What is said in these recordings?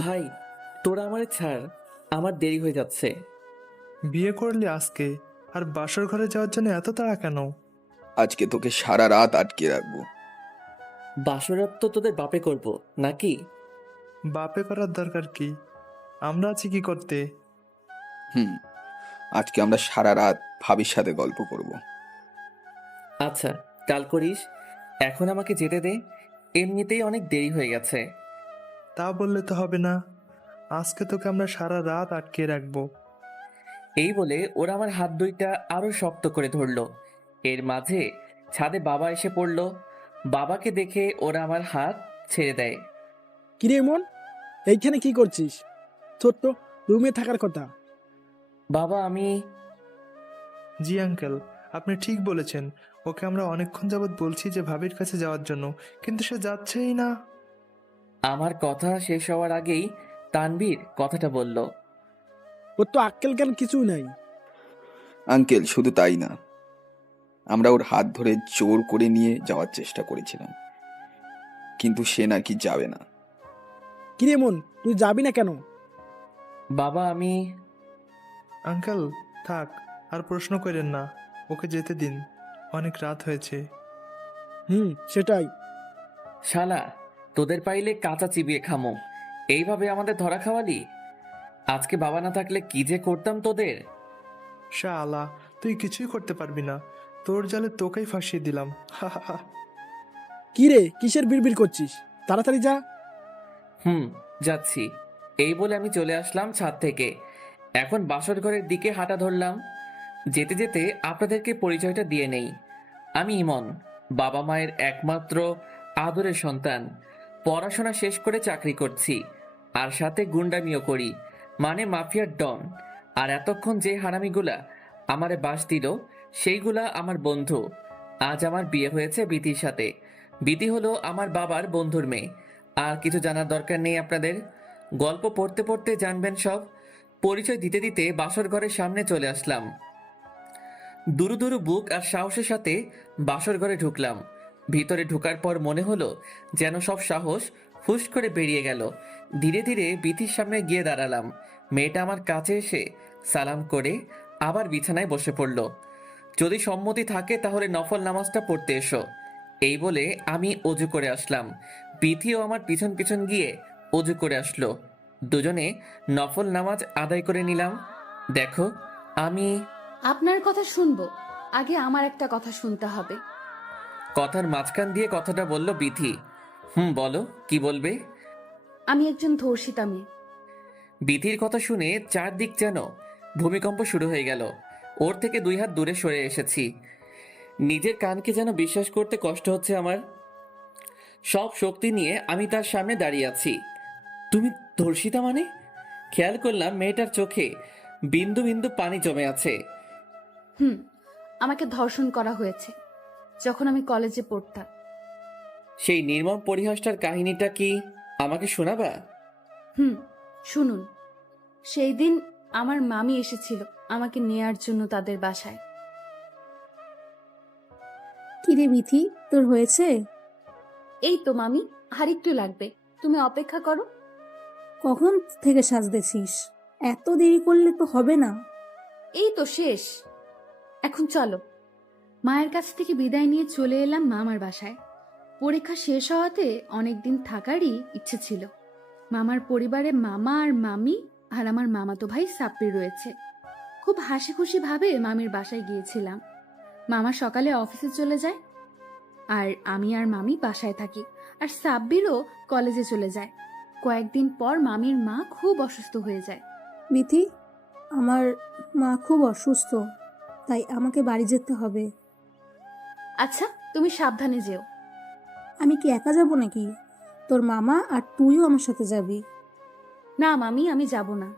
ভাই, তোরা আমারে ছাড়, আমার দেরি হয়ে যাচ্ছে। বিয়ে করলি আজকে, আর বাসর ঘরে যাওয়ার জন্য এত তাড়া কেন? আজকে তোকে সারা রাত আটকে রাখবো। বাসরাত তো তোদের বাপে করব নাকি? বাপে করার দরকার কি? আমরা আছি কি করতে? হুম, আজকে আমরা সারা রাত ভাবির সাথে গল্প করব। আচ্ছা, কাল করিস। এখন আমাকে যেতে দে, এমনিতেই অনেক দেরি হয়ে গেছে। তা বললে তো হবে না। আজকে তোকে আমরা সারা রাত আটকে রাখবো। এই বলে ওরা আমার হাত দুইটা আরো শক্ত করে ধরলো। এর মাঝে ছাদে বাবা এসে পড়লো। বাবাকে দেখে ওরা আমার হাত ছেড়ে দেয়। কিরে মন, এইখানে কি করছিস? তোর তো রুমে থাকার কথা। বাবা, আমি জি আঙ্কেল, আপনি ঠিক বলেছেন। ওকে আমরা অনেকক্ষণ যাবৎ বলছি যে ভাবির কাছে যাওয়ার জন্য, কিন্তু সে যাচ্ছেই না। আমার কথা শেষ হওয়ার আগেই তানভীর কথাটা বলল। ওর তো আক্কেল জ্ঞান কিছুই নাই। আঙ্কেল, শুধু তাই না, আমরা ওর হাত ধরে জোর করে নিয়ে যাওয়ার চেষ্টা করেছিলাম, কিন্তু সে নাকি যাবে না। কিরে মন, তুই যাবি না কেন? বাবা, আমি আঙ্কেল, থাক, আর প্রশ্ন করেন না। ওকে যেতে দিন, অনেক রাত হয়েছে। সেটাই। শালা, তোদের পাইলে কাঁচা চিবিয়ে খামো। এইভাবে আমাদের ধরা খাওয়ালি। আজকে বাবা না থাকলে কি যে করতাম তোদের। শালা, তুই কিছুই করতে পারবি না। তোর জালে তোকেই ফাঁসিয়ে দিলাম। হা হা হা। কিরে, কিসের বিড়বিড় করছিস? তাড়াতাড়ি যা। যাচ্ছি। এই বলে আমি চলে আসলাম ছাদ থেকে। এখন বাসর ঘরের দিকে হাঁটা ধরলাম। যেতে যেতে আপনাদেরকে পরিচয়টা দিয়ে নেই। আমি ইমন, বাবা মায়ের একমাত্র আদরের সন্তান। পড়াশোনা শেষ করে চাকরি করছি, আর সাথে গুন্ডামিও করি, মানে মাফিয়ার ডন। আর এতক্ষণ যে হারামিগুলা আমারে বাস দিল, সেইগুলা আমার বন্ধু। আজ আমার বিয়ে হয়েছে বিতির সাথে। বিতি হলো আমার বাবার বন্ধুর মেয়ে। আর কিছু জানার দরকার নেই আপনাদের, গল্প পড়তে পড়তে জানবেন সব। পরিচয় দিতে দিতে বাসর ঘরের সামনে চলে আসলাম। দুরু দুরু বুক আর সাহসের সাথে বাসর ঘরে ঢুকলাম। ভিতরে ঢুকার পর মনে হলো যেন সব সাহস ফুস করে বেরিয়ে গেল। ধীরে ধীরে বিথির সামনে গিয়ে দাঁড়ালাম। মেয়েটা আমার কাছে এসে সালাম করে আবার বিছানায় বসে পড়ল। যদি সম্মতি থাকে তাহলে নফল নামাজটা পড়তে এসো, এই বলে আমি অজু করে আসলাম। বিথিও আমার পিছন পিছন গিয়ে অজু করে আসলো। দুজনে নফল নামাজ আদায় করে নিলাম। দেখো, আমি আপনার কথা শুনবো, আগে আমার একটা কথা শুনতে হবে। কথার মাঝখান দিয়ে কথাটা বলল বিথি। বলো, কি বলবে? আমি একজন ধর্ষিতা মেয়ে। বিথির কথা শুনে চারদিক যেন ভূমিকম্প শুরু হয়ে গেল। ওর থেকে 2 হাত দূরে সরে এসেছি। নিজের কানকে যেন বিশ্বাস করতে কষ্ট হচ্ছে আমার। সব শক্তি নিয়ে আমি তার সামনে দাঁড়িয়ে আছি। তুমি ধর্ষিতা মানে? খেয়াল করলাম মেয়েটার চোখে বিন্দু বিন্দু পানি জমে আছে। হুম, আমাকে ধর্ষণ করা হয়েছে যখন আমি কলেজে পড়তাম। সেই নির্মম পরিহাসটার কাহিনীটা কি আমাকে শোনাবা? হুম, শুনুন। সেই দিন আমার মামি এসেছিল আমাকে নেয়ার জন্য তাদের বাসায়। কিরে বিথি, তোর হয়েছে? এই তো মামি, আর একটু লাগবে, তুমি অপেক্ষা করো। কখন থেকে সাজতেছিস? এত দেরি করলে তো হবে না। এই তো শেষ, এখন চলো। মায়ের কাছ থেকে বিদায় নিয়ে চলে এলাম মামার বাসায়। পরীক্ষা শেষ হওয়াতে অনেকদিন থাকারই ইচ্ছে ছিল। মামার পরিবারে মামা আর মামি আর আমার মামাতো ভাই সাপ্পি রয়েছে। খুব হাসি খুশি ভাবে মামির বাসায় গিয়েছিলাম। মামা সকালে অফিসে চলে যায়, আর আমি আর মামি বাসায় থাকি। আর সাব্বিরও কলেজে চলে যায়। কয়েকদিন পর মামির মা খুব অসুস্থ হয়ে যায়। বিথি, আমার মা খুব অসুস্থ, তাই আমাকে বাড়ি যেতে হবে। আচ্ছা, তুমি সাবধানে যেও। আমি কি একা যাব নাকি? তোর মামা আর তুইও আমার সাথে যাবি? না মামি, আমি যাব না।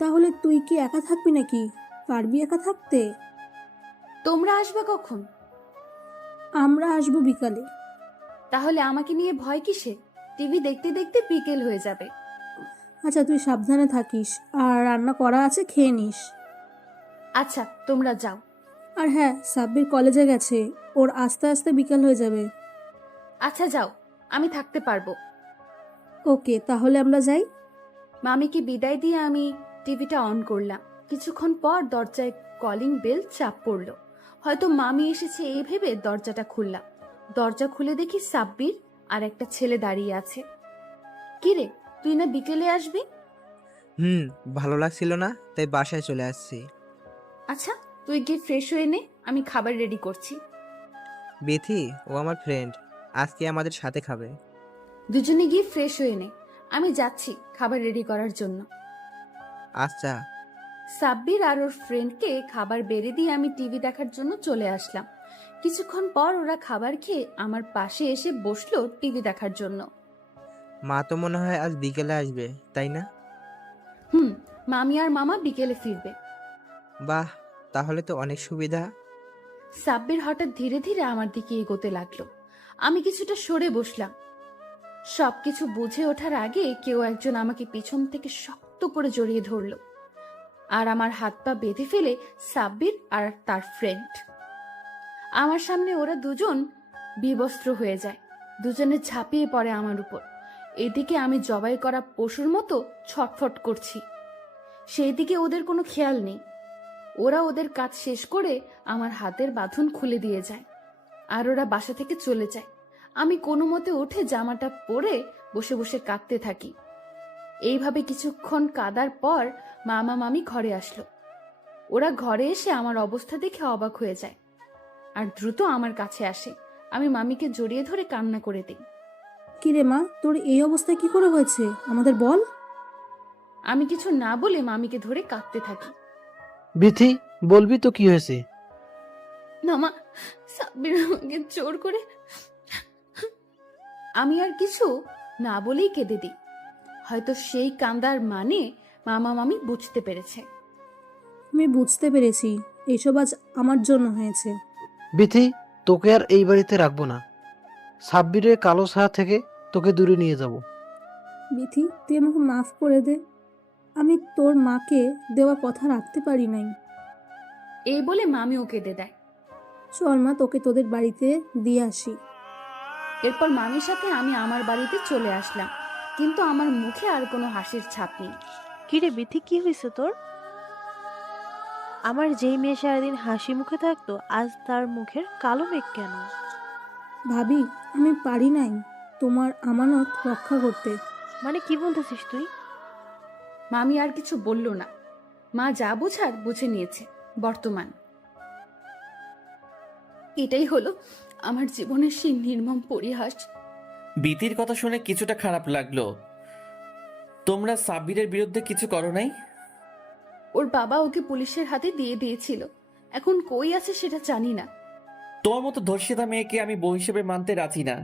তাহলে তুই কি একা থাকবি নাকি? পারবি একা থাকতে? তোমরা আসবে কখন? আমরা আসবো বিকালে। তাহলে আমাকে নিয়ে ভয় কিসে? টিভি দেখতে দেখতে বিকেল হয়ে যাবে। আচ্ছা, তুই সাবধানে থাকিস, আর রান্না করা আছে, খেয়ে নিস। আচ্ছা, তোমরা যাও। আর হ্যাঁ, সাব্বির কলেজে গেছে, ওর আস্তে আস্তে বিকাল হয়ে যাবে। আচ্ছা যাও, আমি থাকতে পারবো। ওকে, তাহলে আমরা যাই। মামিকে বিদায় দিয়ে আমি টিভিটা অন করলাম। কিছুক্ষণ পর দরজায় কলিং বেল চাপ পড়লো। হয়তো মামি এসেছে এই ভেবে দরজাটা খুললাম। দরজা খুলে দেখি সাব্বির আর একটা ছেলে দাঁড়িয়ে আছে। কিরে, তুই না বিকেলে আসবি? ভালো লাগছিল না, তাই বাসায় চলে আসছি। আচ্ছা, তুই গিয়ে ফ্রেশ হয়ে নে, আমি খাবার রেডি করছি। বেথি, ও আমার ফ্রেন্ড, আজকে আমাদের সাথে খাবে। দুজনে গিয়ে ফ্রেশ হয়ে নে, আমি যাচ্ছি খাবার রেডি করার জন্য। আচ্ছা। সাব্বির আর ওর ফ্রেন্ডকে খাবার বেড়ে দিয়ে আমি টিভি দেখার জন্য চলে আসলাম। কিছুক্ষণ পর ওরা খাবার খেয়ে আমার পাশে এসে বসলো টিভি দেখার জন্য। মা তো মনে হয় আজ বিকেলে আসবে, তাই না? মামি আর মামা বিকেলে ফিরবে। বাহ, তাহলে তো অনেক সুবিধা। সাব্বির হঠাৎ ধীরে ধীরে আমার দিকে এগোতে লাগলো। আমি কিছুটা সরে বসলাম। সবকিছু বুঝে ওঠার আগে কেউ একজন আমাকে পিছন থেকে শক্ত করে জড়িয়ে ধরলো আর আমার হাত পা বেঁধে ফেলে সাব্বির আর তার ফ্রেন্ড। আমার সামনে ওরা দুজন বিবস্ত্র হয়ে যায়। দুজনে ঝাঁপিয়ে পড়ে আমার উপর। এদিকে আমি জবাই করা পশুর মতো ছটফট করছি, সেই দিকে ওদের কোনো খেয়াল নেই। ওরা ওদের কাজ শেষ করে আমার হাতের বাঁধন খুলে দিয়ে যায় আর ওরা বাসা থেকে চলে যায়। আমি কোনো মতে উঠে জামাটা পরে বসে বসে কাঁদতে থাকি। এইভাবে কিছুক্ষণ কাঁদার পর মামা মামি ঘরে আসলো। ওরা ঘরে এসে আমার অবস্থা দেখে অবাক হয়ে যায় আর দ্রুত আমার কাছে আসে। আমি মামিকে জড়িয়ে ধরে কান্না করে দিই। কিরে মা, তোর এই অবস্থা কি করে হয়েছে, আমাদের বল। আমি কিছু না বলে মামিকে ধরে কাঁদতে থাকি। বিথি, বলবি তো কি হয়েছে? না মা, সাব্বির আমাকে জোর করে। আমি আর কিছু না বলেই কেঁদে দিই। হয়তো সেই কান্দার মানে মামা মামি বুঝতে পেরেছে। আমি বুঝতে পেরেছি, এইসব আজ আমার জন্য হয়েছে। বিথি, তোকে আর এই বাড়িতে রাখবো না। সাব্বিরের কালো ছায়া থেকে তোকে দূরে নিয়ে যাব। বিথি, তুই আমাকে মাফ করে দে। আমি তোর মাকে দেওয়া কথা রাখতে পারি নাই। এই বলে মামিও কেঁদে দেয়। চল মা, তোকে তোদের বাড়িতে দিয়ে আসি। এরপর মামির সাথে আমি আমার বাড়িতে চলে আসলাম, কিন্তু আমার মুখে আর কোনো হাসির ছাপ নেই। কিরে বিথি, কি হয়েছে তোর? আমার যেই মেয়ে সারাদিন হাসি মুখে থাকতো, আজ তার মুখের কালো মেঘ কেন? ভাবি, আমি পারি নাই তোমার আমানত রক্ষা করতে। মানে কি বলতেছিস তুই? মামি আর কিছু বলল না। মা যা বোঝার বুঝে নিয়েছে। বর্তমান এটাই হলো আমার জীবনের সেই নির্মম পরিহাস। বিতির কথা শুনে কিছুটা খারাপ লাগলো। তোমরা সাব্বিরের বিরুদ্ধে কিছু করো নাই? ওর বাবা ওকে পুলিশের হাতে দিয়ে দিয়েছিল, এখন কই আছে সেটা জানি না। তোমার মতো ধর্ষিতা মেয়েকে আমি বউ হিসেবে মানতে রাজি না।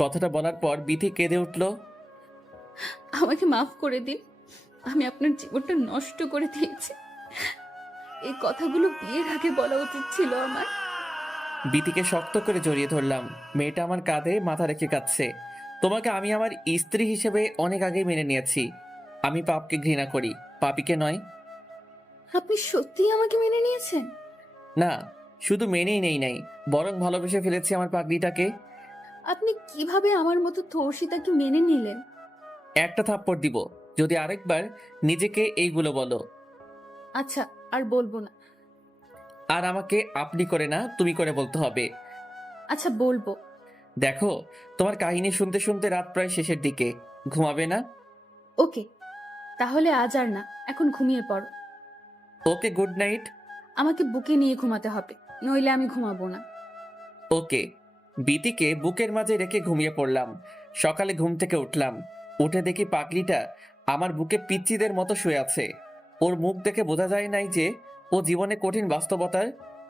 কথাটা বলার পর বিথি কেঁদে উঠল। আমাকে মাফ করে দিন, আমি আপনার জীবনটা নষ্ট করে দিয়েছি। এই কথাগুলো বিয়ের আগে বলা উচিত ছিল আমার। বিতিকে শক্ত করে জড়িয়ে ধরলাম। মেয়েটা আমার কাঁধে মাথা রেখে কাঁদছে। তোমাকে আমি আমার স্ত্রী হিসেবে অনেক আগেই মেনে নিয়েছি। আমি পাপকে ঘৃণা করি, পাপীকে নয়। আপনি সত্যিই আমাকে মেনে নিয়েছেন? না, শুধু মেনেই নেই নাই, বরং ভালোবেসে ফেলেছি আমার পাগড়িটাকে। আপনি কিভাবে আমার মতো ধর্ষিতাকে মেনে নিলেন? একটা থাপ্পড় দিব যদি আরেকবার নিজেকে এইগুলো বলো। আচ্ছা, আর বলবো না। আর আমাকে আপনি করে না, তুমি করে বলতে হবে। আচ্ছা, বলবো। দেখো, তোমার কাহিনী শুনতে শুনতে রাত প্রায় শেষের দিকে। ঘুমাবে না? ওকে, তাহলে আজ আর না, এখন ঘুমিয়ে পড়ো। ওকে, গুড নাইট। আমাকে বুকে নিয়ে ঘুমাতে হবে, নইলে আমি ঘুমাবো না। ওকে। বিতিকে বুকের মাঝে রেখে ঘুমিয়ে পড়লাম। সকালে ঘুম থেকে উঠলাম, উঠে দেখি পাগলিটা আমার বুকে পিচ্চিদের মতো শুয়ে আছে। ওর মুখ দেখে বোঝা যায় নাই যে ও জীবনে কঠিন বাস্তবতার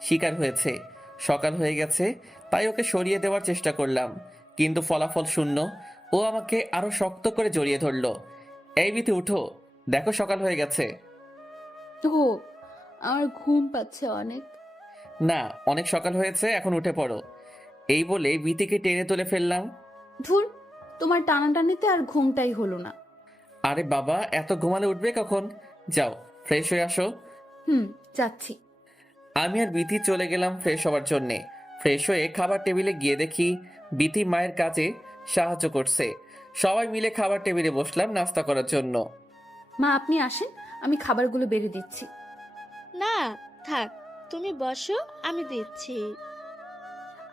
শিকার হয়েছে। সকাল হয়ে গেছে, তাই ওকে সরিয়ে দেওয়ার চেষ্টা করলাম, কিন্তু ফলাফল শূন্য। ও আমাকে আরো শক্ত করে জড়িয়ে ধরলো। এই বিতি, উঠো, দেখো সকাল হয়ে গেছে। ও, আমার ঘুম পাচ্ছে অনেক। না, অনেক সকাল হয়েছে, এখন উঠে পড়ো। এই বলে বিতিকে টেনে তুলে ফেললাম। ধুর, তোমার টানাটানিতে আর ঘুমটাই হলো না। আরে বাবা, এত ঘুমালে উঠবে কখন? যাও, ফ্রেশ হয়ে আসো। যাচ্ছি। আমি আর বিথি চলে গেলাম ফ্রেশ হওয়ার জন্যে। ফ্রেশ হয়ে খাবার টেবিলে গিয়ে দেখি বিথি মায়ের কাছে সাহায্য করছে। সবাই মিলে খাবার টেবিলে বসলাম নাস্তা করার জন্য। মা আপনি আসেন, আমি খাবারগুলো বেড়ে দিচ্ছি। না থাক, তুমি বসো, আমি দিচ্ছি।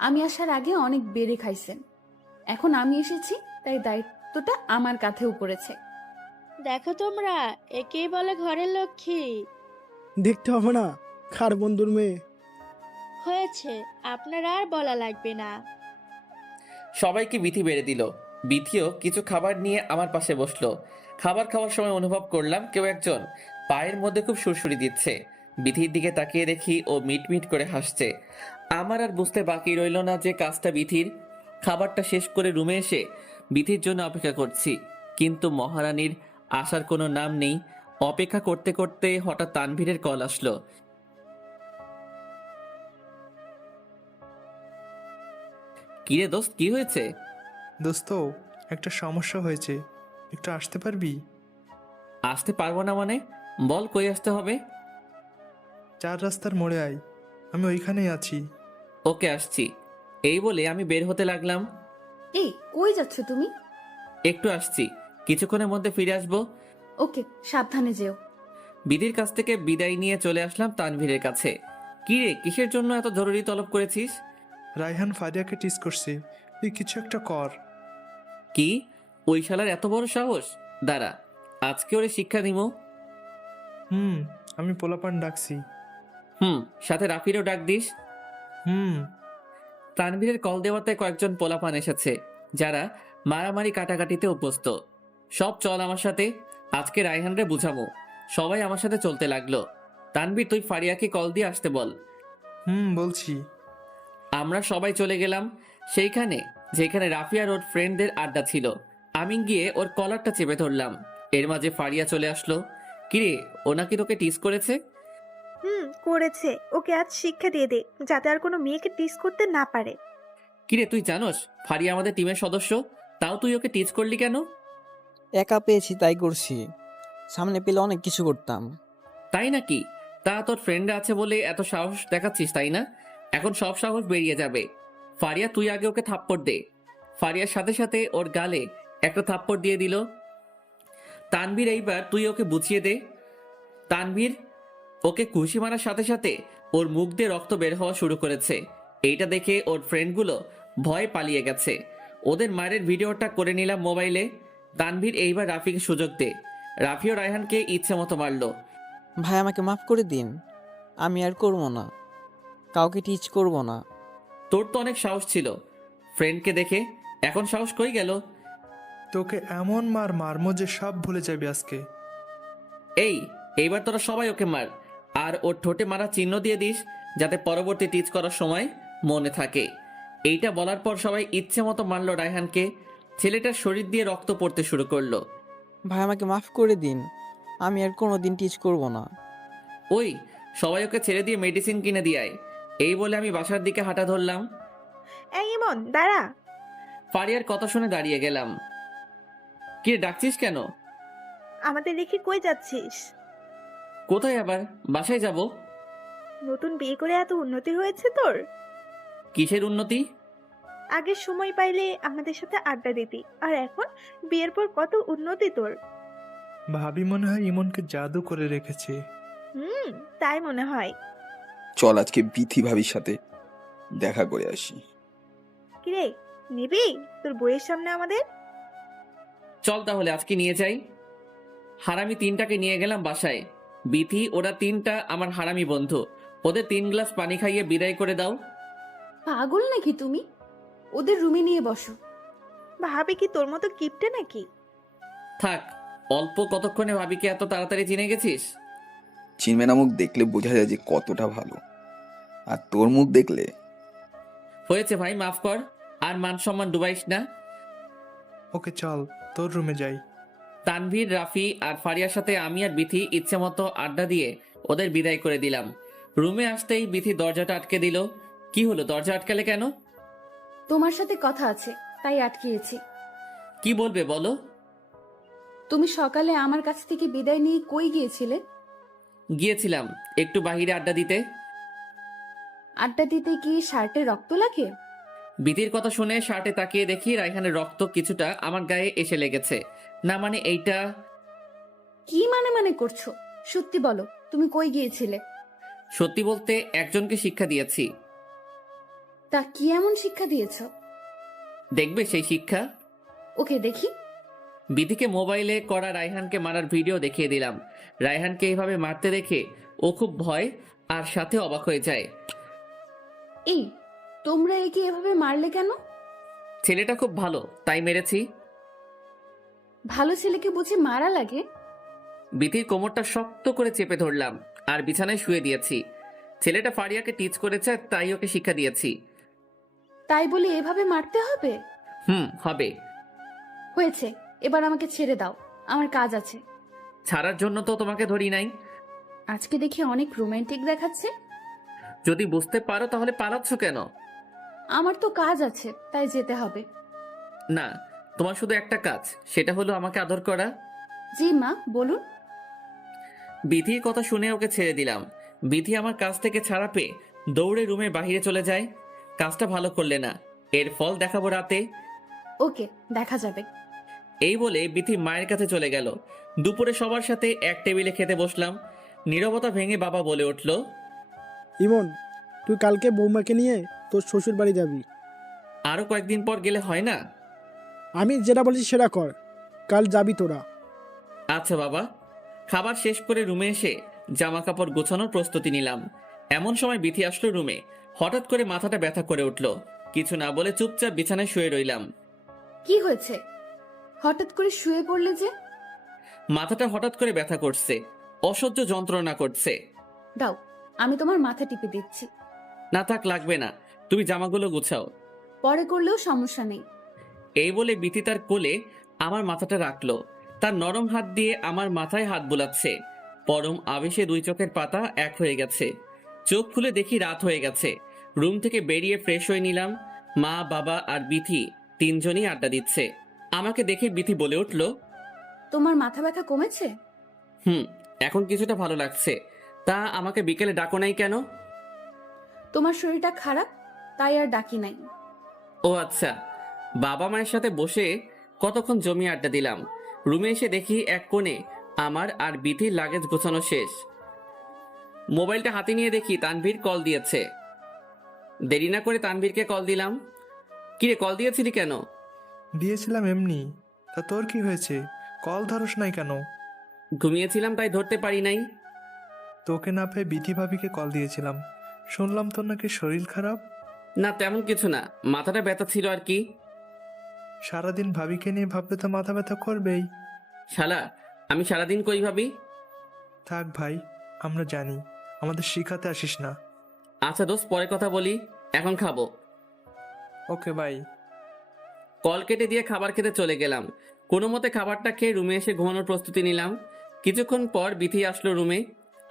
আমি আসার আগে অনেক বেড়ে খাইছেন, এখন আমি এসেছি তাই দায়িত্বটা আমার কাঁধেও পড়েছে। দেখো তোমরা, একেই বলে ঘরের লক্ষ্মী। দেখতে হবে না কার বন্ধুর মেয়ে। হয়েছে, আপনার আর বলা লাগবে না। সবাইকে বিথি বেড়ে দিল। বিথিও কিছু খাবার নিয়ে আমার পাশে বসলো। খাবার খাওয়ার সময় অনুভব করলাম কেউ একজন পায়ের মধ্যে খুব সুরসুরি দিচ্ছে। বিথির দিকে তাকিয়ে দেখি ও মিটমিট করে হাসছে। আমার আর বুঝতে বাকি রইল না যে কাজটা বিথির। খাবারটা শেষ করে রুমে এসে বিথির জন্য অপেক্ষা করছি, কিন্তু মহারানীর আসার কোনো নাম নেই। অপেক্ষা করতে করতে হঠাৎ তানভীরের কল আসলো। কিরে দোস্ত, কি হয়েছে? দোস্ত, একটা সমস্যা হয়েছে, একটু আসতে পারবি? আসতে পারবো না মানে? বল কই আসতে হবে। 4 রাস্তার মোড়ে আয়, আমি ওইখানেই আছি। ওকে আসছি। এই বলে আমি বের হতে লাগলাম। এই কই যাচ্ছ তুমি? একটু আসছি, কিছুক্ষণের মধ্যে ফিরে আসবো। ওকে, সাবধানে যেও। বিধির কাছ থেকে বিদায় নিয়ে চলে আসলাম তানভীরের কাছে। কি রে, কিসের জন্য এত জরুরি তলব করেছিস? রায়হান ফারিয়াকে টিস করছে, তুই কিছু একটা কর। কি? ওই শালার এত বড় সাহস! দাঁড়া, আজকে ওরে শিক্ষা দিব। আমি পোলাপান ডাকছি। সাথে রাফিরও ডাক দিস। হুম। তানভীরের কল দেওয়াতে কয়েকজন পোলাপান এসেছে, যারা মারামারি কাটাকাটিতে অভ্যস্ত। সব চল আমার সাথে, আজকে রায়হানরে বুঝাবো। সবাই আমার সাথে চলতে লাগলো। তানভীর, তুই ফারিয়াকে কল দিয়ে আসতে বল। বলছি। আমরা সবাই চলে গেলাম সেইখানে যেখানে রাফিয়ার ওর ফ্রেন্ডদের আড্ডা ছিল। আমি গিয়ে ওর কলারটা চেপে ধরলাম। এর মাঝে ফারিয়া চলে আসলো। কিরে, ও নাকি তোকে টিস করেছে? করেছে। ওকে আজ শিক্ষা দিয়ে দে, যাতে আর কোনো মেয়েকে টিস করতে না পারে। কিরে, তুই জানোস ফারিয়া আমাদের টিমের সদস্য, তাও তুই ওকে টিচ করলি কেন? একা পেয়েছি তাই করছি, সামনে পেলে অনেক কিছু করতাম। তাই নাকি? তা তোর ফ্রেন্ডরা আছে বলে এত সাহস দেখাচ্ছিস, তাই না? এখন সব সাহস বেরিয়ে যাবে। ফারিয়া, তুই আগে ওকে থাপ্পড় দে। ফারিয়ার সাথে সাথে ওর গালে একটা থাপ্পড় দিয়ে দিল। তানভীর, এইবার তুই ওকে বুঝিয়ে দে। তানভীর ওকে ঘুষি মারার সাথে সাথে ওর মুখ দিয়ে রক্ত বের হওয়া শুরু করেছে। এইটা দেখে ওর ফ্রেন্ডগুলো ভয় পালিয়ে গেছে। ওদের মায়ের ভিডিওটা করে নিলাম মোবাইলে। তানভীর, এইবার রাফিকে সুযোগ দে। রাফিও রায়হানকে ইচ্ছে মতো মারলো। ভাই আমাকে মাফ করে দিন, আমি আর করবো না, কাউকে টিচ করব না। তোর তো অনেক সাহস ছিল ফ্রেন্ডকে দেখে, এখন সাহস কই গেল? তোকে এমন মারমো যে সব ভুলে যাবি আজকে। এইবার তোরা সবাই ওকে মার, আর ওর ঠোঁটে মারা চিহ্ন দিয়ে দিস, যাতে পরবর্তী টিচ করার সময় মনে থাকে। এইটা বলার পর সবাই ইচ্ছে মতো মারলো রায়হানকে। ছেলেটার শরীর দিয়ে রক্ত পড়তে শুরু করলো। ভাই আমাকে মাফ করে দিন, আমি আর কোনোদিন টিচ করব না। ওই, সবাই ওকে ছেড়ে দিয়ে মেডিসিন কিনে দিয়ে আয়। এই বলে আমি বাসার দিকে হাঁটা ধরলাম। এই ইমন, দাঁড়া। ফারিয়ার কথা শুনে দাঁড়িয়ে গেলাম। কি রে, ডাকছিস কেন? আমাদের রেখে কই যাচ্ছিস? কোথায় আবার? বাসায় যাব। নতুন বিয়ে করে এত উন্নতি হয়েছে তোর। কিসের উন্নতি? আগের সময় পাইলে আমাদের সাথে আড্ডা দিতি, আর এখন বিয়ের পর কত উন্নতি তোর। ভাবি মনে হয় ইমনকে জাদু করে রেখেছে। তাই মনে হয়। চল আজকে বিথি ভাবির সাথে দেখা করে আসি। কিরে, নিবি তোর বইয়ের সামনে আমাদের? চল তাহলে আজকে নিয়ে যাই। হারামি 3টাকে নিয়ে গেলাম বাসায়। বিথি, ওরা 3টা আমার হারামি বন্ধু। ওদের 3 গ্লাস পানি খাইয়ে বিদায় করে দাও। পাগল নাকি তুমি? ওদের রুমে নিয়ে বসো। ভাবি কি তোর মতো কিপটে নাকি? থাক, অল্প কতক্ষণে ভাবিকে এত তাড়াতাড়ি চিনে গেছিস? চিনবে না, মুখ দেখলে বোঝা যায় যে কতটা ভালো, আর তোর মুখ দেখলে। হয়েছে ভাই, মাফ কর, আর মান সম্মান ডুবাইস না। ওকে চল, তোর রুমে যাই। তানভীর, রাফি আর ফারিয়ার সাথে আমি আর বিথি ইচ্ছে মতো আড্ডা দিয়ে ওদের বিদায় করে দিলাম। রুমে আসতেই বিথি দরজাটা আটকে দিল। কি হলো, দরজা আটকালে কেন? তোমার সাথে কথা আছে, তাই আটকিয়েছি। কি বলবে বলো? তুমি সকালে আমার কাছ থেকে বিদায় নিয়ে কই গিয়েছিলে? গিয়েছিলাম একটু বাহিরে আড্ডা দিতে। আড্ডা দিতে কি শার্টে রক্ত লাগে? বিধির কথা শুনে শার্টে তাকিয়ে দেখি রায়হানের রক্ত কিছুটা আমার গায়ে এসে লেগেছে। না মানে এইটা। কি মানে করছো? সত্যি বলো, তুমি কই গিয়েছিলে? সত্যি বলতে একজনকে শিক্ষা দিয়েছি। তা কি এমন শিক্ষা দিয়েছো? দেখবে সেই শিক্ষা? ওকে, দেখি। বিধিকে মোবাইলে করা রায়হানকে মারার ভিডিও দেখিয়ে দিলাম। রায়হানকে এইভাবে মারতে দেখে ও খুব ভয় আর সাথে অবাক হয়ে যায়। এই, তোমরা একে এভাবে মারলে কেন? ছেলেটা খুব ভালো তাই মেরেছি। ভালো ছেলেকে বুঝি মারা লাগে? বিধির কোমরটা শক্ত করে চেপে ধরলাম আর বিছানায় শুয়ে দিয়েছি। ছেলেটা ফারিয়াকে টিচ করেছে তাই ওকে শিক্ষা দিয়েছি। তাই বলে এভাবে মারতে হবে? হবে। হয়েছে, এবার আমাকে ছেড়ে দাও, আমার কাজ আছে। ছাড়ার জন্য তো তোমাকে ধরি নাই। আজকে দেখি অনেক রোমান্টিক দেখাচ্ছে। যদি বুঝতে পারো তাহলে পালাচ্ছ কেন? আমার তো কাজ আছে, তাই যেতে হবে। না, তোমার শুধু একটা কাজ, সেটা হলো আমাকে আদর করা। জি মা, বলুন। বিধির কথা শুনে ওকে ছেড়ে দিলাম। বিধি আমার কাছ থেকে ছাড়া পেয়ে দৌড়ে রুমের বাইরে চলে যায়। কাজটা ভালো করলে না, এর ফল দেখাবো রাতে। ওকে, দেখা যাবে। এই বলে বিধি মায়ের কাছে চলে গেল। দুপুরে সবার সাথে এক টেবিলে খেতে বসলাম। নীরবতা ভেঙে বাবা বলে উঠল, ইমন, তুই কালকে বৌমাকে নিয়ে তোর শ্বশুর বাড়ি যাবি। আরো কয়েকদিন পর গেলে হয় না? আমি যেটা বলছি সেটা কর, কাল যাবি তোরা। আচ্ছা বাবা। খাবার শেষ করে রুমে এসে জামা কাপড় গোছানোর প্রস্তুতি নিলাম। এমন সময় বিথি আসলো রুমে। হঠাৎ করে মাথাটা ব্যথা করে উঠল। কিছু না বলে চুপচাপ বিছানায় শুয়ে রইলাম। কি হয়েছে? হঠাৎ করে শুয়ে পড়লে যে? মাথাটা হঠাৎ করে ব্যথা করছে, অসহ্য যন্ত্রণা করছে। দাও, আমি তোমার মাথা টিপে দিচ্ছি। না থাক, লাগবে না, তুমি জামাগুলো গুছাও। পরে করলেও সমস্যা নেই। এই বলে বিথি তার কোলে আমার মাথাটা রাখলো। তার নরম হাত দিয়ে আমার মাথায় হাত বুলাচ্ছে। পরম আবেশে দুই চোখের পাতা এক হয়ে গেছে। চোখ খুলে দেখি রাত হয়ে গেছে। রুম থেকে বেরিয়ে ফ্রেশ হয়ে নিলাম। মা, বাবা আর বিথি তিনজনই আড্ডা দিচ্ছে। আমাকে দেখে বিথি বলে উঠল, তোমার মাথা ব্যথা কমেছে? এখন কিছুটা ভালো লাগছে। তা আমাকে বিকেলে ডাকো নাই কেন? তোমার শরীরটা খারাপ, তাই আর ডাকি নাই। ও আচ্ছা। বাবা মায়ের সাথে বসে কতক্ষণ জমি আড্ডা দিলাম। রুমে এসে দেখি এক কোণে আমার আর বিধির লাগেজ গোছানো শেষ। মোবাইলটা হাতে নিয়ে দেখি তানভীর কল দিয়েছে। দেরি না করে তানভীরকে কল দিলাম। কিরে, কল দিয়েছিলি কেন? দিয়েছিলাম এমনি। তা তোর কি হয়েছে? কল ধরস নাই কেন? ঘুমিয়েছিলাম তাই ধরতে পারি নাই। তোকে না পেয়ে বিধি ভাবিকে কল দিয়েছিলাম। শুনলাম তোর নাকি শরীর খারাপ। না তেমন কিছু না, মাথাটা ব্যথা ছিল আর কি। সারাদিন ভাবিকে নিয়ে ভাবলে তো মাথা ব্যথা করবেই। শালা, আমি সারাদিন কই ভাবি? থাক ভাই, আমরা জানি, আমাদের শিখাতে আসিস না। আচ্ছা দোস্ত, পরে কথা বলি, এখন খাবো। Okay bye. কল কেটে দিয়ে খাবার খেতে চলে গেলাম। কোনো মতে খাবারটা খেয়ে রুমে এসে ঘুমানোর প্রস্তুতি নিলাম। কিছুক্ষণ পর বিথি আসলো রুমে।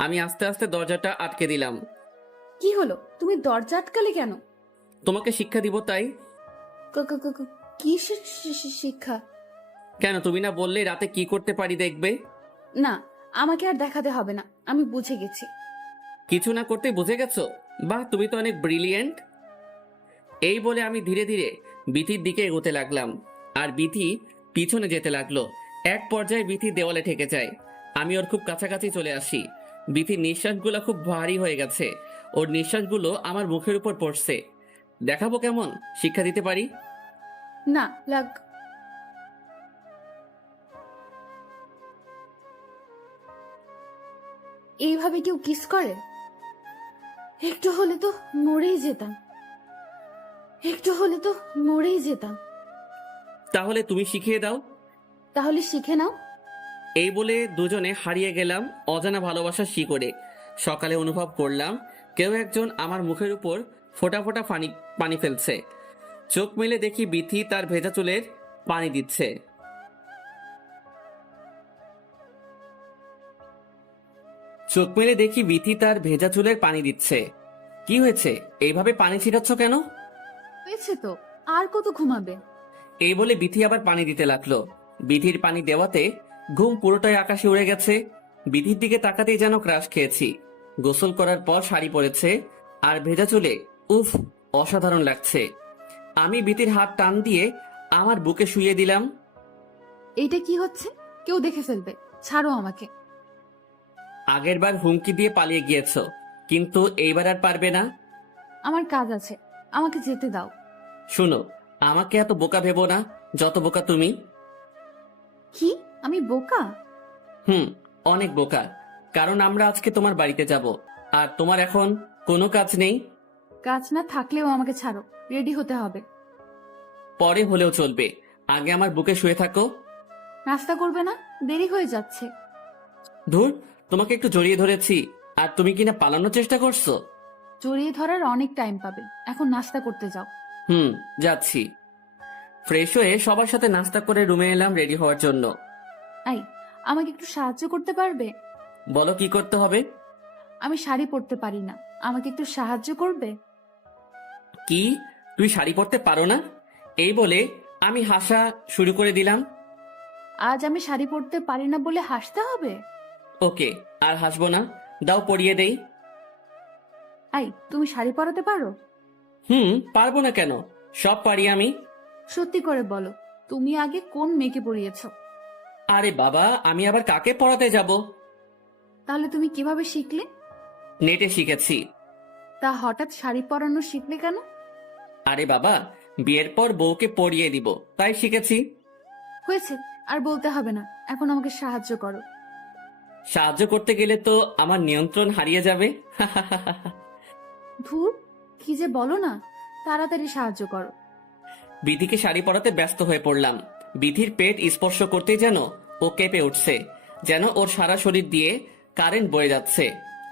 আমি আস্তে আস্তে দরজাটা আটকে দিলাম। কি হলো, তুমি দরজা আটকালে কেন? তোমাকে শিক্ষা দিব তাই। কি শিক্ষা? কেন, তুমি না বললে রাতে কি করতে পারি দেখবে? না, আমাকে আর দেখাতে হবে না, আমি বুঝে গেছি। কিছু না করতে বুঝে গেছো? বাহ, তুমি তো অনেক ব্রিলিয়েন্ট। এই বলে আমি ধীরে ধীরে বিথির দিকে এগোতে লাগলাম আর বিথি পিছনে যেতে লাগলো। এক পর্যায়ে বিথি দেওয়ালে ঠেকে যায়। আমি ওর খুব কাছাকাছি চলে আসি। বিথির নিঃশ্বাসগুলো খুব ভারী হয়ে গেছে। ওর নিঃশ্বাসগুলো আমার মুখের উপর পড়ছে। দেখাবো কেমন শিক্ষা দিতে পারি। না লাগ। এইভাবে কেউ কিস করে? একটু হলে তো মরেই যেতাম, একটু হলে তো মরেই যেতাম। তাহলে তুমি শিখিয়ে দাও। তাহলে শিখে নাও। এই বলে দুজনে হারিয়ে গেলাম অজানা ভালোবাসার শিকড়ে। সকালে অনুভব করলাম কেউ একজন আমার মুখের উপর ফোঁটা ফোঁটা পানি ফেলছে। চোখ মেলে দেখি বিথি তার ভেজা চুলের পানি দিচ্ছে। চোখ মেলে দেখি বিথি তার ভেজা চুলের পানি দিচ্ছে। কি হয়েছে, এইভাবে পানি ছিটাচ্ছ কেন? হয়েছে তো, আর কত ঘুমাবে? এই বলে বিথি আবার পানি দিতে লাগলো। বিথির পানি দেওয়াতে ঘুম পুরোটাই আকাশে উড়ে গেছে। বিথির দিকে তাকাতেই যেন ক্রাশ খেয়েছি। গোসল করার পর শাড়ি পরেছে আর ভেজা চুলে, উফ, অসাধারণ লাগছে। আমি বিতির হাত টান দিয়ে আমার বুকে শুইয়ে দিলাম। এইটা কি হচ্ছে? কেউ দেখে ফেলবে, ছাড়ো আমাকে। আগেরবার হুমকি দিয়ে পালিয়ে গিয়েছো, কিন্তু এইবার আর পারবে না। আমার কাজ আছে, আমাকে যেতে দাও। শুনো, আমাকে এত বোকা ভেবো না, যত বোকা তুমি। কি? আমি বোকা? অনেক বোকা। কারণ আমরা আজকে তোমার বাড়িতে যাব, আর তোমার এখন কোনো কাজ নেই। কাজ না থাকলেও আমাকে ছাড়ো, রেডি হতে হবে। পরে হলেও চলবে, আগে আমার বুকে শুয়ে থাকো। নাস্তা করবে না? দেরি হয়ে যাচ্ছে। ধুর, তোমাকে একটু জড়িয়ে ধরেছি আর তুমি কিনা পালানোর চেষ্টা করছো। জড়িয়ে ধরার অনেক টাইম পাবে, এখন নাস্তা করতে যাও। যাচ্ছি। ফ্রেশ হয়ে সবার সাথে নাস্তা করে রুমে এলাম রেডি হওয়ার জন্য। আই, আমাকে একটু সাহায্য করতে পারবে? বলো কি করতে হবে। আমি শাড়ি পরতে পারি না, আমাকে একটু সাহায্য করবে? কি, তুই শাড়ি পরতে পারো না? এই বলে আমি হাসা শুরু করে দিলাম। আজ আমি শাড়ি পরতে পারি না বলে হাসতে হবে? ওকে, আর হাসবো না, দাও পরিয়ে দেই। আই, তুমি শাড়ি পরাতে পারো? পারবো না কেন, সব পারি আমি। সত্যি করে বলো, তুমি আগে কোন মেয়েকে পরিয়েছো? আরে বাবা, আমি আবার কাকে পড়াতে যাব? তাহলে তুমি কিভাবে শিখলে? নেটে শিখেছি। তা হঠাৎ শাড়ি পরানো শিখলে কেন? আরে বাবা, বিয়ের পর বউকে পরিয়ে দিব, তাই শিখেছি। হয়েছে, আর বলতে হবে না, এখন আমাকে সাহায্য করো। সাহায্য করতে গেলে তো আমার নিয়ন্ত্রণ হারিয়ে যাবে। ধুর, কি যে বলো না, তাড়াতাড়ি সাহায্য করো। বিধিকে শাড়ি পরাতে ব্যস্ত হয়ে পড়লাম। বিধির পেট স্পর্শ করতেই যেন ও কেঁপে উঠছে, যেন ওর সারা শরীর দিয়ে কারেন্ট বয়ে যাচ্ছে।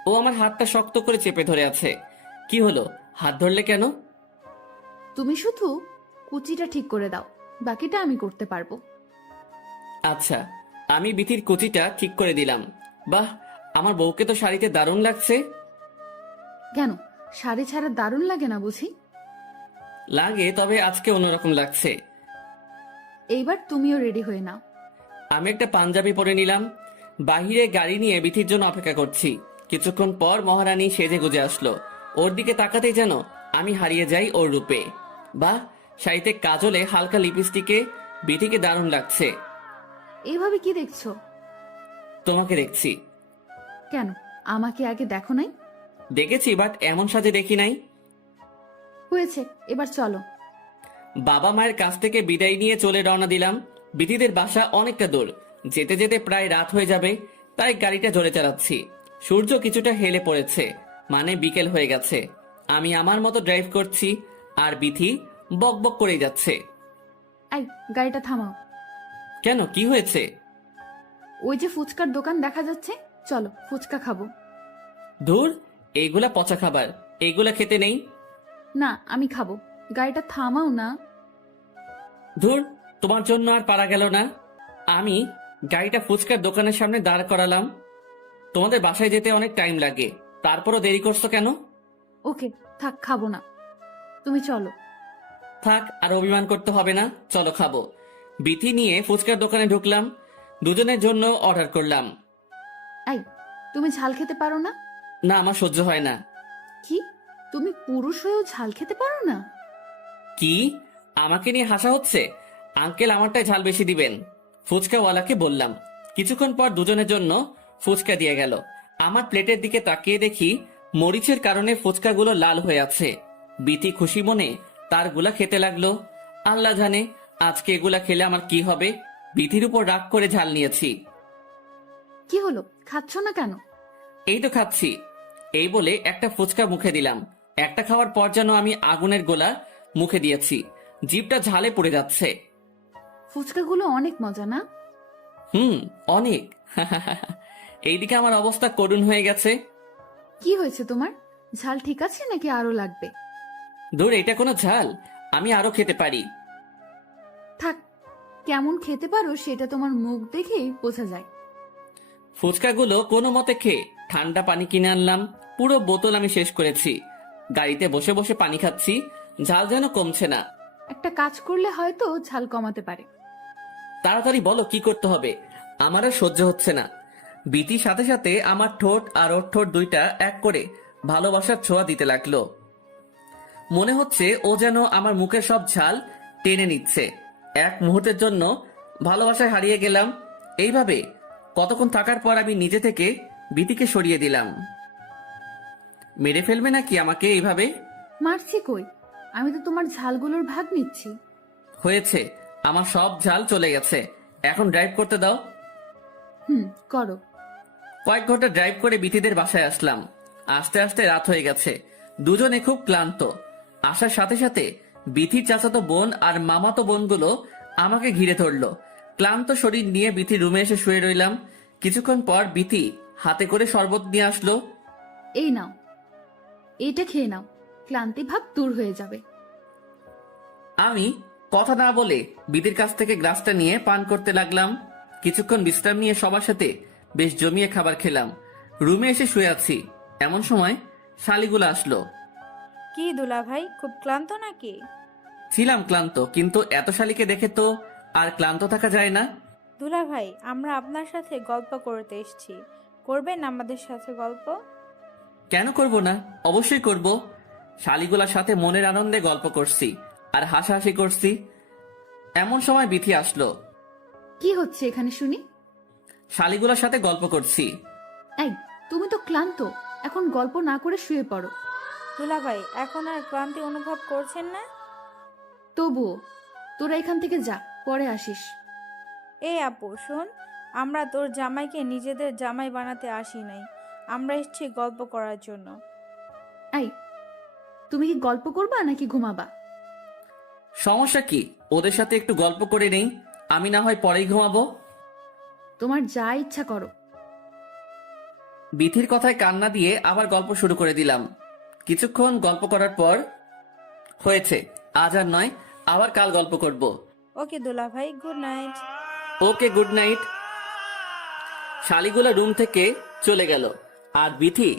ও আমার হাতটা শক্ত করে চেপে ধরে আছে। কি হলো, হাত ধরলে কেন? তুমি শুধু কুচিটা ঠিক করে দাও, বাকিটা আমি করতে পারবো। আচ্ছা, আমি বিধির কুচিটা ঠিক করে দিলাম। বাহ, আমার বউকে তো শাড়িতে দারুণ লাগছে। কেন, শাড়ি ছাড়া দারুণ লাগে না বুঝি? লাগে, তবে আজকে অন্যরকম লাগছে। এইবার তুমিও রেডি হয়ে নাও। আমি একটা পাঞ্জাবি পরে নিলাম। বাহিরে গাড়ি নিয়ে বিথির জন্য অপেক্ষা করছি। কিছুক্ষণ পর মহারানী সেজে গুজে আসলো। ওর দিকে তাকাতেই যেন আমি হারিয়ে যাই ওর রূপে। বাহ, শাড়িতে কাজলে হালকা লিপস্টিকে বিথিকে দারুণ লাগছে। এইভাবে কি দেখছো? তোমাকে দেখছি। কেন, আমাকে আগে দেখো নাই? দেখেছি, বাট এমন সাজে দেখি নাই। হয়েছে, এবার চলো। বাবা মায়ের কাছ থেকে বিদায় নিয়ে চলে রওনা দিলাম। বিথিদের বাসা অনেকটা দূর, যেতে যেতে প্রায় রাত হয়ে যাবে, তাই গাড়িটা জোরে চালাচ্ছি। সূর্য কিছুটা হেলে পড়েছে, মানে বিকেল হয়ে গেছে। আমি আমার মতো ড্রাইভ করছি, আর বিথি বক বক করে যাচ্ছে। আই, গাড়িটা থামাও। কেন, কি হয়েছে? ওই যে ফুচকার দোকান দেখা যাচ্ছে, চলো ফুচকা খাবো। ধুর, এইগুলা পচা খাবার, এইগুলা খেতে নেই। না, আমি খাবো, গাড়িটা থামাও না। ধুর, তোমার জন্য আর পারা গেল না। আমি গাড়িটা ফুচকার দোকানের সামনে দাঁড় করালাম। তোমাদের বাসায় যেতে অনেক টাইম লাগে, তারপরও দেরি করছো কেন? ওকে, থাক, খাবো না, তুমি চলো। থাক, আর অভিমান করতে হবে না, চলো খাবো। বিথি নিয়ে ফুচকার দোকানে ঢুকলাম। দুজনের জন্য অর্ডার করলাম। আই, তুমি ঝাল খেতে পারো না? না, আমার সহ্য হয় না। কি, তুমি পুরুষ হয়েও ঝাল খেতে পারো না? কি, আমাকে নিয়ে হাসা হচ্ছে? আঙ্কেল আমারটাই ঝাল বেশি দিবেন, ফুচকাওয়ালাকে বললাম। কিছুক্ষণ পর দুজনের জন্য ফুচকা দিয়ে গেল। আমার প্লেটের দিকে তাকিয়ে দেখি মরিচের কারণে ফুচকাগুলো লাল হয়ে আছে। বিথি খুশি মনে তার গুলা খেতে লাগলো। আল্লাহ জানে আজকে এগুলা খেলে আমার কি হবে। বিথির উপর রাগ করে ঝাল নিয়েছি। কি হলো, খাচ্ছ না কেন? এই তো খাচ্ছি। এই বলে একটা ফুচকা মুখে দিলাম। একটা খাওয়ার পর যেন আমি আগুনের গোলা মুখে দিয়েছি, জিভটা ঝালে পড়ে যাচ্ছে। ফুচকাগুলো অনেক মজা না? অনেক। এইদিকে আমার অবস্থা করুণ হয়ে গেছে। কি হয়েছে তোমার? ঝাল ঠিক আছে নাকি আরো লাগবে? ধুর, এটা কোনো ঝাল, আমি আরো খেতে পারি। থাক, কেমন খেতে পারো সেটা তোমার মুখ দেখেই বোঝা যায়। ফুচকাগুলো কোনো মতে খেয়ে ঠান্ডা পানি কিনে আনলাম। পুরো বোতল আমি শেষ করেছি। গাড়িতে বসে বসে পানি খাচ্ছি, ঝাল যেন কমছে না। একটা কাজ করলে হয়তো ঝাল কমাতে পারে। তাড়াতাড়ি বলো কি করতে হবে, আমার আর সহ্য হচ্ছে না। বিতির সাথে সাথে আমার ঠোঁট আর ওর ঠোঁট দুইটা এক করে ভালোবাসার ছোঁয়া দিতে লাগলো। মনে হচ্ছে ও যেন আমার মুখের সব ঝাল টেনে নিচ্ছে। এক মুহূর্তের জন্য ভালোবাসায় হারিয়ে গেলাম। এইভাবে কতক্ষণ থাকার পর আমি নিজে থেকে বিতিকে সরিয়ে দিলাম। মেরে ফেলবে নাকি আমাকে এইভাবে? মারছি কই, আমি তো তোমার ঝালগুলোর ভাগ নিচ্ছি। হয়েছে, আমার সব ঝাল চলে গেছে। এখন ড্রাইভ করতে দাও। করো। কয়েক ঘন্টা ড্রাইভ করে বিথিদের বাসায় আসলাম। আস্তে আস্তে রাত হয়ে গেছে। দুজনে খুব ক্লান্ত। আসার সাথে সাথে বিথির চাচাতো বোন আর মামাতো বোনগুলো আমাকে ঘিরে ধরলো। ক্লান্ত শরীর নিয়ে বিথির রুমে এসে শুয়ে রইলাম। কিছুক্ষণ পর বিথি হাতে করে শরবত নিয়ে আসলো। এই নাও, এইটা খেয়ে নাও, ক্লান্তি ভাব দূর হয়ে যাবে। আমি কথা না বলে বিথির কাছ থেকে গ্লাসটা নিয়ে পান করতে লাগলাম। কিছুক্ষণ বিশ্রাম নিয়ে সবার সাথে বেশ জমিয়ে খাবার খেলাম। রুমে এসে শুয়ে আছি, এমন সময় শালিগুলো আসলো। কি দুলা ভাই, খুব ক্লান্ত নাকি? ছিলাম ক্লান্ত, কিন্তু এত শালিকে দেখে তো আর ক্লান্ত থাকা যায় না। দুলা ভাই, আমরা আপনার সাথে গল্প করতে এসেছি, করবেন আমাদের সাথে গল্প? কেন করব না, অবশ্যই করব। শালিগুলার সাথে মনের আনন্দে গল্প করছি আর হাসাহাসি করছি। এমন সময় বিথি আসলো। কি হচ্ছে এখানে শুনি? শালিগুলার সাথে গল্প করছি। এই, তুমি তো ক্লান্ত, এখন গল্প না করে শুয়ে পড়ো। দুলা ভাই, এখন আর ক্লান্তি অনুভব করছেন না? তবুও তোরা এখান থেকে যা, পরে আসিস। এই আপু শোন, আমরা তোর জামাইকে নিজেদের জামাই বানাতে আসি নাই, আমরা এসেছি গল্প করার জন্য। এই, তুমি কি গল্প করবা নাকি ঘুমাবা? সমস্যা কি, ওদের সাথে একটু গল্প করে নেই, আমি না হয় পরেই ঘুমাবো। তোমার যা ইচ্ছা করো। বিথির কথায় কান্না দিয়ে আবার গল্প শুরু করে দিলাম। কিছুক্ষণ গল্প করার পর, হয়েছে, আজ আর নয়, আবার কাল গল্প করব। ওকে দুলা ভাই, গুড নাইট। ওকে, গুড নাইট। শালিগুলা রুম থেকে চলে গেল আর বিথি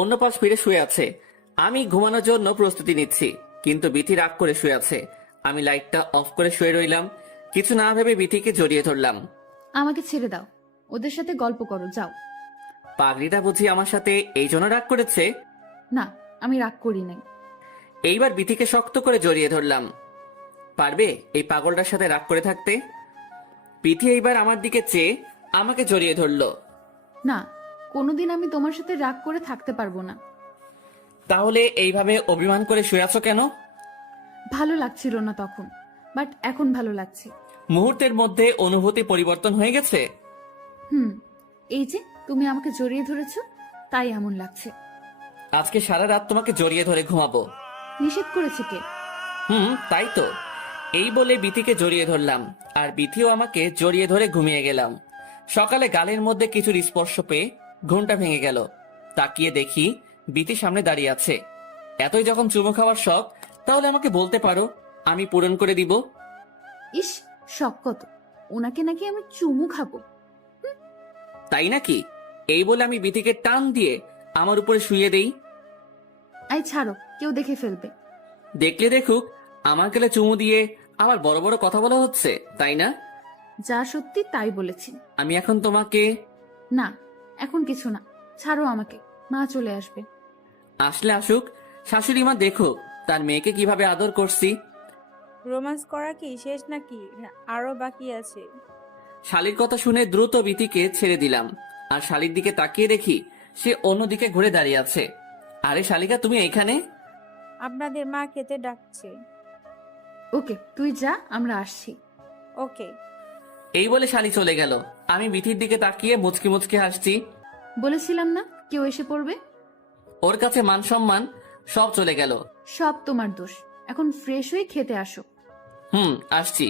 অন্য পাশ ফিরে শুয়ে আছে। আমি ঘুমানোর জন্য প্রস্তুতি নিচ্ছি, কিন্তু বিথি রাগ করে শুয়ে আছে। আমি লাইটটা অফ করে শুয়ে রইলাম। কিছু না ভেবে বিথিকে জড়িয়ে ধরলাম। আমাকে ছেড়ে দাও, ওদের সাথে গল্প করো, যাও। পাগড়িটা বুঝি আমার সাথে এই জন্য রাগ করেছে? না, আমি রাগ করি নাই। এইবার বিথিকে শক্ত করে জড়িয়ে ধরলাম। পারবে এই পাগলটার সাথে রাগ করে থাকতে? বিথি এইবার আমার দিকে চেয়ে আমাকে জড়িয়ে ধরলো। না, কোনোদিন আমি তোমার সাথে রাগ করে থাকতে পারবো না। তাহলে এইভাবে অভিমান করে শুয়ে আছো কেন? ভালো লাগছিল না তখন, বাট এখন ভালো লাগছে। মুহূর্তের মধ্যে অনুভূতি পরিবর্তন হয়ে গেছে। এই যে তুমি আমাকে জড়িয়ে ধরেছো, তাই এমন লাগছে। আজকে সারা রাত তোমাকে জড়িয়ে ধরে ঘুমাবো। নিষেধ করেছে কে? তাই তো। এই বলে বিথিকে জড়িয়ে ধরলাম আর বিথিও আমাকে জড়িয়ে ধরে ঘুমিয়ে গেলাম। সকালে গালের মধ্যে কিছুর স্পর্শ পেয়ে ঘুমটা ভেঙে গেল। তাকিয়ে দেখি বিথি সামনে দাঁড়িয়ে আছে। এতই যখন চুমু খাওয়ার শখ, তাহলে আমাকে বলতে পারো, আমি পূরণ করে দিব। ইস, শখ কত, ওনাকে নাকি আমি চুমু খাবো। তাই নাকি? এই বলে আমি বিথিকে টান দিয়ে আমার উপরে শুইয়ে দেই। আই ছাড়ো, কেউ দেখে ফেলবে। দেখলে দেখুক, আমার গেলে চুমু দিয়ে আবার বড় বড় কথা বলা হচ্ছে, তাই না? যা সত্যি তাই বলেছি। আমি এখন তোমাকে... না, এখন কিছু না, ছাড়ো আমাকে, মা চলে আসবে। আসলে আসুক, শাশুড়ি মা দেখুক তার মেয়েকে কিভাবে আদর করছি। রোম্যান্স করা কি শেষ নাকি, আরো বাকি আছে? শালির কথা শুনে দ্রুত বিথিকে ছেড়ে দিলাম আর শালির দিকে তাকিয়ে দেখি সে অন্যদিকে ঘুরে দাঁড়িয়ে আছে। আরে শালিকা, তুমি এখানে? আপনাদের মা খেতে ডাকছে। ওকে, তুই যা, আমরা আসছি। ওকে। এই বলে শালি চলে গেল। আমি বিথির দিকে তাকিয়ে মুচকি মুচকি হাসছি। বলেছিলাম না কেউ এসে পড়বে। ওর কাছে মান সম্মান সব চলে গেল। সব তোমার দোষ। এখন ফ্রেশ হয়ে খেতে আসো। আসছি।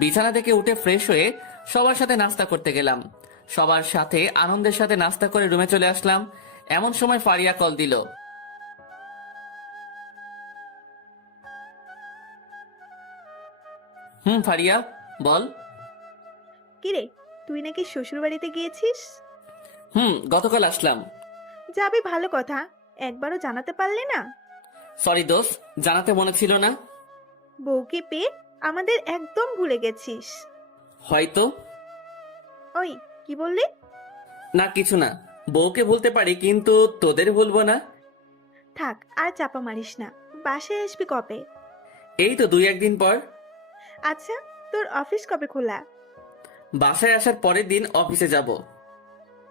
বিছানা থেকে উঠে ফ্রেশ হয়ে সবার সাথে নাস্তা করতে গেলাম। সবার সাথে আনন্দের সাথে নাস্তা করে রুমে চলে আসলাম। এমন সময় ফারিয়া কল দিল। ফারিয়া, বল। কিরে, তুই নাকি শ্বশুর বাড়িতে গিয়েছিস? গতকাল আসলাম। যাবি, ভালো কথা, একবারও জানাতে পারলে না। সরি দোস্ত, জানাতে মনে ছিল না। বউকে পেয়ে আমাদের একদম ভুলে গেছিস হয়তো। ওই, কি বললি? না কিছু না, বউকে ভুলতে পারি কিন্তু তোদের ভুলবো না। থাক, আর চাপা মারিস না, বাসায় আসবি কবে? এই তো 2-1 দিন পর। আচ্ছা, তোর অফিস কবে খোলা? বাসায় আসার পরের দিন অফিসে যাব।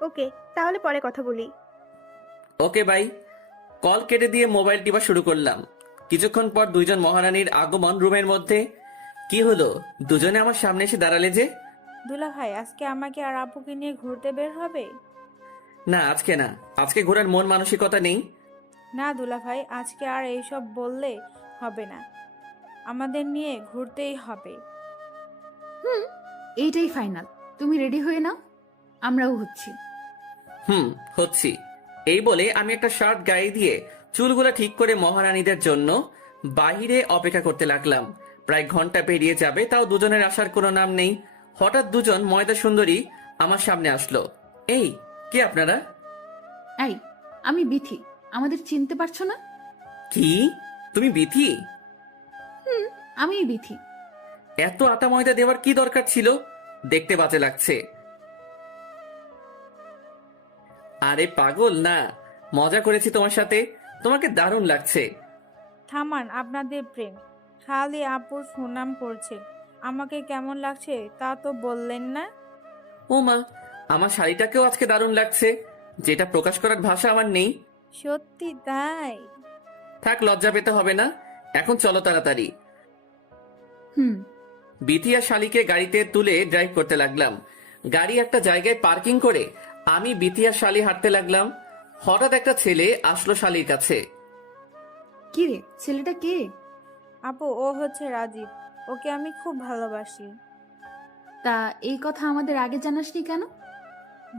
ওকে, তাহলে পরে কথা বলি। Okay bye. কল কেটে দিয়ে মোবাইল টিপা শুরু করলাম। কিছুক্ষণ পর দুইজন মহারানীর আগমন রুমের মধ্যে। কি হলো, দুজনে আমার সামনে এসে দাঁড়ালে যে? দুলা ভাই, আজকে আমাকে আর আপুকে নিয়ে ঘুরতে বের হবে? না, আজকে না। আজকে ঘোরার মন মানসিকতা নেই। না দুলা ভাই, আজকে আর এইসব বললে হবে না, আমাদের নিয়ে ঘুরতেই হবে। এইটাই ফাইনাল। তুমি রেডি হয়ে নাও, আমরাও হচ্ছি। হচ্ছি। এই বলে আমি একটা শার্ট গায়ে দিয়ে চুলগুলো ঠিক করে মহারানীদের জন্য বাইরে অপেক্ষা করতে লাগলাম। প্রায় ঘন্টা পেরিয়ে যাবে, তাও দুজনের আসার কোনো নাম নেই। হঠাৎ দুজন ময়দা সুন্দরী আমার সামনে আসলো। এই, কে আপনারা? এই, আমি বিথি। আমাদের চিনতে পারছো না? কি, তুমি বিথি? আমি বিথি। এত আটা ময়দা দেওয়ার কি দরকার ছিল? দেখতে বাজে লাগছে। আরে পাগল না, মজা করেছি তোমার সাথে। তোমাকে দারুণ লাগছে। থামান আপনাদের প্রেম, খালি আপুর সুনাম করছে। আমাকে কেমন লাগছে তা তো বললেন না। ও মা, আমার শাড়িটাকেও আজকে দারুণ লাগছে, যেটা প্রকাশ করার ভাষা আমার নেই। সত্যি তাই? থাক, লজ্জা পেতে হবে না। এখন চলো তাড়াতাড়ি। বিথি আর শালিকে গাড়িতে তুলে ড্রাইভ করতে লাগলাম। গাড়ি একটা জায়গায় পার্কিং করে আমি, বিথি আর শালি হাঁটতে লাগলাম। হঠাৎ একটা ছেলে আসলো শালির কাছে। কি রে, ছেলেটা কে? আপু, ও হচ্ছে রাজীব। ওকে আমি খুব ভালোবাসি। তা এই কথা আমাদের আগে জানাসনি কেন?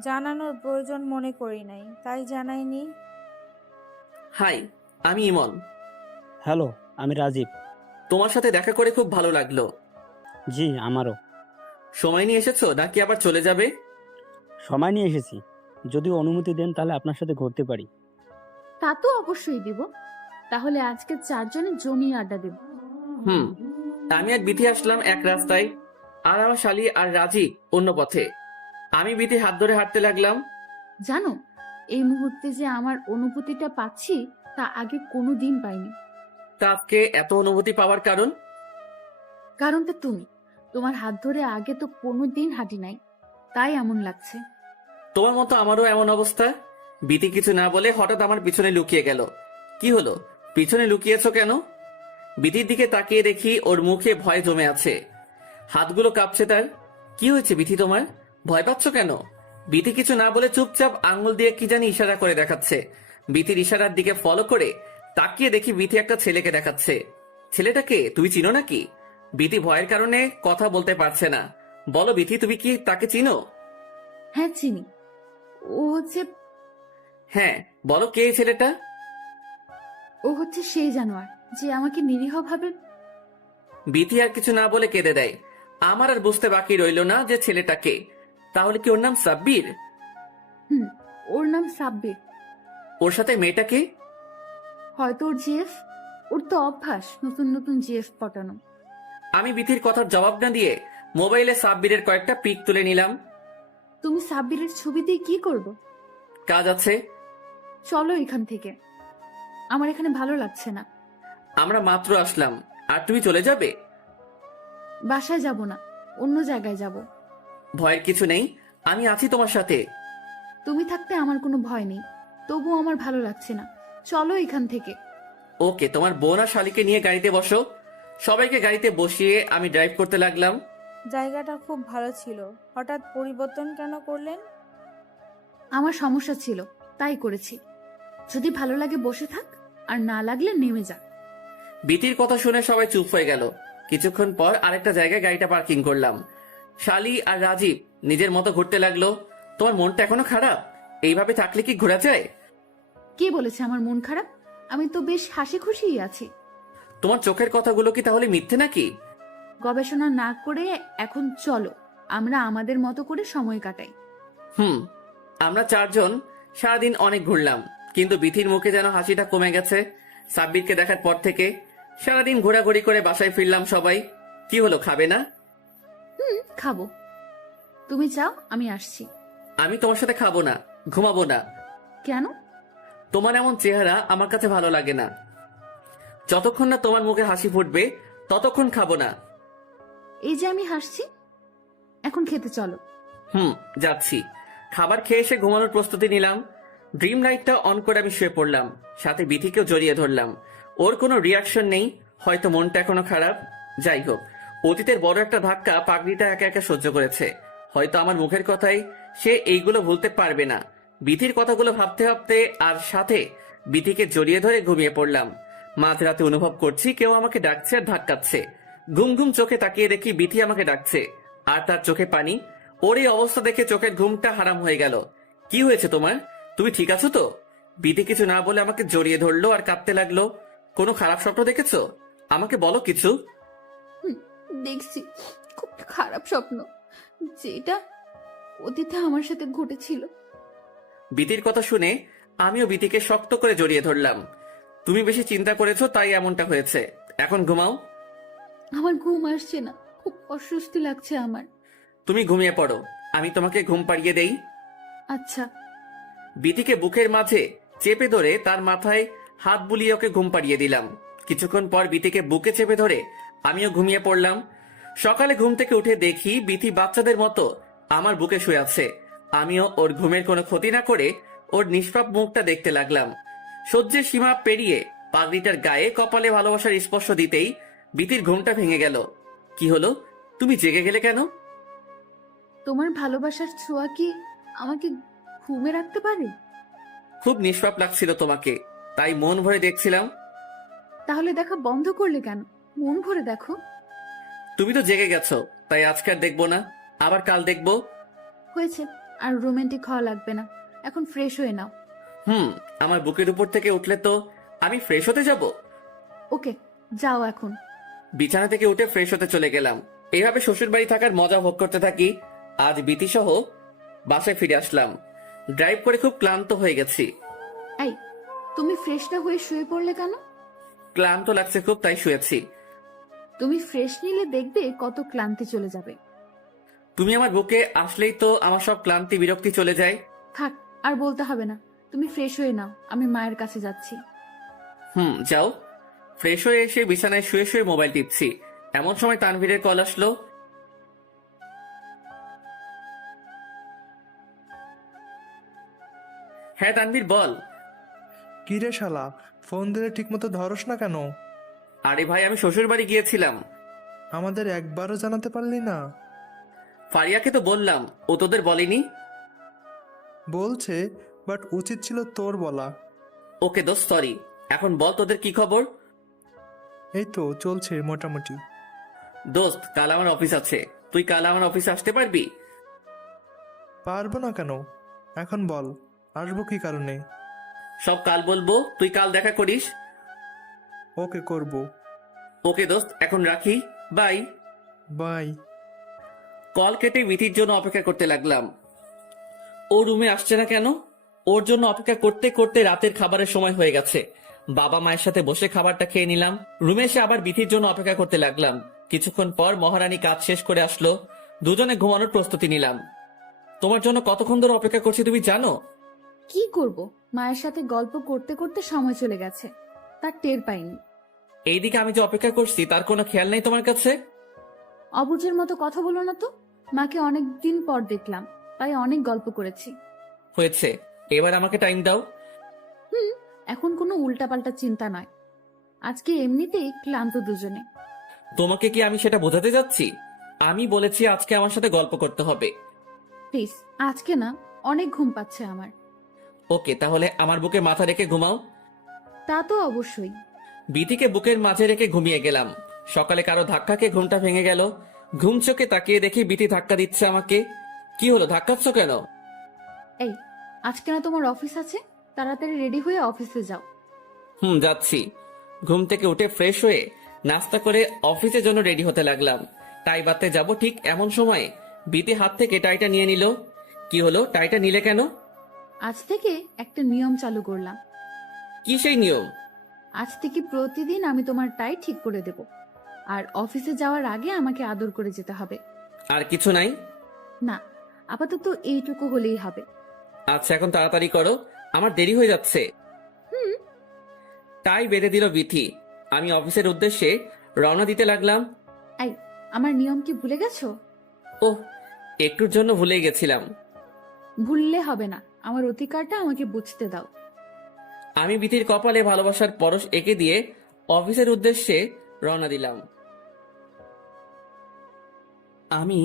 জানানোর প্রয়োজন মনে করি নাই, তাই জানাইনি। হাই, আমি ইমন। হ্যালো, আমি রাজীব। তোমার সাথে দেখা করে খুব ভালো লাগলো। জি, আমারও। সময় নিয়ে এসেছো নাকি আবার চলে যাবে? সময় নিয়ে এসেছি, যদি অনুমতি দেন তাহলে আপনার সাথে ঘুরতে পারি। তা তো অবশ্যই দিব। তাহলে আজকে 4 জনে জমিয়ে আড্ডা দেব। আমি আর বিথি আসলাম এক রাস্তায়, আর আমার শালি আর রাজীব অন্য পথে। আমি বিথি হাত ধরে হাঁটতে লাগলাম। জানো, এই মুহূর্তে যে আমার অনুভূতিটা পাচ্ছি তা আগে কোনো দিন পাইনি। তা আজকে এত অনুভূতি পাওয়ার কারণ? কারণটা তুমি। তোমার হাত ধরে আগে তো কোনো দিন হাঁটি নাই, তাই এমন লাগছে। তোমার মতো আমারও এমন অবস্থা। বিথি কিছু না বলে হঠাৎ আমার পিছনে লুকিয়ে গেল। কি হলো, পিছনে লুকিয়েছো কেন? বিথির দিকে তাকিয়ে দেখি ওর মুখে ভয় জমে আছে, হাতগুলো কাঁপছে তার। কি হয়েছে বিথি, তোমার ভয় পাচ্ছ কেন? বিথি কিছু না বলে চুপচাপ আঙ্গুল দিয়ে কি জানি ইশারা করে দেখাচ্ছে। বিথির ইশারার দিকে ফলো করে তাকিয়ে দেখি বিথি একটা ছেলেকে দেখাচ্ছে। ছেলেটাকে তুমি চিনো নাকি? বিথি ভয়ের কারণে কথা বলতে পারছে না। বলো বিথি, তুমি কি তাকে চিনো? হ্যাঁ চিনি, ও হচ্ছে হ্যাঁ, বলো কে এই ছেলেটা? ও হচ্ছে সেই জানোয়ার যে আমাকে নিরীহভাবে। বিথি আর কিছু না বলে কেঁদে দেয়। আমার আর বুঝতে বাকি রইল না যে ছেলেটাকে। তাহলে কি ওর নাম সাব্বির? ওর নাম সাব্বির। ওর সাথে মেয়েটাকে? হয়তো ওর জিএফ। ওর তো অভ্যাস নতুন নতুন জিএফ পটানো। আমি বিথির কথার জবাব না দিয়ে মোবাইলে সাব্বিরের কয়েকটা পিক তুলে নিলাম। তুমি সাব্বিরের ছবি দিয়ে কি করবে? কাজ আছে। চলো এখান থেকে, আমার এখানে ভালো লাগছে না। আমরা মাত্র আসলাম আর তুমি চলে যাবে? বাসায় যাব না, অন্য জায়গায় যাব। ভয়ের কিছু নেই, আমি আছি তোমার সাথে। তুমি থাকতে আমার কোনো ভয় নেই, তবুও আমার ভালো লাগছে না। চলো এখান থেকে। ওকে, তোমার বোন আর শালিকে নিয়ে গাড়িতে বসো। সবাইকে গাড়িতে বসিয়ে আমি ড্রাইভ করতে লাগলাম। জায়গাটা খুব ভালো ছিল, হঠাৎ পরিবর্তন কেন করলেন? আমার সমস্যা ছিল, তাই করেছি। যদি ভালো লাগে বসে থাক, আর না লাগলে নেমে যা। বিথির কথা শুনে সবাই চুপ হয়ে গেল। কিছুক্ষণ পর আরেকটা জায়গায় গাড়িটা পার্কিং করলাম। শালি আর রাজীব নিজের মতো ঘুরতে লাগলো। তোমার মনটা এখনো খারাপ? এইভাবে থাকলে কি ঘোরা যায়? কে বলেছে আমার মন খারাপ? আমি তো বেশ হাসি খুশিই আছি। তোমার চোখের কথাগুলো কি তাহলে মিথ্যে নাকি? গবেষণা না করে এখন চলো আমরা আমাদের মতো করে সময় কাটাই। আমরা 4 জন সারাদিন অনেক ঘুরলাম, কিন্তু বিথির মুখে যেন হাসিটা কমে গেছে সাব্বিরকে দেখার পর থেকে। সারাদিন ঘোরাঘুরি করে বাসায় ফিরলাম সবাই। কি হলো, খাবে না? খাবো। তুমি যাও, আমি আসছি। আমি তোমার সাথে খাবো না, ঘুমাবো না। কেন? তোমার এমন চেহারা আমার কাছে ভালো লাগে না। যতক্ষণ না তোমার মুখে হাসি ফুটবে ততক্ষণ খাবো না। এই যে আমি হাসছি, এখন খেতে চলো। যাচ্ছি। খাবার খেয়ে এসে ঘুমানোর প্রস্তুতি নিলাম। ড্রিম লাইটটা অন করে আমি শুয়ে পড়লাম, সাথে বিথিকেও জড়িয়ে ধরলাম। ওর কোনো রিয়াকশন নেই, হয়তো মনটা এখনো খারাপ। যাই হোক, অতীতের বড় একটা ধাক্কা পাগড়িটা একা একা সহ্য করেছে। হয়তো আমার মুখের কথাই সে এইগুলো ভুলতে পারবে না। বিথির কথাগুলো ভাবতে ভাবতে আর সাথে বিথিকে জড়িয়ে ধরে ঘুমিয়ে পড়লাম। মাঝরাতে অনুভব করছি কেউ আমাকে ডাকছে আর ধাক্কাচ্ছে। ঘুম ঘুম চোখে তাকিয়ে দেখি বিথি আমাকে ডাকছে, আর তার চোখে পানি। ওর এই অবস্থা দেখে চোখের ঘুমটা হারাম হয়ে গেল। কি হয়েছে তোমার? তুমি ঠিক আছো তো? বিথি কিছু না বলে আমাকে জড়িয়ে ধরলো আর কাঁদতে লাগলো। কোনো খারাপ স্বপ্ন দেখেছো? আমাকে বলো কিছু। দেখছি খুব খারাপ স্বপ্ন, যেটা অতীতে আমার সাথে ঘটেছিল। বিথির কথা শুনে আমিও বিথিকে শক্ত করে জড়িয়ে ধরলাম। তুমি বেশি চিন্তা করেছো তাই এমনটা হয়েছে, এখন ঘুমাও। আমার ঘুম আসছে না, খুব অস্বস্তি লাগছে আমার। তুমি ঘুমিয়ে পড়ো, আমি তোমাকে ঘুম পাড়িয়ে দেই। আচ্ছা। বিথিকে বুকের মাঝে চেপে ধরে তার মাথায় হাত বুলিয়ে ওকে ঘুম পাড়িয়ে দিলাম। কিছুক্ষণ পর বিথিকে বুকে চেপে ধরে আমিও ঘুমিয়ে পড়লাম। সকালে ঘুম থেকে উঠে দেখি বিথি বাচ্চাদের মতো আমার বুকে শুয়ে আছে। আমিও ওর ঘুমের কোনো ক্ষতি না করে ওর নিষ্পাপ মুখটা দেখতে লাগলাম। সহ্যের সীমা পেরিয়ে পাগড়িটার গায়ে কপালে ভালোবাসার স্পর্শ দিতেই বিথির ঘুমটা ভেঙে গেল। কি হলো, তুমি জেগে গেলে কেন? তোমার ভালোবাসার ছোঁয়া কি আমাকে ঘুমে রাখতে পারে? খুব নিষ্পাপ লাগছিল তোমাকে, তাই মন ভরে দেখছিলাম। তাহলে দেখা বন্ধ করলে কেন? মন ভরে দেখো। তুমি তো জেগে গেছো, তাই আজকে আর দেখবো না, আবার কাল দেখবো। হয়েছে, আর রোমান্টিক হওয়া লাগবে না, এখন ফ্রেশ হয়ে নাও। আমার বুকের উপর থেকে উঠলে তো আমি ফ্রেশ হতে যাব। ওকে, যাও এখন। বিছানা থেকে উঠে ফ্রেশ হতে চলে গেলাম। এইভাবে শ্বশুর বাড়ি থাকার মজা ভোগ করতে থাকি। আজ বিথি সহ বাসায় ফিরে আসলাম। ড্রাইভ করে খুব ক্লান্ত হয়ে গেছি। এই, তুমি ফ্রেশ না হয়ে শুয়ে পড়লে কেন? ক্লান্ত লাগছে খুব, তাই শুয়েছি। তুমি ফ্রেশ নিলে দেখবে কত ক্লান্তি চলে যাবে। তুমি আমার বুকে আসলেই তো আমার সব ক্লান্তি বিরক্তি চলে যায়। থাক, আর বলতে হবে না, তুমি ফ্রেশ হয়ে নাও, আমি মায়ের কাছে যাচ্ছি। যাও। ফ্রেশ হয়ে এসে বিছানায় শুয়ে শুয়ে মোবাইল টিপছি, এমন সময় তানভীরের কল আসলো। হ্যাঁ তানভীর, বল। কি রে শালা, ফোন দিলে ঠিকমতো ধরস না কেন? আরে ভাই, আমি শ্বশুর বাড়ি গিয়েছিলাম। আমাদের একবারও জানাতে পারলি না? ফারিয়াকে তো বললাম, ও তোদের বলেনি। বলছে, বাট উচিত ছিল তোর বলা। ওকে দোস্ত, সরি। এখন বল তোদের কি খবর? এই তো চলছে মোটামুটি। দোস্ত, কাল আমার অফিস আছে, তুই কাল আমার অফিসে আসতে পারবি? পারবো না কেন, এখন বল আসবো কি কারণে? সব কাল বলবো, তুই কাল দেখা করিস। ওকে, করব। ওকে দোস্ত, এখন রাখি, বাই। বাই। কল কেটে বিথির জন্য অপেক্ষা করতে লাগলাম। ও রুমে আসছে না কেন? ওর জন্য অপেক্ষা করতে করতে রাতের খাবারের সময় হয়ে গেছে। বাবা মায়ের সাথে বসে খাবারটা খেয়ে নিলাম। রুমে এসে আবার বিথির জন্য অপেক্ষা করতে লাগলাম। কিছুক্ষণ পর মহারানী কাজ শেষ করে আসলো। দুজনে ঘুমানোর প্রস্তুতি নিলাম। তোমার জন্য কতক্ষণ ধরে অপেক্ষা করছি তুমি জানো? কি করব, মায়ের সাথে গল্প করতে করতে সময় চলে গেছে, তার টের পাইনি। এইদিকে আমি যে অপেক্ষা করছি তার কোনো খেয়াল নেই তোমার কাছে? অবুঝের মতো কথা বলো না তো। মাকে অনেক দিন পর দেখলাম, তাই অনেক গল্প করেছি। হয়েছে, এবার আমাকে টাইম দাও। এখন কোনো উল্টাপাল্টা চিন্তা নয়, আজকে এমনিতেই ক্লান্ত দুজনে। তোমাকে কি আমি সেটা বোঝাতে যাচ্ছি? আমি বলেছি আজকে আমার সাথে গল্প করতে হবে। প্লিজ, আজকে না, অনেক ঘুম পাচ্ছে আমার। ওকে, তাহলে আমার বুকে মাথা রেখে ঘুমাও। তা তো অবশ্যই। বিথিকে বুকের মাঝে রেখে ঘুমিয়ে গেলাম। সকালে কারো ধাক্কাকে ঘুমটা ভেঙে গেল। ঘুম চোখে তাকিয়ে দেখি বিথি ধাক্কা দিচ্ছে আমাকে। কি হলো, ধাক্কাচ্ছ কেন? এই, আজকে না তোমার অফিস আছে, তাড়াতাড়ি রেডি হয়ে অফিসে যাও। যাচ্ছি। ঘুম থেকে উঠে ফ্রেশ হয়ে নাস্তা করে অফিসের জন্য রেডি হতে লাগলাম। টাই বাঁধতে যাব, ঠিক এমন সময় বিথি হাত থেকে টাইটা নিয়ে নিল। কি হলো, টাইটা নিলে কেন? আজ থেকে একটা নিয়ম চালু করলাম। কি সেই নিয়ম? আজ থেকে প্রতিদিন আমি তোমার টাই ঠিক করে দেব, আর অফিসে যাওয়ার আগে আমাকে আদর করে যেতে হবে। আর কিছু নাই? না, আপাতত এইটুকু হলেই হবে। আচ্ছা, এখন তাড়াতাড়ি করো, আমার দেরি হয়ে যাচ্ছে। টাই বেঁধে দিল বিথি। আমি অফিসের উদ্দেশ্যে রওনা দিতে লাগলাম। এই, আমার নিয়ম কি ভুলে গেছো? ওহ, একটুর জন্য ভুলে গেছিলাম। ভুললে হবে না, আমার অধিকারটা আমাকে বুঝতে দাও। আমি বিথির কপালে ভালোবাসার পরশ এঁকে দিয়ে অফিসের উদ্দেশ্যে রওনা দিলাম। আমি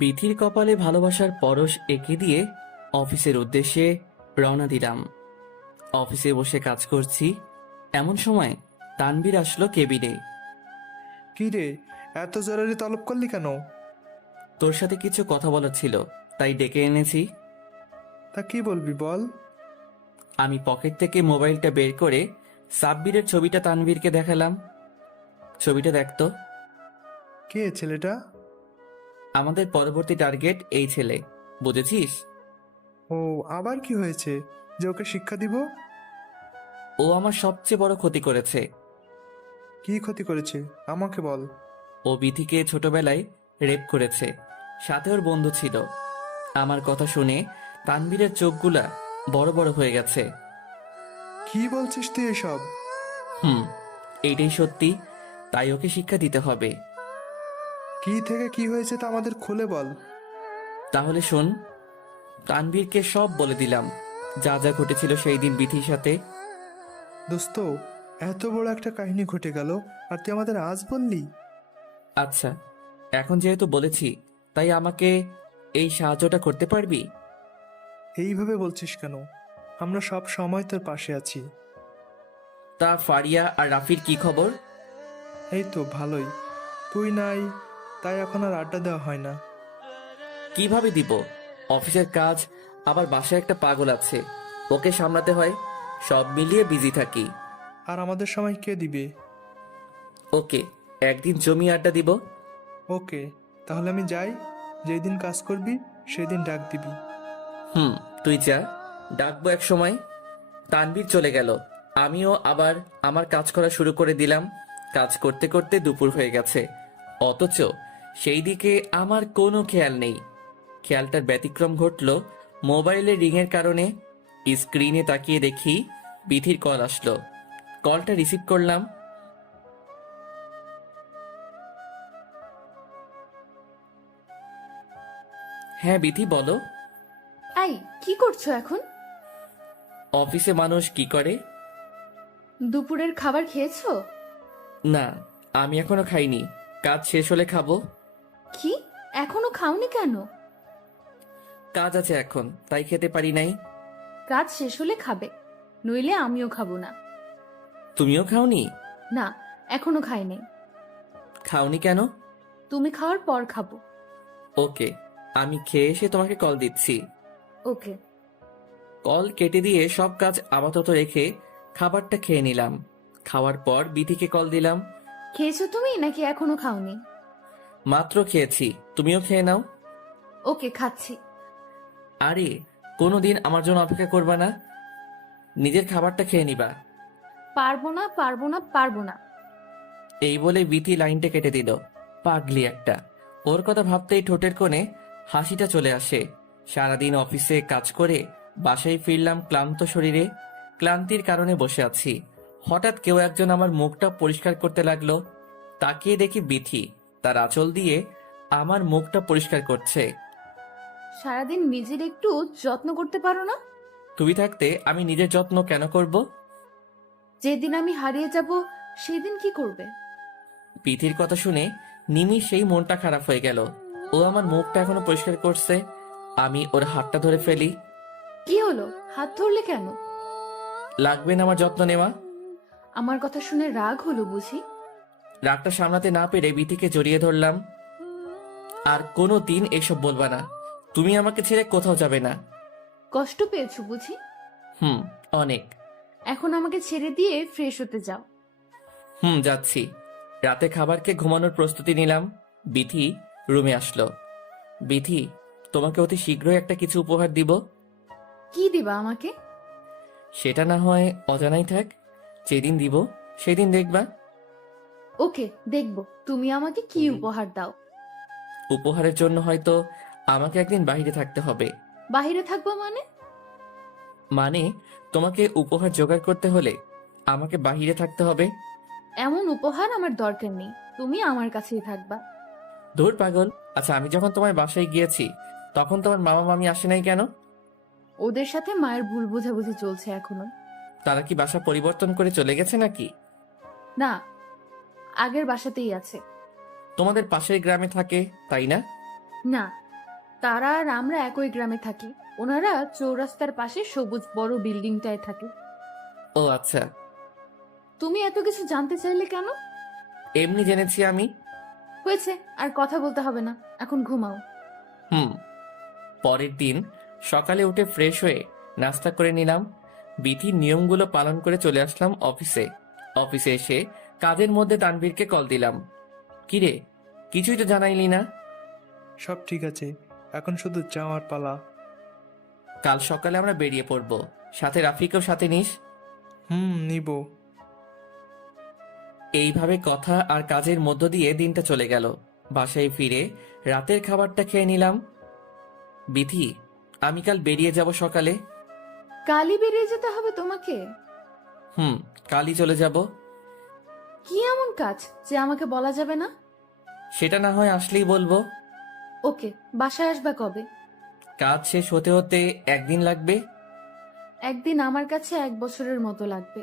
বিথির কপালে ভালোবাসার পরশ এঁকে দিয়ে অফিসের উদ্দেশ্যে রওনা দিলাম। অফিসে বসে কাজ করছি, এমন সময় তানভীর আসলো কেবিনে। কি রে, এত জরুরি তলব করলি কেন? তোর সাথে কিছু কথা বলার ছিল, তাই ডেকে এনেছি। তা কি বলবি বল। আমি পকেট থেকে মোবাইলটা বের করে সাব্বিরের ছবিটা তানভীরকে দেখালাম। ছবিটা দেখতো। কে ছেলেটা? আমাদের পরবর্তী টার্গেট এই ছেলে, বুঝেছিস? ও, আবার কি হয়েছে যে ওকে শিক্ষা দিব? ও আমার সবচেয়ে বড় ক্ষতি করেছে। কি ক্ষতি করেছে আমাকে বল। ও বিথিকে ছোটবেলায় রেপ করেছে, সাথে ওর বন্ধু ছিল। আমার কথা শুনে তানভীরের চোখগুলা বড় বড় হয়ে গেছে। কি বলছিস তুই এসব? এইটাই সত্যি, তাই ওকে শিক্ষা দিতে হবে। কি থেকে কি হয়েছে তা আমাদের খুলে বল। তাহলে শোন, তানভীরকে সব বলে দিলাম, যা যা ঘটেছিল সেই দিন বিথির সাথে। দোস্ত, এত বড় একটা কাহিনী ঘটে গেল আর তুই আমাদের আজ বললি? আচ্ছা, এখন যেহেতু বলেছি, তাই আমাকে এই সাহায্যটা করতে পারবি? এইভাবে বলছিস কেন? আমরা সব সময় তোর পাশে আছি। তা ফারিয়া আর রাফির কি খবর? এই তো ভালোই। তুই নাই, তাই এখন আর আড্ডা দেওয়া হয় না। কিভাবে দিব? অফিসের কাজ, আবার বাসায় একটা পাগল আছে, ওকে সামলাতে হয়, সব মিলিয়ে বিজি থাকি। আর আমাদের সময় কে দিবে? ওকে, একদিন জমি আড্ডা দিব। ওকে, তাহলে আমি যাই। যেই দিন কাজ করবি সেদিন ডাক দিবি। তুই যা, ডাকবো এক সময়। তানভীর চলে গেল, আমিও আবার আমার কাজ করা শুরু করে দিলাম। কাজ করতে করতে দুপুর হয়ে গেছে, অথচ সেই দিকে আমার কোনো খেয়াল নেই। খেয়ালটার ব্যতিক্রম ঘটল মোবাইলের রিংয়ের কারণে। স্ক্রিনে তাকিয়ে দেখি বিথির কল আসলো। কলটা রিসিভ করলাম। হ্যাঁ বিথি, বলো। এই, কি করছো এখন? অফিসে মানুষ কি করে? দুপুরের খাবার খেয়েছো? না, আমি এখনো খাইনি, কাজ শেষ হলে খাবো। কি, এখনো খাওনি কেন? কাজ আছে এখন, তাই খেতে পারি নাই। কাজ শেষ হলে খাবে, নইলে আমিও খাবো না। তুমিও খাওনি? না, এখনো খাইনি। খাওনি কেন? তুমি খাওয়ার পর খাবো। ওকে, আমি খেয়ে এসে তোমাকে কল দিচ্ছি। ওকে। কল কেটে দিয়ে সব কাজ আপাতত রেখে খাবারটা খেয়ে নিলাম। খাওয়ার পর বিথিকে কল দিলাম। খেয়েছো তুমি নাকি এখনো খাওনি? মাত্র খেয়েছি, তুমিও খেয়ে নাও। ওকে, খাচ্ছি। আরে, কোনোদিন আমার জন্য অপেক্ষা করবা না? নিজের খাবারটা খেয়ে নিবা। পারবো না, পারবো না, পারবো না। এই বলে বিথি লাইনটা কেটে দিল। পাগলি একটা, ওর কথা ভাবতেই ঠোঁটের কোণে হাসিটা চলে আসে। সারাদিন অফিসে কাজ করে বাসায় ফিরলাম ক্লান্ত শরীরে। ক্লান্তির কারণে বসে আছি। হঠাৎ কেউ একজন আমার মুখটা পরিষ্কার করতে লাগলো। তাকিয়ে দেখি বিথি তার আঁচল দিয়ে আমার মুখটা পরিষ্কার করছে। সারাদিন নিজের একটু যত্ন করতে পারো না? তুমি থাকতে আমি নিজের যত্ন কেন করব? যেদিন আমি হারিয়ে যাব সেদিন কি করবে? বিথির কথা শুনে নিমিষ সেই মনটা খারাপ হয়ে গেল। ও আমার মুখটা এখনো পরিষ্কার করছে। আমি ওর হাতটা ধরে ফেলি। কি হলো, হাত ধরলে কেন? লাগবে না আমার যত্ন নেওয়া? আমার কথা শুনে রাগ হলো বুঝি? রাগটা সামলাতে না পেরে বিথিকে জড়িয়ে ধরলাম। আর কোনো দিন এসব বলবা না, তুমি আমাকে ছেড়ে কোথাও যাবে না। কষ্ট পেয়েছো বুঝি? অনেক। এখন আমাকে ছেড়ে দিয়ে ফ্রেশ হতে যাও। যাচ্ছি। রাতে খাবারকে ঘুমানোর প্রস্তুতি নিলাম। বিথি রুমে আসলো। বিথি, তোমাকে অতি শীঘ্রই একটা কিছু উপহার দিব। কি দিবা আমাকে? সেটা না হয় অজানাই থাক, যেদিন দিব সেদিন দেখবা। ওকে, দেখবো তুমি আমাকে কি উপহার দাও। উপহারের জন্য হয়তো আমাকে একদিন বাইরে থাকতে হবে। বাহিরে থাকবো মানে? মানে তোমাকে উপহার জোগাড় করতে হলে আমাকে বাহিরে থাকতে হবে। এমন উপহার আমার দরকার নেই, তুমি আমার কাছেই থাকবা। ধুর পাগল। আচ্ছা, আমি যখন তোমার বাসায় গিয়েছি তখন তোমার মামা মামি আসে নাই কেন? ওদের সাথে মায়ের ভুল বোঝাবুঝি চলছে এখনো। তারা কি বাসা পরিবর্তন করে চলে গেছে নাকি? না, আগের বাসাতেই আছে। তোমাদের পাশের গ্রামে থাকে, তাই না? না, তারা আর আমরা একই গ্রামে থাকি। ওনারা চৌরাস্তার পাশে সবুজ বড় বিল্ডিংটায় থাকে। ও আচ্ছা। তুমি এত কিছু জানতে চাইলে কেন? এমনি জেনেছি আমি। হয়েছে, আর কথা বলতে হবে না, এখন ঘুমাও। পরের দিন সকালে উঠে ফ্রেশ হয়ে নাস্তা করে নিলাম। বিধির নিয়মগুলো পালন করে চলে আসলাম অফিসে। অফিসে এসে কাজের মধ্যে তানভীরকে কল দিলাম। কিরে, কিছুই তো জানাইলি না? সব ঠিক আছে, এখন শুধু যাওয়ার পালা। কাল সকালে আমরা বেরিয়ে পড়ব, সাথে রাফিকেও সাথে নিস। নিব। এইভাবে কথা আর কাজের মধ্য দিয়ে দিনটা চলে গেল। বাসায় ফিরে রাতের খাবারটা খেয়ে নিলাম। বিধি, আমি কাল বেরিয়ে যাব সকালে। কালই বেরিয়ে যেতে হবে তোমাকে? কালই চলে যাব। কি এমন কাজ যে আমাকে বলা যাবে না? সেটা না হয় আসলেই বলবো। ওকে, বাসায় আসবা কবে? কাজ শেষ হতে হতে একদিন লাগবে। একদিন আমার কাছে 1 বছরের মতো লাগবে।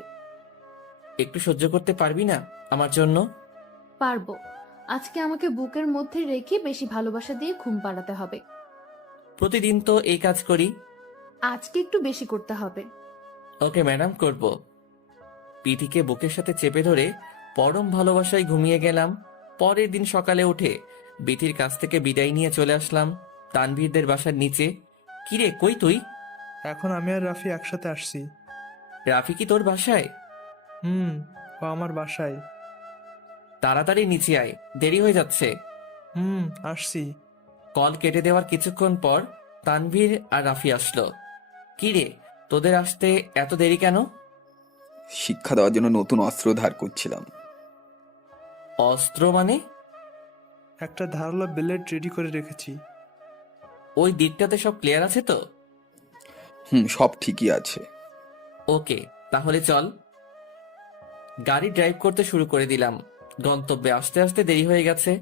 একটু সহ্য করতে পারবি না আমার জন্য? পারবো। আজকে আমাকে বুকের মধ্যে রেখে বেশি ভালোবাসা দিয়ে ঘুম পাড়াতে হবে। প্রতিদিন তো এই কাজ করি। আজকে একটু বেশি করতে হবে। ওকে ম্যাডাম, করব। পিঠিকে বুকের সাথে চেপে ধরে পরম ভালোবাসায় ঘুমিয়ে গেলাম। পরের দিন সকালে উঠে বিথির কাছ থেকে বিদায় নিয়ে চলে আসলাম তানভীরদের বাসার নিচে। কিরে, কই তুই? এখন আমি আর রাফি একসাথে আসছি। রাফি কি তোর বাসায়? ও আমার বাসায়। তাড়াতাড়ি নিচে আয়, দেরি হয়ে যাচ্ছে। আসছি। কল কেটে দেওয়ার কিছুক্ষণ পর তানভীর আর রাফি আসলো। কিরে, তোদের আসতে এত দেরি কেন? শিক্ষা দেওয়ার জন্য নতুন অস্ত্র ধার করছিলাম। অস্ত্র মানে? একটা ধারালো ব্লেড রেডি করে রেখেছি। ওই দিকটাতে সব ক্লিয়ার আছে তো? সব ঠিকই আছে। ওকে, তাহলে চল। গাড়ি ড্রাইভ করতে শুরু করে দিলাম। গন্তব্যে আসতে আসতে দেরি হয়ে গেছে।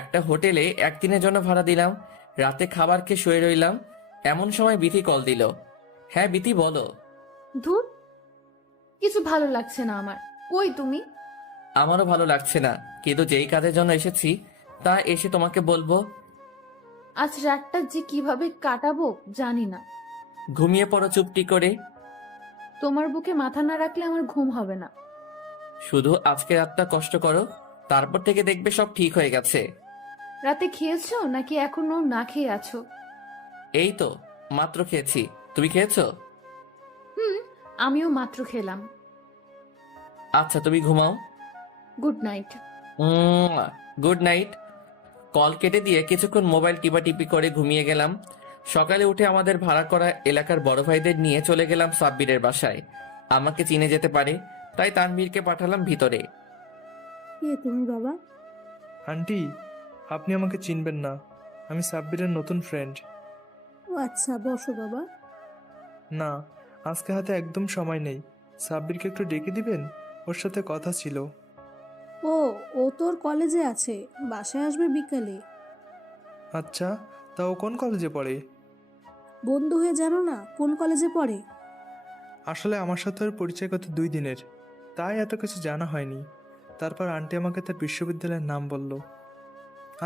একটা হোটেলে একদিনের জন্য ভাড়া দিলাম। রাতে খাবার খেয়ে শুয়ে রইলাম। এমন সময় বিথি কল দিল। হ্যাঁ বিথি, বলো। ধুর, কিছু ভালো লাগছে না আমার। কই তুমি? আমারও ভালো লাগছে না, কিন্তু যেই কাজের জন্য এসেছি তা এসে তোমাকে বলবো। আজ রাতটা যে কিভাবে কাটাবো জানি না। ঘুমিয়ে পড়ো চুপটি করে। তোমার বুকে মাথা না রাখলে আমার ঘুম হবে না। শুধু আজকে রাতটা কষ্ট করো, তারপর থেকে দেখবে সব ঠিক হয়ে গেছে। রাতে খেয়েছো নাকি এখনো না খেয়ে আছো? এই তো মাত্র খেয়েছি, তুমি খেয়েছো? আমিও মাত্র খেলাম। আচ্ছা, তুমি ঘুমাও। Good night. Good night. Call কেটে দিয়ে কিছুক্ষণ মোবাইল টিপাটিপি করে ঘুমিয়ে গেলাম। সকালে উঠে আমাদের ভাড়া করা এলাকার বড় ভাইদের নিয়ে চলে গেলাম সাব্বিরের বাসায়। আমাকে চিনে যেতে পারে, তাই তানভীরকে পাঠালাম ভিতরে। কে তুমি বাবা? আন্টি, আপনি আমাকে চিনবেন না, আমি সাব্বিরের নতুন ফ্রেন্ড। ও আচ্ছা, বসো বাবা। না, আজকে হাতে একদম সময় নেই। সাব্বিরকে একটু ডেকে দিবেন, ওর সাথে কথা ছিল। ও তোর কলেজে আছে, বাসায় আসবে বিকালে। আচ্ছা, তা ও কোন কলেজে পড়ে? বন্ধু হয়ে জানো না কোন কলেজে পড়ে? আসলে আমার সাথে ওর পরিচয় গত 2 দিনের, তাই এত কিছু জানা হয়নি। তারপর আন্টি আমাকে তার বিশ্ববিদ্যালয়ের নাম বলল।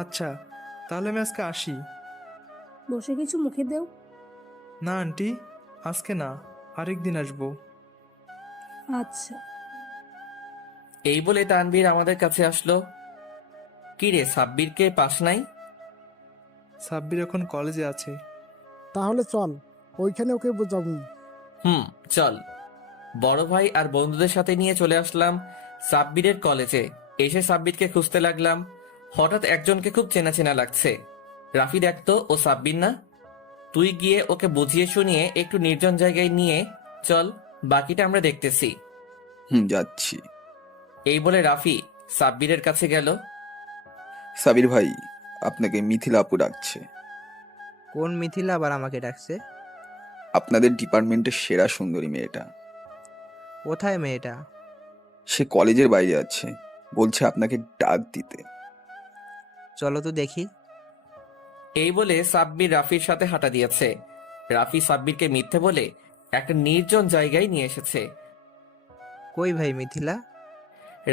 আচ্ছা, তাহলে আমি আজকে আসি। বসে কিছু মুখে দেও। না আন্টি, আজকে না, আরেকদিন আসবো। আচ্ছা। এই বলে তানভীর আমাদের কাছে আসলো। কি রে, সাব্বিরকে পাস নাই? সাব্বির এখন কলেজে আছে। তাহলে চল, ওইখানে ওকে বোঝাবো। চল। বড় ভাই আর বন্ধুদের সাথে নিয়ে চলে আসলাম সাব্বিরের কলেজে। এসে সাব্বিরকে খুঁজতে লাগলাম। হঠাৎ একজনকে খুব চেনা চেনা লাগছে। রাফি, দেখতো ও সাব্বির না? তুই গিয়ে ওকে বুঝিয়ে শুনিয়ে একটু নির্জন জায়গায় নিয়ে চল, বাকিটা আমরা দেখতেছি। যাচ্ছি। এই বলে রাফি সাব্বিরের কাছে গেল। সাবির ভাই, আপনাকে মিথিলা আপু ডাকছে। কোন মিথিলা আবার আমাকে ডাকছে? আপনাদের ডিপার্টমেন্টের সেরা সুন্দরী মেয়েটা। কোথায় মেয়েটা? সে কলেজের বাইরে আছে, বলছে আপনাকে ডাক দিতে। চলো তো দেখি। এই বলে সাব্বির রাফির সাথে হাঁটা দিয়েছে। রাফি সাব্বিরকে মিথ্যে বলে একটা নির্জন জায়গায় নিয়ে এসেছে। কই ভাই মিথিলা?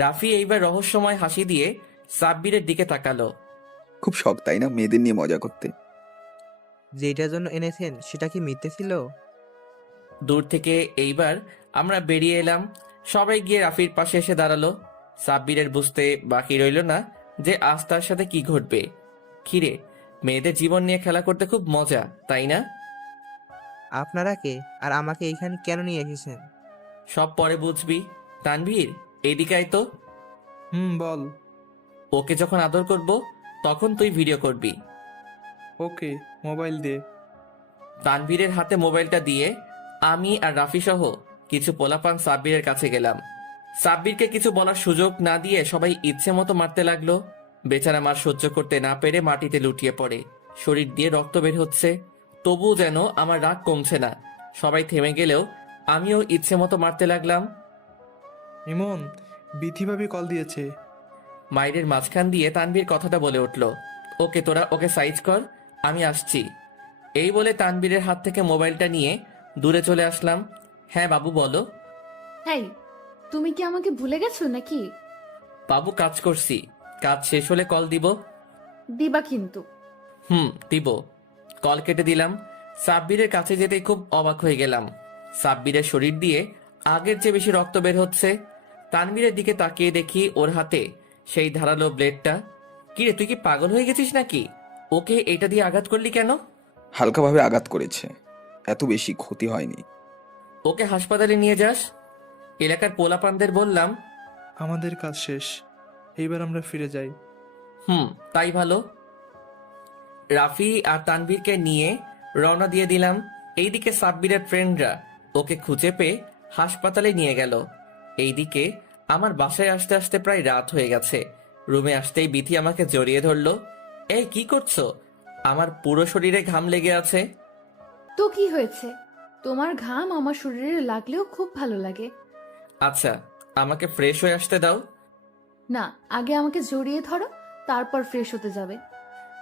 রাফি এইবার রহস্যময় হাসি দিয়ে সাব্বিরের দিকে তাকালো। খুব শখ তাই না মেয়েদের নিয়ে মজা করতে? যেটার জন্য এনেছেন সেটা কি মিথ্যে ছিল? দূর থেকে এইবার আমরা বেরিয়ে এলাম। সবাই গিয়ে রাফির পাশে এসে দাঁড়ালো। সাব্বিরের বুঝতে বাকি রইল না যে আজ তার সাথে কি ঘটবে। কিরে, মেয়েদের জীবন নিয়ে খেলা করতে খুব মজা, তাই না? আপনারা কে আর আমাকে এইখানে কেন নিয়ে এসেছেন? সব পরে বুঝবি। তানভীর, এইদিকে আয় তো। বল। ওকে যখন আদর করব তখন তুই ভিডিও করবি। ওকে, মোবাইল দে। তানভীরের হাতে মোবাইলটা দিয়ে আমি আর রাফি সহ কিছু পোলাপান সাব্বিরের কাছে গেলাম। সাব্বিরকে কিছু বলার সুযোগ না দিয়ে সবাই ইচ্ছে মতো মারতে লাগলো। বেচারা মার সহ্য করতে না পেরে মাটিতে লুটিয়ে পড়ে। শরীর দিয়ে রক্ত বের হচ্ছে, তবুও যেন আমার রাগ কমছে না। সবাই থেমে গেলেও আমিও ইচ্ছে মতো মারতে লাগলাম। ইমন, বিথিভাবি কল দিয়েছে। মায়ের মাঝখান দিয়ে তানভীর কথাটা বলে উঠল, ওকে তোরা ওকে সাইজ কর, আমি আসছি। এই বলে তানভীরের হাত থেকে মোবাইলটা নিয়ে দূরে চলে আসলাম। হ্যাঁ বাবু বলো। হ্যাঁ, তুমি কি আমাকে ভুলে গেছো নাকি? বাবু কাজ করছি, কাজ শেষ হলে কল দিব। দিবা কিন্তু। দিব। কল কেটে দিলাম। সাব্বিরের কাছে যেতেই খুব অবাক হয়ে গেলাম। সাব্বিরের শরীর দিয়ে আগের চেয়ে বেশি রক্ত বের হচ্ছে। তানভীরের দিকে তাকিয়ে দেখি ওর হাতে সেই ধারালো ব্লেডটা। কিরে, তুই কি পাগল হয়ে গেছিস নাকি? ওকে এটা দিয়ে আঘাত করলি কেন? হালকাভাবে আঘাত করেছে, এত বেশি ক্ষতি হয়নি। ওকে হাসপাতালে নিয়ে যাস। এলাকার পোলাপানদের বললাম, আমাদের কাজ শেষ, এইবার আমরা ফিরে যাই। তাই ভালো। রাফি আর তানভীরকে নিয়ে রওনা দিয়ে দিলাম। এইদিকে সাব্বিরের ফ্রেন্ডরা ওকে খুঁজে পেয়ে হাসপাতালে নিয়ে গেল। এইদিকে আমার বাসায় আসতে আসতে প্রায় রাত হয়ে গেছে। রুমে আসতেই বিথি আমাকে জড়িয়ে ধরলো। এই কি করছো? আমার পুরো শরীরে ঘাম লেগে আছে। তো কি হয়েছে? তোমার ঘাম আমার শরীরে লাগলেও খুব ভালো লাগে। আচ্ছা, আমাকে ফ্রেশ হয়ে আসতে দাও। না, আগে আমাকে জড়িয়ে ধরো, তারপর ফ্রেশ হতে যাবে।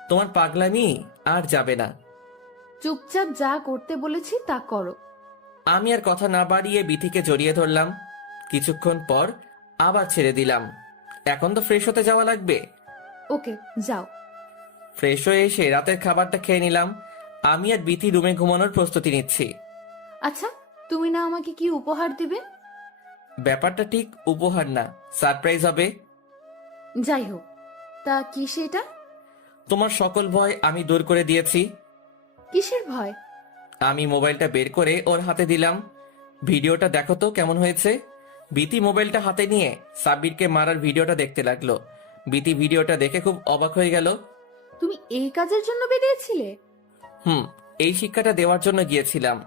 তোমার পাগলামি আর যাবে না। চুপচাপ যা করতে বলেছি তা করো। আমি আর কথা না বাড়িয়ে বিথিকে জড়িয়ে ধরলাম। কিছুক্ষণ পর আবার ছেড়ে দিলাম। এখন তো ফ্রেশ হতে যাওয়া লাগবে। ওকে, যাও। ফ্রেশ হয়ে এসে রাতের খাবারটা খেয়ে নিলাম। আমি আর বিথি রুমে ঘুমানোর প্রস্তুতি নিচ্ছি। আচ্ছা, তুমি না আমাকে কি উপহার দিবে? ব্যাপারটা ঠিক উপহার না, সারপ্রাইজ হবে। যাই হোক, তা কি সেটা? তোমার সকল ভয় আমি দূর করে দিয়েছি। কিসের ভয়? আমি মোবাইলটা বের করে ওর হাতে দিলাম। ভিডিওটা দেখো তো কেমন হয়েছে। বিথি মোবাইলটা হাতে নিয়ে সাব্বিরকে মারার ভিডিওটা দেখতে লাগলো। বিথি ভিডিওটা দেখে খুব অবাক হয়ে গেল। তুমি এই কাজের জন্য বেরিয়েছিলে? এই শিক্ষাটা দেওয়ার জন্য গিয়েছিলাম।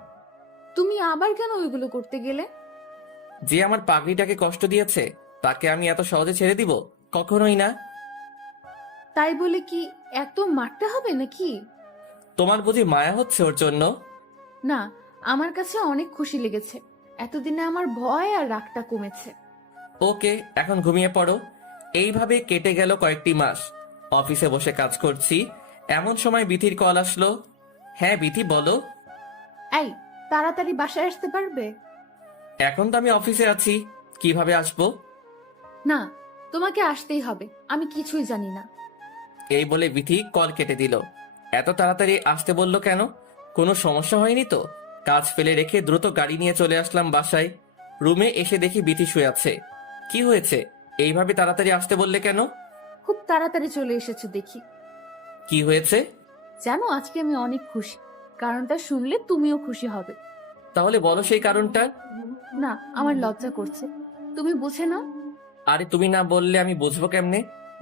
তুমি আবার কেন ওইগুলো করতে গেলে? যে আমার পাগড়িটাকে কষ্ট দিয়েছে তাকে আমি এত সহজে ছেড়ে দিব? কখনোই না। তাই বলে কি এত মারতে হবে নাকি? তোমার বুঝি মায়া হচ্ছে ওর জন্য? না, আমার কাছে অনেক খুশি লেগেছে। এতদিনে আমার ভয় আর রাগটা কমেছে। ওকে, এখন ঘুমিয়ে পড়ো। এইভাবে কেটে গেল কয়েকটি মাস। অফিসে বসে কাজ করছি, এমন সময় বিথির কল আসলো। হ্যাঁ বিথি বলো। এই, তাড়াতাড়ি বাসায় আসতে পারবে? এখন তো আমি অফিসে আছি, কিভাবে আসবো? না, তোমাকে আসতেই হবে, আমি কিছুই জানি না। এই বলে বিথি কল কেটে দিল। এত তাড়াতাড়ি আসতে বললো কেন? কোনো সমস্যা হয়নি তো? কাজ ফেলে রেখে দ্রুত গাড়ি নিয়ে চলে আসলাম বাসায়। রুমে এসে দেখি বিথি শুয়ে আছে। কি হয়েছে, এইভাবে তাড়াতাড়ি আসতে বললে কেন? খুব তাড়াতাড়ি চলে এসেছো দেখি। কি হয়েছে? জানো, আজকে আমি অনেক খুশি। কারণটা শুনলে তুমিও খুশি হবে। তাহলে বলো সেই কারণটা। না, আমার লজ্জা করছে, তুমি বুঝে নাও। আরে তুমি না বললে আমি বুঝবো কেমনে?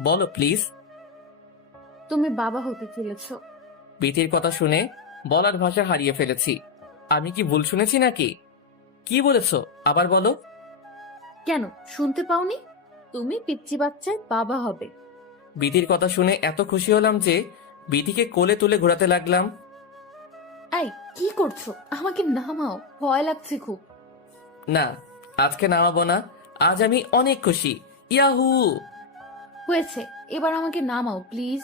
বলো প্লিজ। তুমি বাবা হতে চলেছো। বিথির কথা শুনে বলার ভাষা হারিয়ে ফেলেছি। আমি কি ভুল শুনেছি নাকি? কি বলেছো আবার বলো। কেন, শুনতে পাওনি? তুমি পিচ্চি বাচ্চার বাবা হবে। বিথির কথা শুনে এত খুশি হলাম যে বিথিকে কোলে তুলে ঘোরাতে লাগলাম। এই, কি করছো? আমাকে নামাও, ভয় লাগছে খুব। না, আজকে নামাবো না, আজ আমি অনেক খুশি। ইয়াহু! হয়েছে, এবার আমাকে নামাও প্লিজ।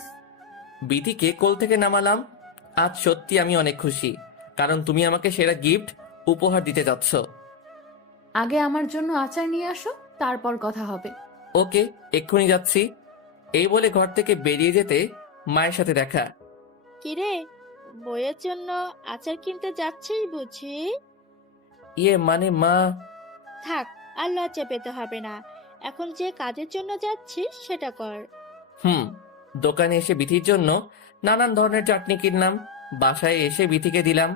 বিথিকে কোল থেকে নামালাম। আজ সত্যি আমি অনেক খুশি, কারণ তুমি আমাকে সেরা গিফট উপহার দিতে যাচ্ছ। আগে আমার জন্য আচার নিয়ে আসো, তারপর কথা হবে। ওকে, এক্ষুনি যাচ্ছি। এই বলে ঘর থেকে বেরিয়ে যেতে মায়ের সাথে দেখা। কিরে, বইয়ের জন্য আচার কিনতে যাচ্ছিস বুঝি? ইয়ে মানে মা। থাক, আর লজ্জা পেতে হবে না। এখন যে কাজের জন্য যাচ্ছিস সেটা কর। দোকানে এসে বিথির জন্য নানান ধরনের চাটনি কিনলাম। বাসায় এসে বিথিকে দিলাম।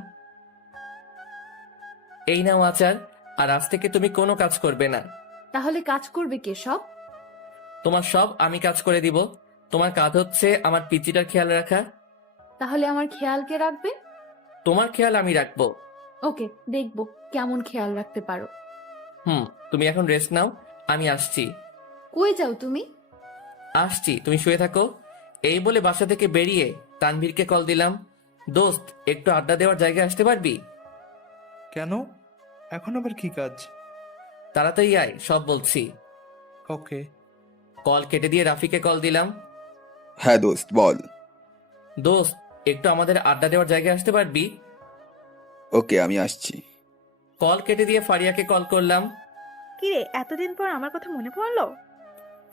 এই নাও আচার, আর আজ থেকে তুমি কোনো কাজ করবে না। তাহলে কাজ করবে কে সব? তোমার সব আমি কাজ করে দিব। তোমার কাজ হচ্ছে আমার পিচিটার খেয়াল রাখা। তাহলে আমার খেয়াল কে রাখবে? তোমার খেয়াল আমি রাখবো। ওকে, দেখবো কেমন খেয়াল রাখতে পারো। তুমি এখন রেস্ট নাও, আমি আসছি। কই যাও তুমি? আসছি, তুমি শুয়ে থাকো। এই বলে বাসা থেকে বেরিয়ে তানভীরকে কল দিলাম। দোস্ত, একটু আড্ডা দেওয়ার জায়গায় আসতে পারবি? কেন? এখন আবার কি কাজ? তাড়াতাড়ি আয়, সব বলছি। ওকে। কল কেটে দিয়ে রাফিকে কল দিলাম। হ্যাঁ দোস্ত, বল। দোস্ত, একটু আমাদের আড্ডা দেওয়ার জায়গায় আসতে পারবি? ওকে, আমি আসছি। কল কেটে দিয়ে ফারিয়াকে কল করলাম। কিরে, এতদিন পর আমার কথা মনে পড়লো?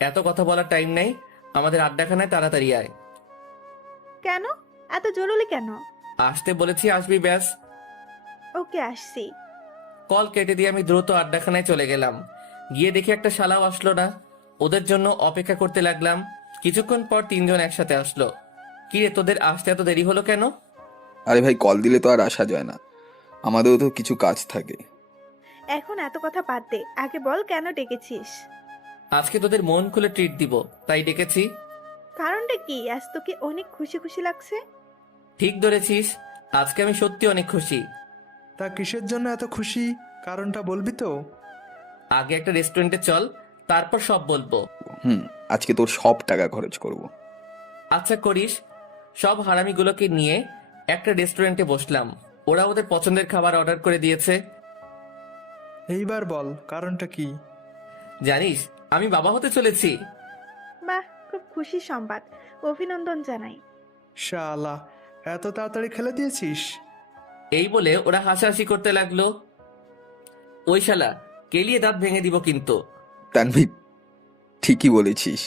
এত কথা বলার টাইম নেই, আমাদের আড্ডাখানায় তাড়াতাড়ি আয়। কেন এত জরুরি কেন? আসতে বলেছি, আসবি ব্যাস। ওকে, আসছি। কল কেটে দিয়ে আমি দ্রুত আড্ডাখানায় চলে গেলাম। গিয়ে দেখি একটা শালাও আসলো না। ওদের জন্য অপেক্ষা করতে লাগলাম। কিছুক্ষণ পর তিনজন একসাথে আসলো। কিরে, তোদের আসতে এত দেরি হলো কেন? আরে ভাই, কল দিলে তো আর আসা যায় না, আমাদেরও তো কিছু কাজ থাকে। এখন এত কথা বাদ দে, আগে বল কেন ডেকেছিস? আজকে তোদের মন খুলে ট্রিট দিব, তাই ডেকেছি। কারণটা কি? আজ তোকে অনেক খুশি খুশি লাগছে। ঠিক ধরেছিস, আজকে আমি সত্যি অনেক খুশি। তা কিসের জন্য এত খুশি, কারণটা বলবি তো? আগে একটা রেস্টুরেন্টে চল, তারপর সব বলবো। আজকে তোর সব টাকা খরচ করব। আচ্ছা করিস। সব হারামিগুলোকে নিয়ে একটা রেস্টুরেন্টে বসলাম। ওরা ওদের পছন্দের খাবার অর্ডার করে দিয়েছে। এইবার বল কারণটা কি? জানিস, আমি বাবা হতে চলেছি। বাহ, খুব খুশি সংবাদ, অভিনন্দন জানাই। শালা, এত তাড়াতাড়ি খেলে দিয়েছিস? এই বলে ওরা হাসাহাসি করতে লাগলো। ওই শালা, কেলিয়ে দাঁত ভেঙে দিব কিন্তু। তানভীর, ঠিকই বলেছিস।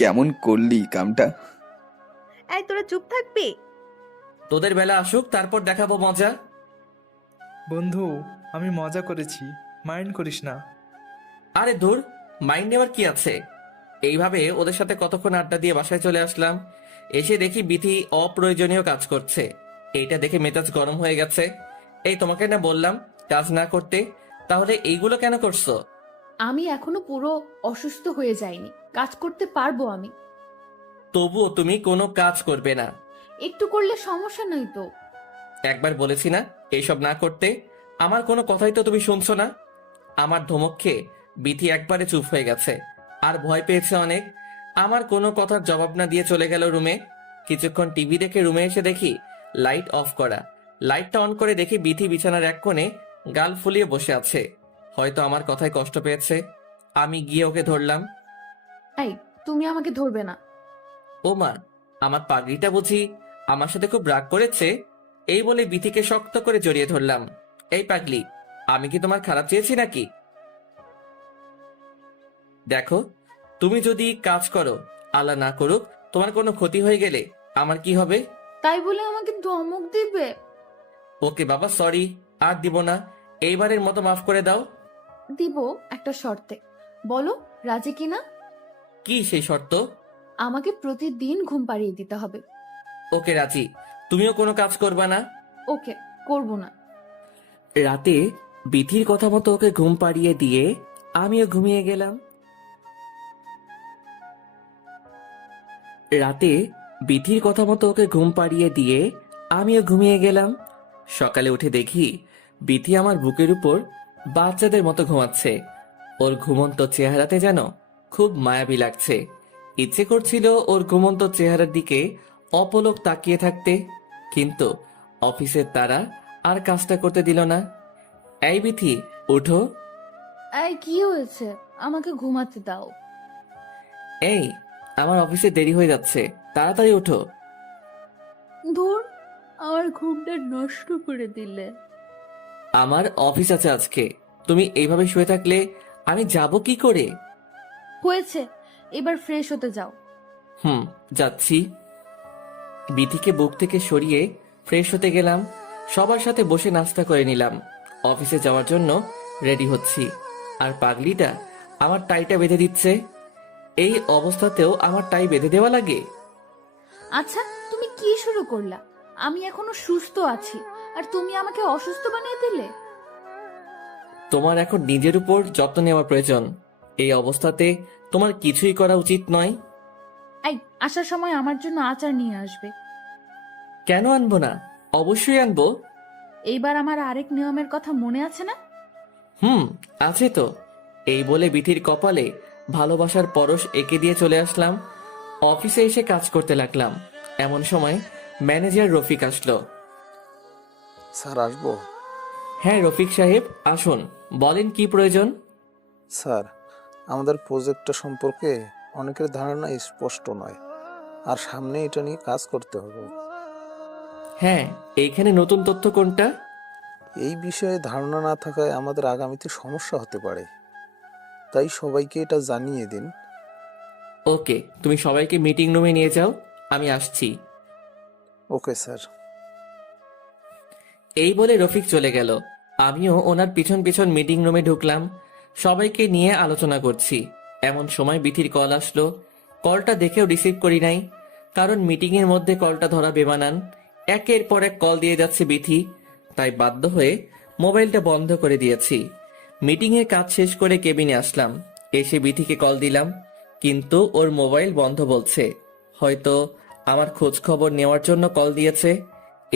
কেমন করলি কামটা? এই, তোরা চুপ থাকবি? তোদের বেলা আসুক, তারপর দেখাবো মজা। বন্ধু, আমি মজা করেছি, মাইন্ড করিস না। আরে ধুর, মাইন্ড নেওয়ার কি আছে। এইভাবে ওদের সাথে কতক্ষণ আড্ডা দিয়ে বাসায় চলে আসলাম। এসে দেখি বিথি অপ্রয়োজনীয় কাজ করছে। এইটা দেখে মেজাজ গরম হয়ে গেছে। এই, তোমাকে না বললাম কাজ না করতে, তাহলে এইগুলো কেন করছো? আমি এখনো পুরো অসুস্থ হয়ে যাইনি, কাজ করতে পারবো আমি। তবুও তুমি কোনো কাজ করবে না? একটু করলে সমস্যা নেই তো। একবার বলেছি না এইসব না করতে? আমার কোনো কথাই তো তুমি শুনছো না। আমার ধমক খেয়ে বিথি একবারে চুপ হয়ে গেছে, আর ভয় পেয়েছে অনেক। আমার কোনো কথার জবাব না দিয়ে চলে গেল রুমে। কিছুক্ষণ টিভি দেখে রুমে এসে দেখি লাইট অফ করা। লাইটটা অন করে দেখি বিথি বিছানার এক কোণে গাল ফুলিয়ে বসে আছে। হয়তো আমার কথায় কষ্ট পেয়েছে। আমি গিয়ে ওকে ধরলাম। এই, তুমি আমাকে ধরবে না। ও মা, আমার পাগড়িটা বুঝি আমার সাথে খুব রাগ করেছে? এই বলে বিথিকে শক্ত করে জড়িয়ে ধরলাম। এই পাগলি, আমি কি তোমার খারাপ চেয়েছি নাকি? দেখো, তুমি যদি কাজ করো, আল্লাহ না করুক তোমার কোনো ক্ষতি হয়ে গেলে আমার কি হবে? তাই বলে আমাকে ধমক দিবে? ওকে বাবা, সরি, আর দিব না। এইবারের মতো মাফ করে দাও। দিব একটা শর্তে। বলো রাজি কিনা? কি সেই শর্ত? আমাকে প্রতিদিন ঘুম পাড়িয়ে দিতে হবে। ওকে রাজি। তুমিও কোনো কাজ করবা না? ওকে, করব না। রাতে বিথির কথা মতো ওকে ঘুম পাড়িয়ে দিয়ে আমিও ঘুমিয়ে গেলাম। সকালে উঠে দেখি বিথি আমার বুকের উপর বাচ্চাদের মতো ঘুমাচ্ছে। ওর ঘুমন্ত চেহারাতে যেন খুব মায়াবী লাগছে। ইচ্ছে করছিল ওর ঘুমন্ত চেহারার দিকে অপলক তাকিয়ে থাকতে, কিন্তু অফিসের তারা আর কাজটা করতে দিল না। এই বিথি, উঠো। এই কি হয়েছে? আমাকে ঘুমাতে দাও। এই, আমার অফিসে দেরি হয়ে যাচ্ছে, তাড়াতাড়ি ওঠো। ধুর, আমার ঘুমটা নষ্ট করে দিলে। আমার অফিস আছে আজকে, তুমি এইভাবে শুয়ে থাকলে আমি যাব কি করে? হয়েছে, এবার ফ্রেশ হতে যাও। যাচ্ছি। বিথিকে বুক থেকে সরিয়ে ফ্রেশ হতে গেলাম। সবার সাথে বসে নাস্তা করে নিলাম। অফিসে যাওয়ার জন্য রেডি হচ্ছি, আর পাগলিটা আমার টাইটা বেঁধে দিচ্ছে। এই অবস্থাতেও আমার টাই বেঁধে দেওয়া লাগে? আচ্ছা, তুমি কি শুরু করলা? আমি এখনো সুস্থ আছি, আর তুমি আমাকে অসুস্থ বানিয়ে দিলে। তোমার এখন নিজের উপর যত্ন নেওয়া প্রয়োজন। এই অবস্থাতে তোমার কিছুই করা উচিত নয়। এই, আসার সময় আমার জন্য আচার নিয়ে আসবে। কেন আনবো না? অবশ্যই আনবো। এইবার আমার আরেক নিয়মের কথা মনে আছে না? আছে তো। এই বলে বিথির কপালে ভালোবাসার পরশ এঁকে দিয়ে চলে আসলাম। অফিসে এসে কাজ করতে লাগলাম। এমন সময় ম্যানেজার রফিক আসলো। স্যার আসবো? হ্যাঁ রফিক সাহেব, আসুন, বলেন কি প্রয়োজন? স্যার, আমাদের প্রজেক্টটা সম্পর্কে অনেকের ধারণা স্পষ্ট নয়, আর সামনে এটা নিয়ে কাজ করতে হবে। হ্যাঁ, এইখানে নতুন তথ্য কোনটা? এই বিষয়ে ধারণা না থাকায় আমাদের আগামীতে সমস্যা হতে পারে, তাই সবাইকে এটা জানিয়ে দিন। ওকে, তুমি সবাইকে মিটিং রুমে নিয়ে যাও, আমি আসছি। Okay sir. এই বলে রফিক চলে গেল। আমিও ওনার পিছন পিছন মিটিং রুমে ঢুকলাম। সবাইকে নিয়ে আলোচনা করছি। এমন সময় বিথির কল আসলো। কলটা দেখেও রিসিভ করি নাই, কারণ মিটিং এর মধ্যে কলটা ধরা বেমানান। একের পর এক কল দিয়ে যাচ্ছে বিথি, তাই বাধ্য হয়ে মোবাইলটা বন্ধ করে দিয়েছি। মিটিং এর কাজ শেষ করে কেবিনে আসলাম। এসে বিথিকে কল দিলাম, কিন্তু ওর মোবাইল বন্ধ বলছে। হয়তো আমার খোঁজ খবর নেওয়ার জন্য কল দিয়েছে।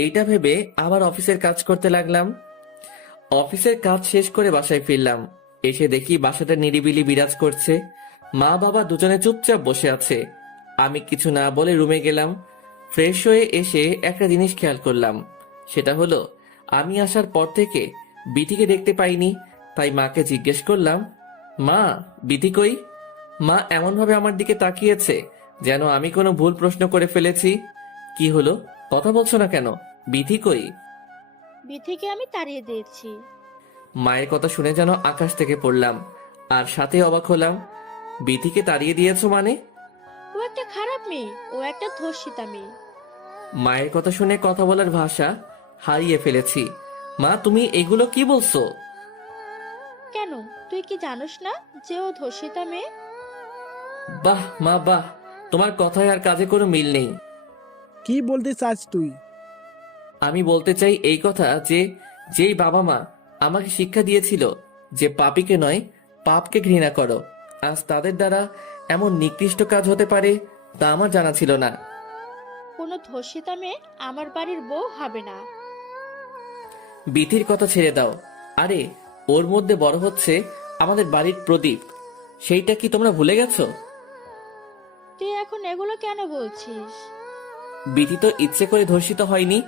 এইটা ভেবে আবার অফিসের কাজ করতে লাগলাম। অফিসের কাজ শেষ করে বাসায় ফিরলাম। এসে দেখি বাসাটা নিরিবিলি বিরাজ করছে। মা বাবা দুজনে চুপচাপ বসে আছে। আমি কিছু না বলে রুমে গেলাম। ফ্রেশ হয়ে এসে একটা জিনিস খেয়াল করলাম। সেটা হলো, আমি আসার পর থেকে বিথিকে দেখতে পাইনি। তাই মাকে জিজ্ঞেস করলাম, মা, বিথি কই? মা এমনভাবে আমার দিকে তাকিয়েছে যেন আমি কোনো ভুল প্রশ্ন করে ফেলেছি। কি হলো, কথা বলছো না কেন? বিথি কই? বিথিকে আমি তাড়িয়ে দিয়েছি। মায়ের কথা শুনে যেন আকাশ থেকে পড়লাম, আর সাথে অবাক হলাম। বিথিকে তাড়িয়ে দিয়েছো মানে? ও একটা খারাপ মেয়ে, ও একটা ধর্ষিতা মেয়ে। মায়ের কথা শুনে কথা বলার ভাষা হারিয়ে ফেলেছি। মা, তুমি এগুলো কি বলছো? কেন, তুই কি জানোস না যে ও ধর্ষিতা মেয়ে? বাহ মা বাহ, তোমার কথায় আর কাজে কোনো মিল নেই। কি বলতে চাস তুই? আমি বলতে চাই এই কথা যে, যেই বাবা মা আমাকে শিক্ষা দিয়েছিল যে পাপীকে নয় পাপকে ঘৃণা করো, আজ তাদের দ্বারা এমন নিকৃষ্ট কাজ হতে পারে তা আমার জানা ছিল না। কোনো ধর্ষিতা মেয়ে আমার বাড়ির বউ হবে না। বিথির কথা ছেড়ে দাও। আরে, ওর মধ্যে বড় হচ্ছে আমাদের বাড়ির প্রদীপ। সেইটা কি তোমরা ভুলে গেছো? তুই এখন এগুলো কেন বলছিস? বিথি তো ইচ্ছে করে ধর্ষিত হয়নি,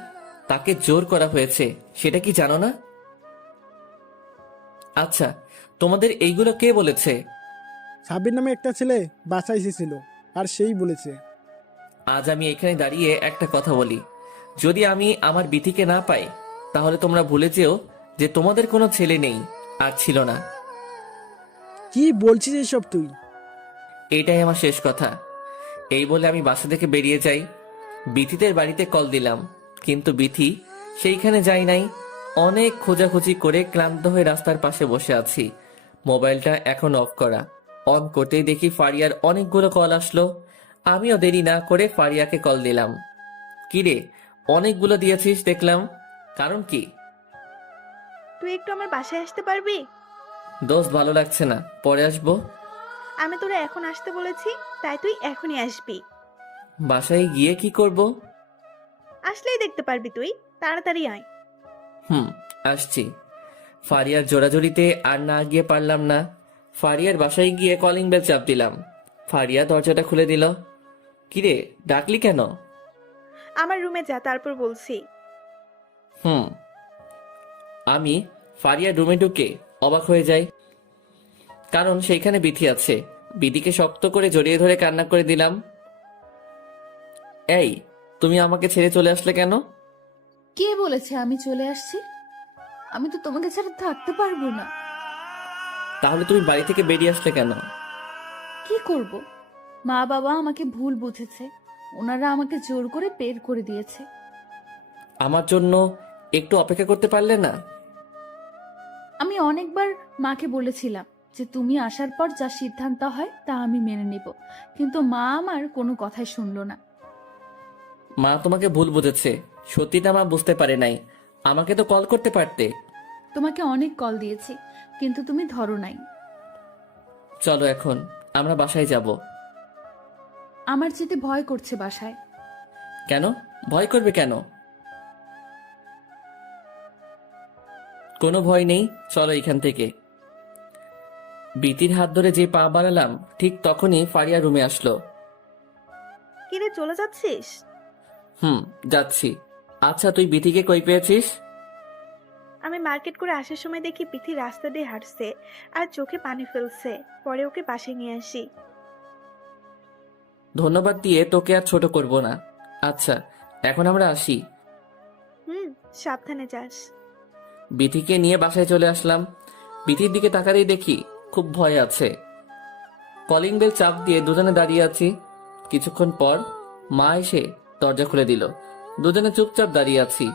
তাকে জোর করা হয়েছে, সেটা কি জানো না? আচ্ছা, তোমাদের এইগুলো কে বলেছে? সাবির নামে একটা ছেলে বাসায় এসেছিল, আর সেই বলেছে। আজ আমি এখানে দাঁড়িয়ে একটা কথা বলি, যদি আমি আমার বিথিকে না পাই তাহলে তোমরা ভুলে যেও যে তোমাদের কোনো ছেলে নেই আর ছিল না। কি বলছিস এসব তুই? এটাই আমার শেষ কথা। এই বলে আমি বাসা থেকে বেরিয়ে যাই। বিথিদের বাড়িতে কল দিলাম, কিন্তু বিথি সেইখানে যাই নাই। অনেক খোঁজাখুঁজি করে ক্লান্ত হয়ে রাস্তার পাশে বসে আছি। মোবাইলটা এখন অফ করা। অন করতেই দেখি ফারিয়ার অনেকগুলো কল আসলো। আমিও দেরি না করে ফারিয়াকে কল দিলাম। কিরে, অনেকগুলো দিয়েছিস দেখলাম, কারণ কি? তুই একটু আমার বাসায় আসতে পারবি? দোস্ত, ভালো লাগছে না, পরে আসবো। আমি তোরা এখন আসতে বলেছি, তাই তুই এখনই আসবি। বাসায় গিয়ে কি করব? আসলেই দেখতে পারবি তুই, তাড়াতাড়ি আয়। আসছি। ফারিয়ার জোরাজোরিতে আর না গিয়ে পারলাম না। ফারিয়ার বাসায় গিয়ে কলিং বেল চাপ দিলাম। ফারিয়া দরজাটা খুলে দিল। কিরে, ডাকলি কেন? আমার রুমে যা, তারপর বলছি। আমি ফারিয়ার রুমে ঢুকে অবাক হয়ে যাই। কারণ সেইখানে বিথি আছে। বিথিকে শক্ত করে জড়িয়ে ধরে কান্না করে দিলাম। এই, তুমি আমাকে ছেড়ে চলে আসলে কেন? কে বলেছে আমি চলে আসছি? আমি তো তোমাকে ছাড়া থাকতে পারবো না। তাহলে তুমি বাড়ি থেকে বেরিয়ে আসলে কেন? কি করব? মা বাবা আমাকে ভুল বুঝেছে, ওনারা আমাকে জোর করে বের করে দিয়েছে। আমার জন্য একটু অপেক্ষা করতে পারলে না? আমি অনেকবার মাকে বলেছিলাম যে তুমি আসার পর যা সিদ্ধান্ত হয় তা আমি মেনে নেব, কিন্তু মা আমার কোনো কথাই শুনলো না। মা তোমাকে ভুল বুঝেছে, সত্যিটা মা বুঝতে পারে নাই। আমাকে তো কল করতে পারতে। তোমাকে অনেক কল দিয়েছি, কিন্তু তুমি ধরো নাই। চলো এখন আমরা বাসায় যাব। আমার যেতে ভয় করছে বাসায়। কেন ভয় করবে কেন? কোনো ভয় নেই, চলো এখান থেকে। বিতির হাত ধরে যে পা বাড়ালাম ঠিক তখনই ফারিয়া রুমে আসলো। কিরে চলে যাচ্ছিস? যাচ্ছি। আচ্ছা তুই বিথিকে কই পেয়েছিস? আমি মার্কেট করে আসার সময় দেখি পিথি রাস্তা দিয়ে হাঁটছে আর চোখে পানি ফেলছে, পরে ওকে পাশে নিয়ে আসি। ধন্যবাদ দিয়ে তোকে আর ছোট করব না। আচ্ছা এখন আমরা আসি। সাবধানে যাস। বিথিকে নিয়ে বাসায় চলে আসলাম। বিথির দিকে তাকাতেই দেখি খুব ভয় আছে। কলিং বেল চাপ দিয়ে দুজনে দাঁড়িয়ে আছি। কিছুক্ষণ পর মা এসে দরজা খুলে দিল। দুজনে চুপচাপ দাঁড়িয়ে আছি,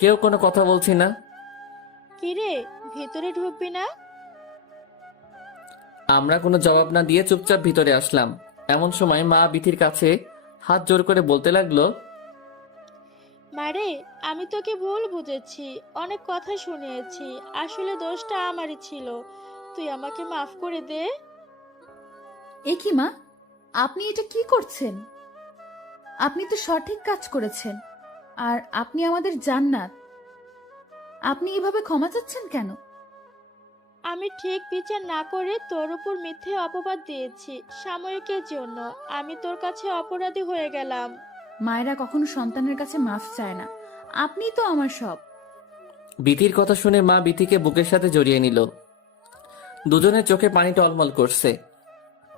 কেউ কোনো কথা বলছি না। কিরে ভেতরে ঢুকবি না? আমরা কোনো জবাব না দিয়ে চুপচাপ ভিতরে আসলাম। এমন সময় মা বিথির কাছে হাত জোর করে বলতে লাগলো, মারে আমি তোকে ভুল বুঝেছি, অনেক কথা শুনিয়েছি, আসলে দোষটা আমারই ছিল, তুই আমাকে মাফ করে দে। এ কি মা, আপনি এটা কি করছেন? আপনি তো সঠিক কাজ করেছেন, আর আপনি আমাদের জান্নাত। আপনি এভাবে ক্ষমা চাচ্ছেন কেন? আমি ঠিক বিচার না করে তোর উপর মিথ্যে অপবাদ দিয়েছি সাময়িকের জন্য, আমি তোর কাছে অপরাধী হয়ে গেলাম। মায়েরা কখনো সন্তানের কাছে মাফ চায় না, আপনিই তো আমার সব। বিথির কথা শুনে মা বিথিকে বুকের সাথে জড়িয়ে নিল। দুজনের চোখে পানি টলমল করছে।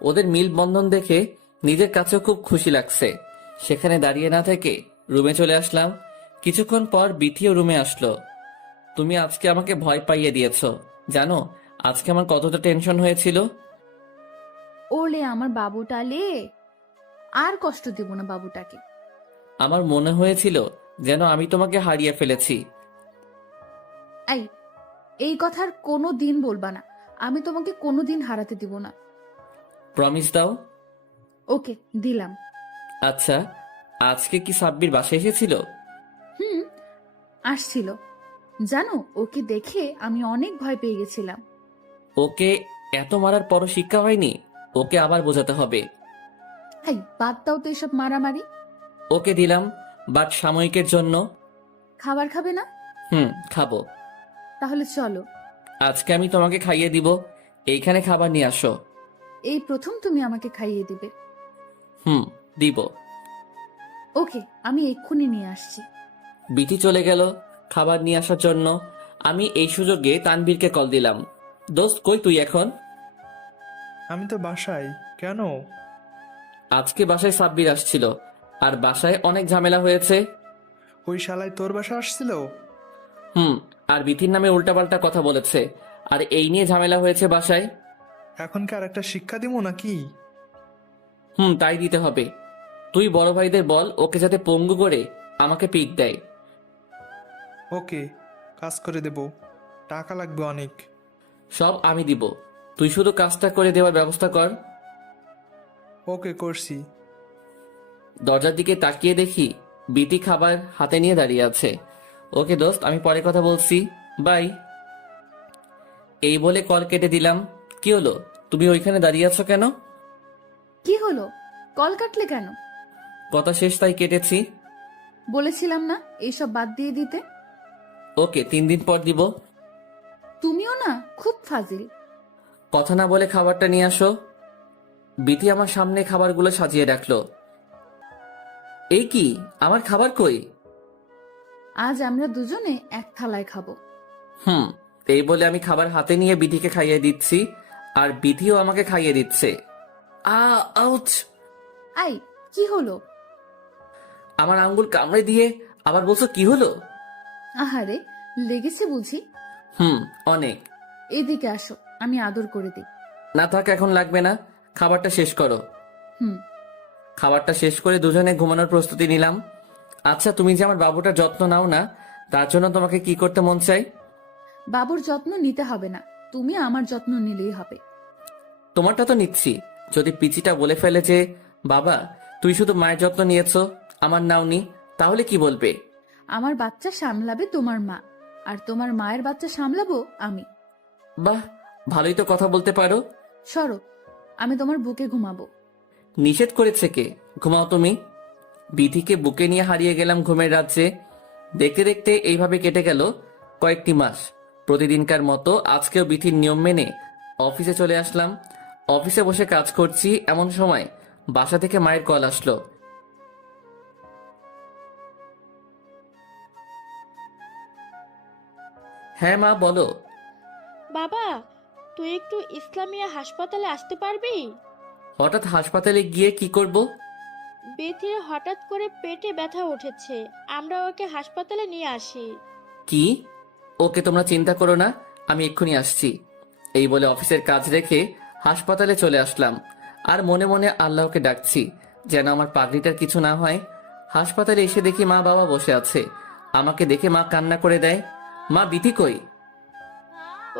ওদের মিল বন্ধন দেখে নিজের কাছেও খুব খুশি লাগছে। সেখানে দাঁড়িয়ে না থেকে রুমে চলে আসলাম। কিছুক্ষণ পর বিথিও রুমে আসলো। তুমি আজকে আমাকে ভয় পাইয়ে দিয়েছো, জানো আজকে আমার কতটা টেনশন হয়েছিল। ওলে আমার বাবুটা লে, আর কষ্ট দেব না বাবুটাকে। আমার মনে হয়েছিল যেন আমি তোমাকে হারিয়ে ফেলেছি। এই কথার কোনো দিন বলবা না, আমি তোমাকে কোনো দিন হারাতে দিব না। প্রমিস দাও। ওকে দিলাম। আচ্ছা আজকে কি সাব্বির বাসায় এসেছিল? আসছিল। জানো ওকে দেখে আমি অনেক ভয় পেয়ে গেছিলাম। ওকে এত মারার পরও শিক্ষা হয়নি? ওকে আবার বোঝাতে হবে। বাদ দাও তো এসব মারামারি। ওকে দিলাম, বাট সাময়িকের জন্য। খাবার খাবে না? খাবো। তাহলে চলো। আজকে আমি তোমাকে খাইয়ে দিব, এইখানে খাবার নিয়ে আসো। এই প্রথম তুমি আমাকে খাইয়ে দিবে? দিব। ওকে, আমি এক্ষুনি নিয়ে আসছি। বিথি চলে গেল খাবার নিয়ে আসার জন্য। আমি এই সুযোগে তানভীরকে কল দিলাম। দোস্ত কই তুই এখন? আমি তো বাসায়। কেন? আজকে বাসায় সাব্বির আসছিল, আর বাসায় অনেক ঝামেলা হয়েছে। ওই শালায় তোর বাসা আসছিল? আর বিথির নামে উল্টাপাল্টা কথা বলেছে, আর এই নিয়ে ঝামেলা হয়েছে বাসায়। এখন কি আর একটা শিক্ষা দিব নাকি? তাই দিতে হবে। তুই বড় ভাইদের বল ওকে যাতে পঙ্গু করে আমাকে পিক দেয়। ওকে, কাজ করে দেব, টাকা লাগবে অনেক। সব আমি দিব, তুই শুধু কাজটা করে দেওয়ার ব্যবস্থা কর। ওকে, করছি। দরজার দিকে তাকিয়ে দেখি বিথি খাবার হাতে নিয়ে দাঁড়িয়ে আছে। ওকে দোস্ত, আমি পরে কথা বলছি, বাই। এই বলে কল কেটে দিলাম। কি হলো, তুমি ওইখানে দাঁড়িয়ে আছো কেন? কি হলো, কল কাটলে কেন? কথা শেষ তাই কেটেছি। বলেছিলাম না এইসব বাদ দিয়ে দিতে। ওকে, 3 দিন পর দিব। তুমিও না খুব ফাজিল। কথা না বলে খাবারটা নিয়ে আসো। বিথি আমার সামনে খাবারগুলো সাজিয়ে রাখলো। এই কি, আমার খাবার কই? আজ আমরা দুজনে এক থালায় খাবো। এই বলে আমি খাবার হাতে নিয়ে বিথিকে খাইয়ে দিচ্ছি, আর বিধিও আমাকে খাইয়ে দিচ্ছে। আউচ! আই, কি হলো? আমার আঙ্গুল কামড়ে দিয়ে আবার বলছো কি হলো? আহারে, লেগেছে বুঝি? অনেক। এদিকে আসো, আমি আদর করে দিই। না থাক, এখন লাগবে না, খাবারটা শেষ করো। হুম। খাবারটা শেষ করে দুজনে ঘুমানোর প্রস্তুতি নিলাম। আচ্ছা, তুমি যে আমার বাবুটার যত্ন নাও না, তার জন্য তোমাকে কি করতে মন চাই? বাবুর যত্ন নিতে হবে না, তুমি আমার যত্ন নিলেই হবে। তোমারটা তো নিচ্ছি। যদি পিচিটা বলে ফেলে যে বাবা তুই শুধু মায়ের যত্ন নিয়েছো, আমার নাওনি, তাহলে কি বলবে? আমার বাচ্চা সামলাবে তোমার মা, আর তোমার মায়ের বাচ্চা সামলাবো আমি। বাহ, ভালোই তো কথা বলতে পারো। সরো, আমি তোমার বুকে ঘুমাবো। নিষেধ করেছে কে? ঘুমাও তুমি। বিধিকে বুকে নিয়ে হারিয়ে গেলাম ঘুমের রাজ্যে। দেখতে দেখতে এইভাবে কেটে গেল কয়েকটি মাস। প্রতিদিনকার মতো আজকেও বিধির নিয়ম মেনে অফিসে চলে আসলাম। অফিসে বসে কাজ করছি, এমন সময় বাসা থেকে মায়ের কল আসলো। হ্যাঁ মা, বলো। বাবা, তুই একটু ইসলামিয়া হাসপাতালে আসতে পারবি? হঠাৎ হাসপাতালে গিয়ে কি করব? বেথির হঠাৎ করে পেটে ব্যথা উঠেছে, আমরা ওকে হাসপাতালে নিয়ে আসি। কি? ওকে, তোমরা চিন্তা করো না, আমি এক্ষুনি আসছি। এই বলে অফিসের কাজ রেখে হাসপাতালে চলে আসলাম। আর মনে মনে আল্লাহকে ডাকছি যেন আমার পাগড়িটার কিছু না হয়। হাসপাতালে এসে দেখি মা বাবা বসে আছে। আমাকে দেখে মা কান্না করে দেয়। মা, বিথি কই?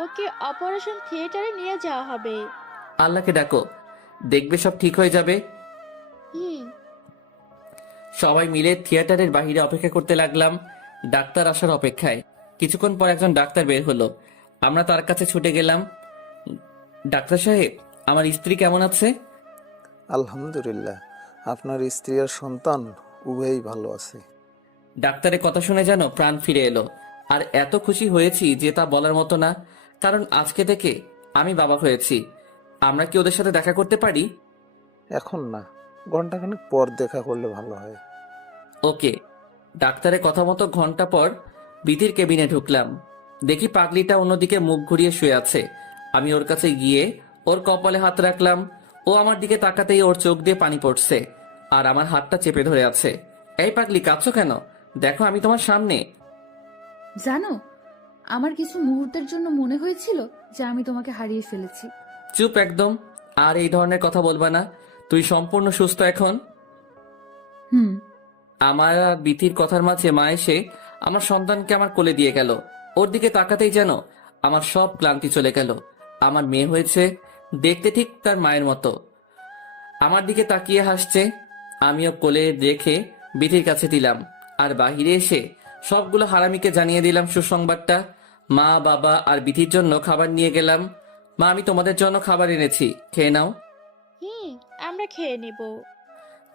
ওকে অপারেশন থিয়েটারে নিয়ে যাওয়া হবে। আল্লাহকে ডাকো, দেখবে সব ঠিক হয়ে যাবে। হুম। সবাই মিলে থিয়েটারের বাইরে অপেক্ষা করতে লাগলাম, ডাক্তার আসার অপেক্ষায়। কিছুক্ষণ পর একজন ডাক্তার বের হলো। আমরা তার কাছে ছুটে গেলাম। ডাক্তার সাহেব, আমার স্ত্রী কেমন আছে? আলহামদুলিল্লাহ, আপনার স্ত্রী আর সন্তান উভয়ই ভালো আছে। ডাক্তারের কথা শুনে যেন প্রাণ ফিরে এলো। আর এত খুশি হয়েছি যে তা বলার মতো না, কারণ আজকে থেকে আমি বাবা হয়েছি। আমরা কি ওদের সাথে দেখা করতে পারি? এখন না, ঘন্টাখানেক পর দেখা করলে ভালো হয়। ওকে। ডাক্তারের কথা মতো ঘন্টা পর বিধির কেবিনে ঢুকলাম। দেখি পাগলিটা অন্যদিকে মুখ ঘুরিয়ে শুয়ে আছে। আমি ওর কাছে গিয়ে ওর কপালে হাত রাখলাম। ও আমার দিকে তাকাতেই ওর চোখ দিয়ে পানি পড়ছে, আর আমার হাতটা চেপে ধরে আছে। এই পাগলি, কাঁদছো কেন? দেখো, আমি তোমার সামনে। জানো, আমার কিছু মুহূর্তের জন্য মনে হয়েছিল যে আমি তোমাকে হারিয়ে ফেলেছি। চুপ একদম। আর এই ধরনের কথা বলবা না। তুই সম্পূর্ণ সুস্থ এখন। হুম। আমার আর বিথির কথার মাঝে মা এসে আমার সন্তানকে আমার কোলে দিয়ে গেল। ওর দিকে তাকাতেই যেন আমার সব ক্লান্তি চলে গেল। আমার মেয়ে হয়েছে, দেখতে ঠিক তার মায়ের মতো। আমার দিকে তাকিয়ে হাসছে। আমিও কোলে রেখে বিথির কাছে দিলাম। আর বাহিরে এসে সবগুলো হারামিকে জানিয়ে দিলাম সুসংবাদটা। মা, বাবা আর বিথির জন্য খাবার নিয়ে গেলাম। মা, আমি তোমাদের জন্য খাবার এনেছি, খেয়ে নাও। আমরা খেয়ে নেব।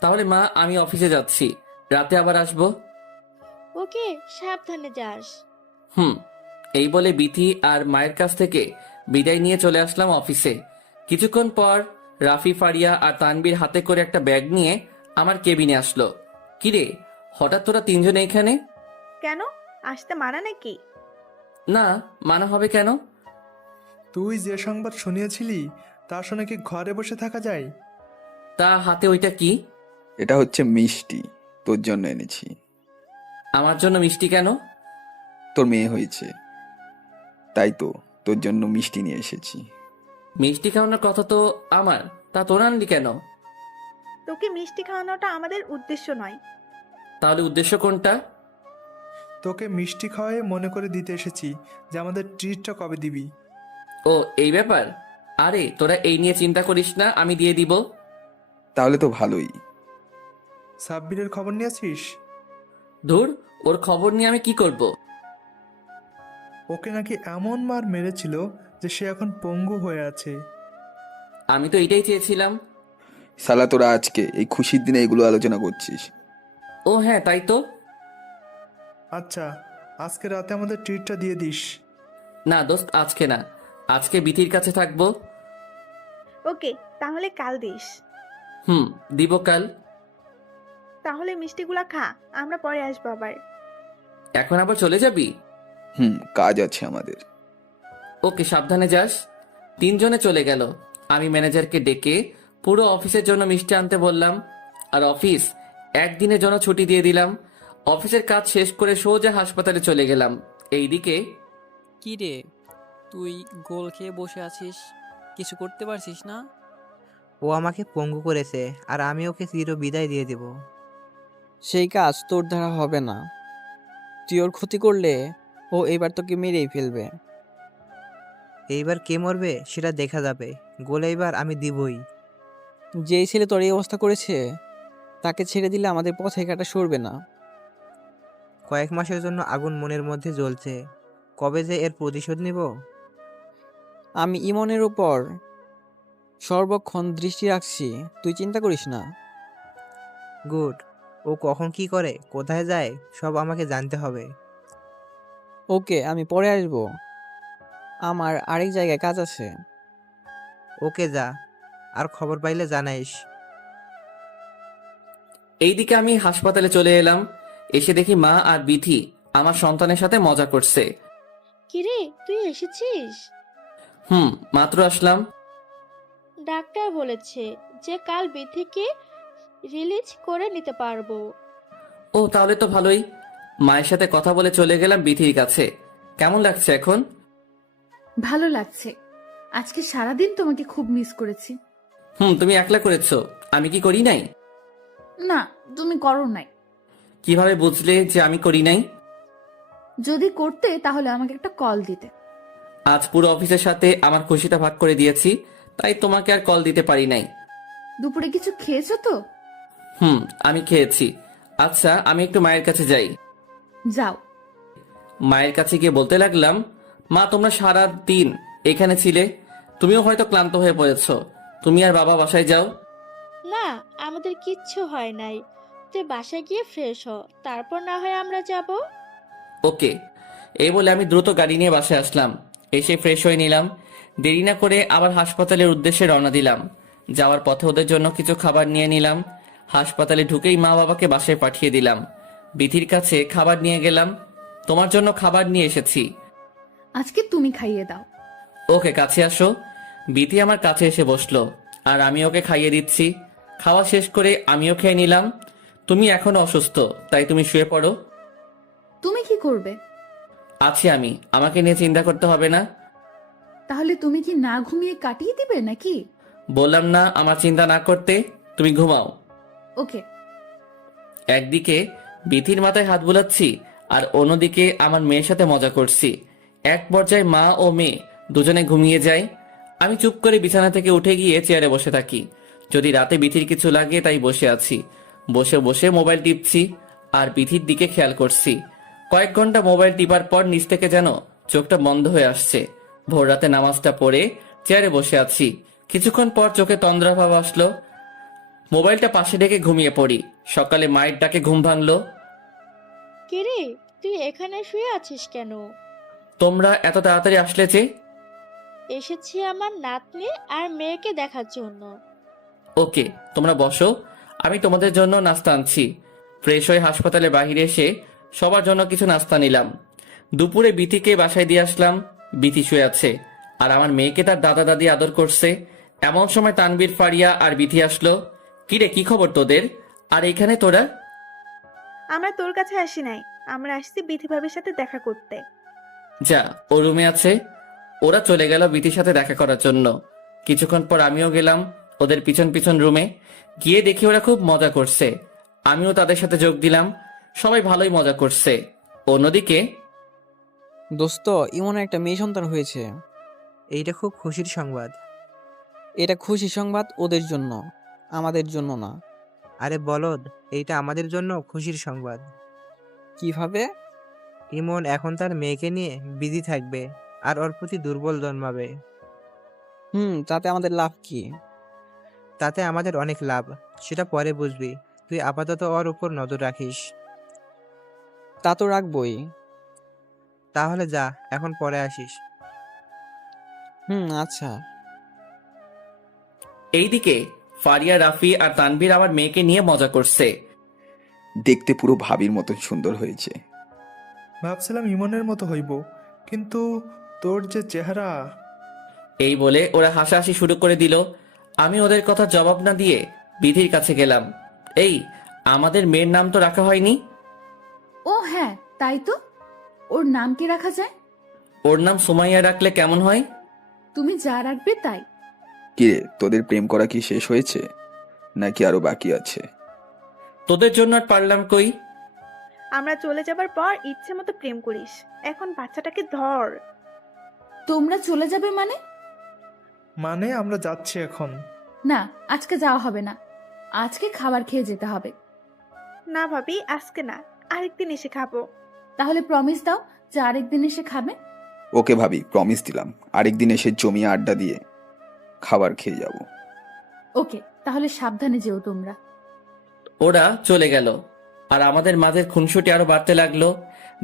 তাহলে মা, আমি অফিসে যাচ্ছি, রাতে আবার আসবো। ওকে, সাবধানে যাস। এই বলে বিথি আর মায়ের কাছ থেকে বিদায় নিয়ে চলে আসলাম অফিসে। কিছুক্ষণ পর রাফি, ফারিয়া আর তানবীর হাতে করে একটা ব্যাগ নিয়ে আমার কেবিনে আসলো। কিরে, হঠাৎ তোরা তিনজন এইখানে? কেন, আসতে মানা নাকি? না, মানা হবে কেন? তুই যে সংবাদ শুনিয়েছিলি তা শুনে কি ঘরে বসে থাকা যায়? তা হাতে ওইটা কি? এটা হচ্ছে মিষ্টি, তোর জন্য এনেছি। আমার জন্য মিষ্টি কেন? তোর মেয়ে হয়েছে, তাই তো তোর জন্য মিষ্টি নিয়ে এসেছি। মিষ্টি খাওয়ানোর কথা তো আমার, তা তোর আনলি কেন? তোকে মিষ্টি খাওয়ানোটা আমাদের উদ্দেশ্য নয়। তাহলে উদ্দেশ্য কোনটা? তোকে মিষ্টি খাওয়াই মনে করে দিতে এসেছি যে আমাদের ট্রিটটা কবে দিবি। ও, এই ব্যাপার। আরে তোরা এই নিয়ে চিন্তা করিস না, আমি দিয়ে দিব। তাহলে তো ভালোই। সাব্বিরের খবর নিয়েছিস? ধুর, ওর খবর নিয়ে আমি কি করব? ওকে নাকি এমন মার মেরেছিল যে সে এখন পঙ্গু হয়ে আছে। আমি তো এটাই চেয়েছিলাম। শালা, তোরা আজকে এই খুশির দিনে এগুলো আলোচনা করছিস? ও হ্যাঁ, তাই তো। আচ্ছা, আজকে রাতে আমাদের ট্রিটটা দিয়ে দিস। না দোস্ত, আজকে না, আজকে বিথির কাছে থাকবো। ওকে, তাহলে কাল দিস। দিব কাল। তাহলে মিষ্টিগুলা খা, আমরা পরে আসবো আবার। এখন আবার চলে যাবি? কাজ আছে আমাদের। ওকে, সাবধানে যাস। তিনজনে চলে গেল। আমি ম্যানেজারকে ডেকে পুরো অফিসের জন্য মিষ্টি আনতে বললাম, আর অফিস একদিনের জন্য ছুটি দিয়ে দিলাম। অফিসের কাজ শেষ করে সোজা হাসপাতালে চলে গেলাম। এইদিকে কি রে, তুই গোল খেয়ে বসে আছিস, কিছু করতে পারছিস না? ও আমাকে পঙ্গু করেছে আর আমি ওকে চির বিদায় দিয়ে দেব। সেই কাজ তোর দ্বারা হবে না। তুই ওর ক্ষতি করলে ও এবার তোকে মেরেই ফেলবে। এইবার কে মরবে সেটা দেখা যাবে। গোল এইবার আমি দিবই। যেই ছেলে তোর এই অবস্থা করেছে তাকে ছেড়ে দিলে আমাদের পথে কাটা সরবে না। কয়েক মাসের জন্য আগুন মনের মধ্যে জ্বলছে, কবে যে এর প্রতিশোধ নিব। আমি ইমনের উপর সর্বক্ষণ দৃষ্টি রাখছি, তুই চিন্তা করিস না। গুড। ও কখন কি করে, কোথায় যায়, সব আমাকে জানতে হবে। ওকে, আমি পরে আসবো, আমার আরেক জায়গায় কাজ আছে। ওকে যা, আর খবর পাইলে জানাইস। এইদিকে আমি হাসপাতালে চলে এলাম। এসে দেখি মা আর বিথি আমার সন্তানের সাথে মজা করছে। কিরে, তুই এসেছিস? মাত্র আসলাম। ডাক্তার বলেছে যে কাল বিথিকে রিলিজ করে নিতে পারবো। ও, তাহলে তো ভালোই। মায়ের সাথে কথা বলে চলে গেলাম বিথির কাছে। কেমন লাগছে এখন? ভালো লাগছে। আজকে সারাদিন তোমাকে খুব মিস করেছি। তুমি একলা করেছো, আমি কি করি নাই? না, তুমি করো নাই। কিভাবে বুঝলে যে আমি করি নাই? যদি করতে তাহলে আমাকে একটা কল দিতে। আজ পুরো অফিসের সাথে আমার খুশিটা ভাগ করে দিয়েছি, তাই তোমাকে আর কল দিতে পারি নাই। দুপুরে কিছু খেয়েছো তো? আমি খেয়েছি। আচ্ছা, আমি একটু মায়ের কাছে যাই। যাও। মায়ের কাছে গিয়ে বলতে লাগলাম, মা, তোমরা সারা দিন এখানে ছিলে, তুমিও হয়তো ক্লান্ত হয়ে পড়েছো। তুমি আর বাবা বাসায় যাও। না, আমাদের কিচ্ছু হয় নাই। তুই বাসায় গিয়ে ফ্রেশ হ, তারপর না হয় আমরা যাব। ওকে। এই বলে আমি দ্রুত গাড়ি নিয়ে বাসায় আসলাম। এসে ফ্রেশ হয়ে নিলাম। দেরি না করে আবার হাসপাতালের উদ্দেশ্যে রওনা দিলাম। যাওয়ার পথে ওদের জন্য কিছু খাবার নিয়ে নিলাম। হাসপাতালে ঢুকেই মা বাবাকে বাসায় পাঠিয়ে দিলাম। বিধির কাছে খাবার নিয়ে গেলাম। তোমার জন্য খাবার নিয়ে এসেছি। আজকে তুমি খাইয়ে দাও। ওকে, কাছে আসো। বিধি আমার কাছে এসে বসলো আর আমি ওকে খাইয়ে দিচ্ছি। খাওয়া শেষ করে আমিও খেয়ে নিলাম। তুমি এখনো অসুস্থ, তাই তুমি শুয়ে পড়ো। তুমি কি করবে? আছি আমি, আমাকে নিয়ে চিন্তা করতে হবে না। তাহলে তুমি কি না ঘুমিয়ে কাটিয়ে দিবে নাকি? বললাম না আমার চিন্তা না করতে, তুমি ঘুমাও। ওকে। একদিকে বিধির মাথায় হাত বুলাচ্ছি আর অন্যদিকে আমার মেয়ের সাথে মজা করছি। এক পর্যায়ে মা ও মেয়ে দুজনে ঘুমিয়ে যায়। আমি চুপ করে বিছানা থেকে উঠে গিয়ে চেয়ারে বসে থাকি। যদি রাতে বিধির কিছু লাগে তাই বসে আছি। বসে বসে মোবাইল টিপছি আর বিধির দিকে খেয়াল করছি। কয়েক ঘন্টা মোবাইল টিপার পর নিচ থেকে যেন চোখটা বন্ধ হয়ে আসছে। ভোর রাতে নামাজটা পড়ে চেয়ারে বসে আছি। কিছুক্ষণ পর চোখে তন্দ্রাভাব আসলো। মোবাইলটা পাশে রেখে ঘুমিয়ে পড়ি। সকালে মায়ের ডাকে ঘুম ভাঙলো। কিরে, তুই এখানে শুয়ে আছিস কেন? তোমরা এত তাড়াতাড়ি আসলে যে? এসেছি আমার নাতনি আর মেয়েকে দেখার জন্য। ওকে, তোমরা বসো, আমি তোমাদের জন্য নাস্তা আনছি। ফ্রেশ হয়ে হাসপাতালে বাইরে এসে সবার জন্য কিছু নাস্তা নিলাম। দুপুরে বিথিকে বাসায় দিয়ে আসলাম। বিথি শুয়ে আছে আর আমার মেয়েকে তার দাদা দাদি আদর করছে। এমন সময় তানবীর, ফারিয়া আর বিথি আসলো। কিরে, কি খবর তোদের? আর এখানে তোরা? আমরা তোর কাছে আসি নাই, আমরা আসছি বিথি ভাবির সাথে দেখা করতে। যা, ও রুমে আছে। ওরা চলে গেল বিথির সাথে দেখা করার জন্য। কিছুক্ষণ পর আমিও গেলাম ওদের পিছন পিছন রুমে। গিয়ে দেখি ওরা খুব মজা করছে। আমিও তাদের সাথে যোগ দিলাম। সবাই ভালোই মজা করছে। অন্যদিকে দোস্ত, ইমনের একটা মেয়ে সন্তান হয়েছে। এইটা খুব খুশির সংবাদ। এটা খুশি সংবাদ ওদের জন্য, আমাদের জন্য না। আরে বলদ, এইটা আমাদের জন্য খুশির সংবাদ। কিভাবে? ইমন এখন তার মেয়েকে নিয়ে বিজি থাকবে আর ওর প্রতি দুর্বল জন্মাবে। তাতে আমাদের লাভ কি? তাতে আমাদের অনেক লাভ, সেটা পরে বুঝবি। তুই আপাতত ওর উপর নজর রাখিস। তা তো রাখবই। তাহলে যা, এখন পরে আসিস। আচ্ছা। এইদিকে ফারিয়া, রাফি আর তানভীর আমার মেয়েকে নিয়ে মজা করছে। দেখতে পুরো ভাবির মতন সুন্দর হয়েছে। ভাবছিলাম ইমনের মতো হইব, কিন্তু তোর যে চেহারা। এই বলে ওরা হাসাহাসি শুরু করে দিল। আমি ওদের কথা জবাব না দিয়ে বিধির কাছে গেলাম। এই, আমাদের মেয়ের নাম তো রাখা হয়নি। ও হ্যাঁ, তাই তো। ওর নাম কি রাখা যায়? ওর নাম সুমাইয়া রাখলে কেমন হয়? তুমি যা রাখবে তাই। কিরে, তোদের প্রেম করা কি শেষ হয়েছে নাকি আরো বাকি আছে? তোদের জন্য আর পারলাম কই। আমরা চলে যাবার পর ইচ্ছে মতো প্রেম করিস, এখন বাচ্চাটাকে ধর। তোমরা চলে যাবে মানে? মানে আমরা যাচ্ছি এখন। না, আজকে যাওয়া হবে না। আজকে খাবার খেয়ে যেতে হবে। না ভাবি, আজকে না, আরেকদিন এসে খাবো। তাহলে প্রমিস দাও যে আরেকদিন এসে খাবে। ওকে ভাবি, প্রমিস দিলাম, আরেকদিন এসে জমিয়ে আড্ডা দিয়ে খাবার খেয়ে যাব। ওকে, তাহলে সাবধানে যেও তোমরা। ওরা চলে গেল আর আমাদের মাঝের খুনসুটি আরো বাড়তে লাগলো।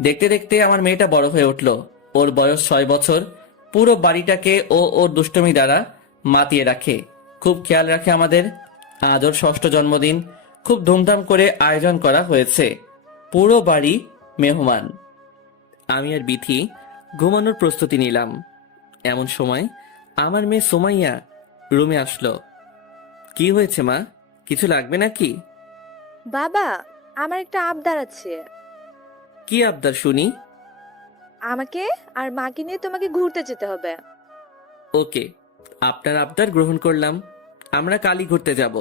দেখতে দেখতে আমার মেয়েটা বড় হয়ে উঠল। ওর বয়স 6 বছর। পুরো বাড়িটাকে ও ওর দুষ্টুমি দ্বারা মাতিয়ে রাখে, খুব খেয়াল রাখে আমাদের। আজ ওর 6ষ্ঠ জন্মদিন, খুব ধুমধাম করে আয়োজন করা হয়েছে। পুরো বাড়ি মেহমান। আমি আর বিথি ঘুমানোর প্রস্তুতি নিলাম। এমন সময় আমার মেয়ে সুমাইয়া রুমে আসলো। কি হয়েছে মা, কিছু লাগবে নাকি? বাবা, আমার একটা আবদার আছে। কি আবদার শুনি? আমাকে আর মাকে নিয়ে তোমাকে ঘুরতে যেতে হবে। ওকে, আপনার আবদার গ্রহণ করলাম। আমরা কালই ঘুরতে যাব।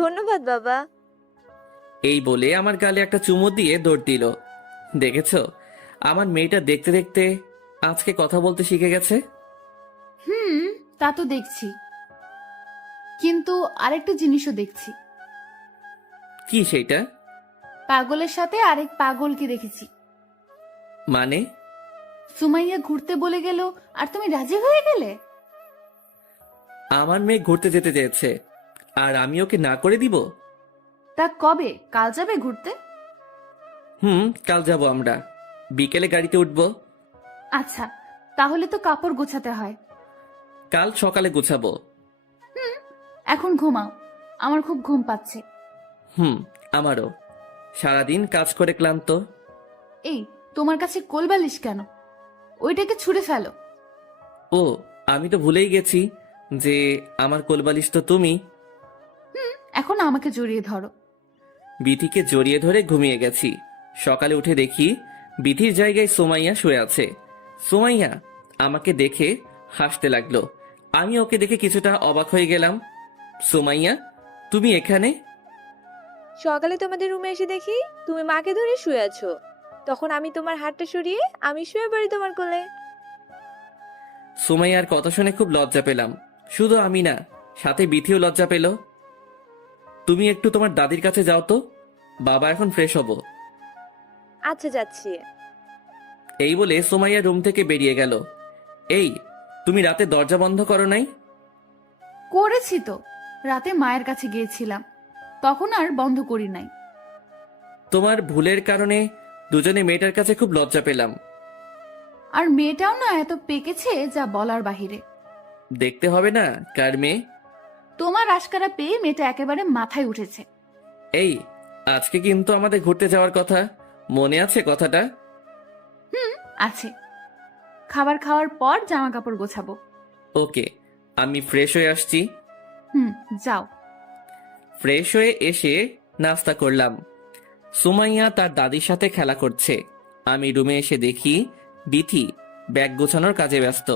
ধন্যবাদ বাবা। এই বলে আমার গালে একটা চুমু দিয়ে দৌড় দিল। দেখেছো, আমার মেয়েটা দেখতে দেখতে আজকে কথা বলতে শিখে গেছে। তা তো দেখছি, কিন্তু আরেকটা জিনিসও দেখছি। কি সেইটা? পাগলের সাথে আরেক পাগলকে দেখেছি। মানে? সুমাইয়া ঘুরতে বলে গেল আর তুমি রাজি হয়ে গেলে? আমার মেয়ে ঘুরতে যেতে চেয়েছে আর আমি ওকে না করে দিব? তা কবে? কাল যাবে ঘুরতে? কাল যাব আমরা। বিকেলে গাড়িতে উঠবো। আচ্ছা, তাহলে তো কাপড় গোছাতে হয়। কাল সকালে গোছাবো। এখন ঘুমাও, আমার খুব ঘুম পাচ্ছে। আমারও। সারাদিন কাজ করে ক্লান্ত। এই, তোমার কাছে কোলবালিশ কেন? ওইটাকে ছুঁড়ে ফেলো। ও, আমি তো ভুলেই গেছি যে আমার কোলবালিশ তো তুমি। এখন আমাকে জড়িয়ে ধরো। বিথিকে জড়িয়ে ধরে ঘুমিয়ে গেছি। সকালে উঠে দেখি বিথির জায়গায় সুমাইয়া শুয়ে আছে। সুমাইয়া আমাকে দেখে হাসতে লাগলো। আমি ওকে দেখে কিছুটা অবাক হয়ে গেলাম। সুমাইয়া, তুমি এখানে? সকালে তোমাদের রুমে এসে দেখি তুমি মাকে ধরে শুয়ে আছো। তখন আমি তোমার হাতটা সরিয়ে আমি শুয়ে পড়ি তোমার কোলে। সুমাইয়ার কথা শুনে খুব লজ্জা পেলাম। শুধু আমি না, সাথে বিথিও লজ্জা পেল। তুমি একটু তোমার দাদির কাছে যাও তো, বাবা এখন ফ্রেশ হব। আচ্ছা, যাচ্ছি। এই বলে সুমাইয়া রুম থেকে বেরিয়ে গেল। এই, তুমি রাতে দরজা বন্ধ করো নাই? করেছি তো, রাতে মায়ের কাছে গিয়েছিলাম, তখন আর বন্ধ করি নাই। তোমার ভুলের কারণে দুজনে মেয়েটার কাছে খুব লজ্জা পেলাম। আর মেয়েটাও না এত পেকেছে যা বলার বাহিরে। দেখতে হবে না কার মেয়ে। তোমার আশকারা পেয়ে মেয়েটা একেবারে মাথায় উঠেছে। এই, আজকে কিন্তু আমাদের ঘুরতে যাওয়ার কথা, মনে আছে কথাটা? আছে। খাবার খাওয়ার পর জামা কাপড় গোছাবো। ওকে, আমি ফ্রেশ হয়ে আসছি। যাও। ফ্রেশ হয়ে এসে নাস্তা করলাম। সুমাইয়া তার দাদির সাথে খেলা করছে। আমি রুমে এসে দেখি বিথি ব্যাগ গোছানোর কাজে ব্যস্ত।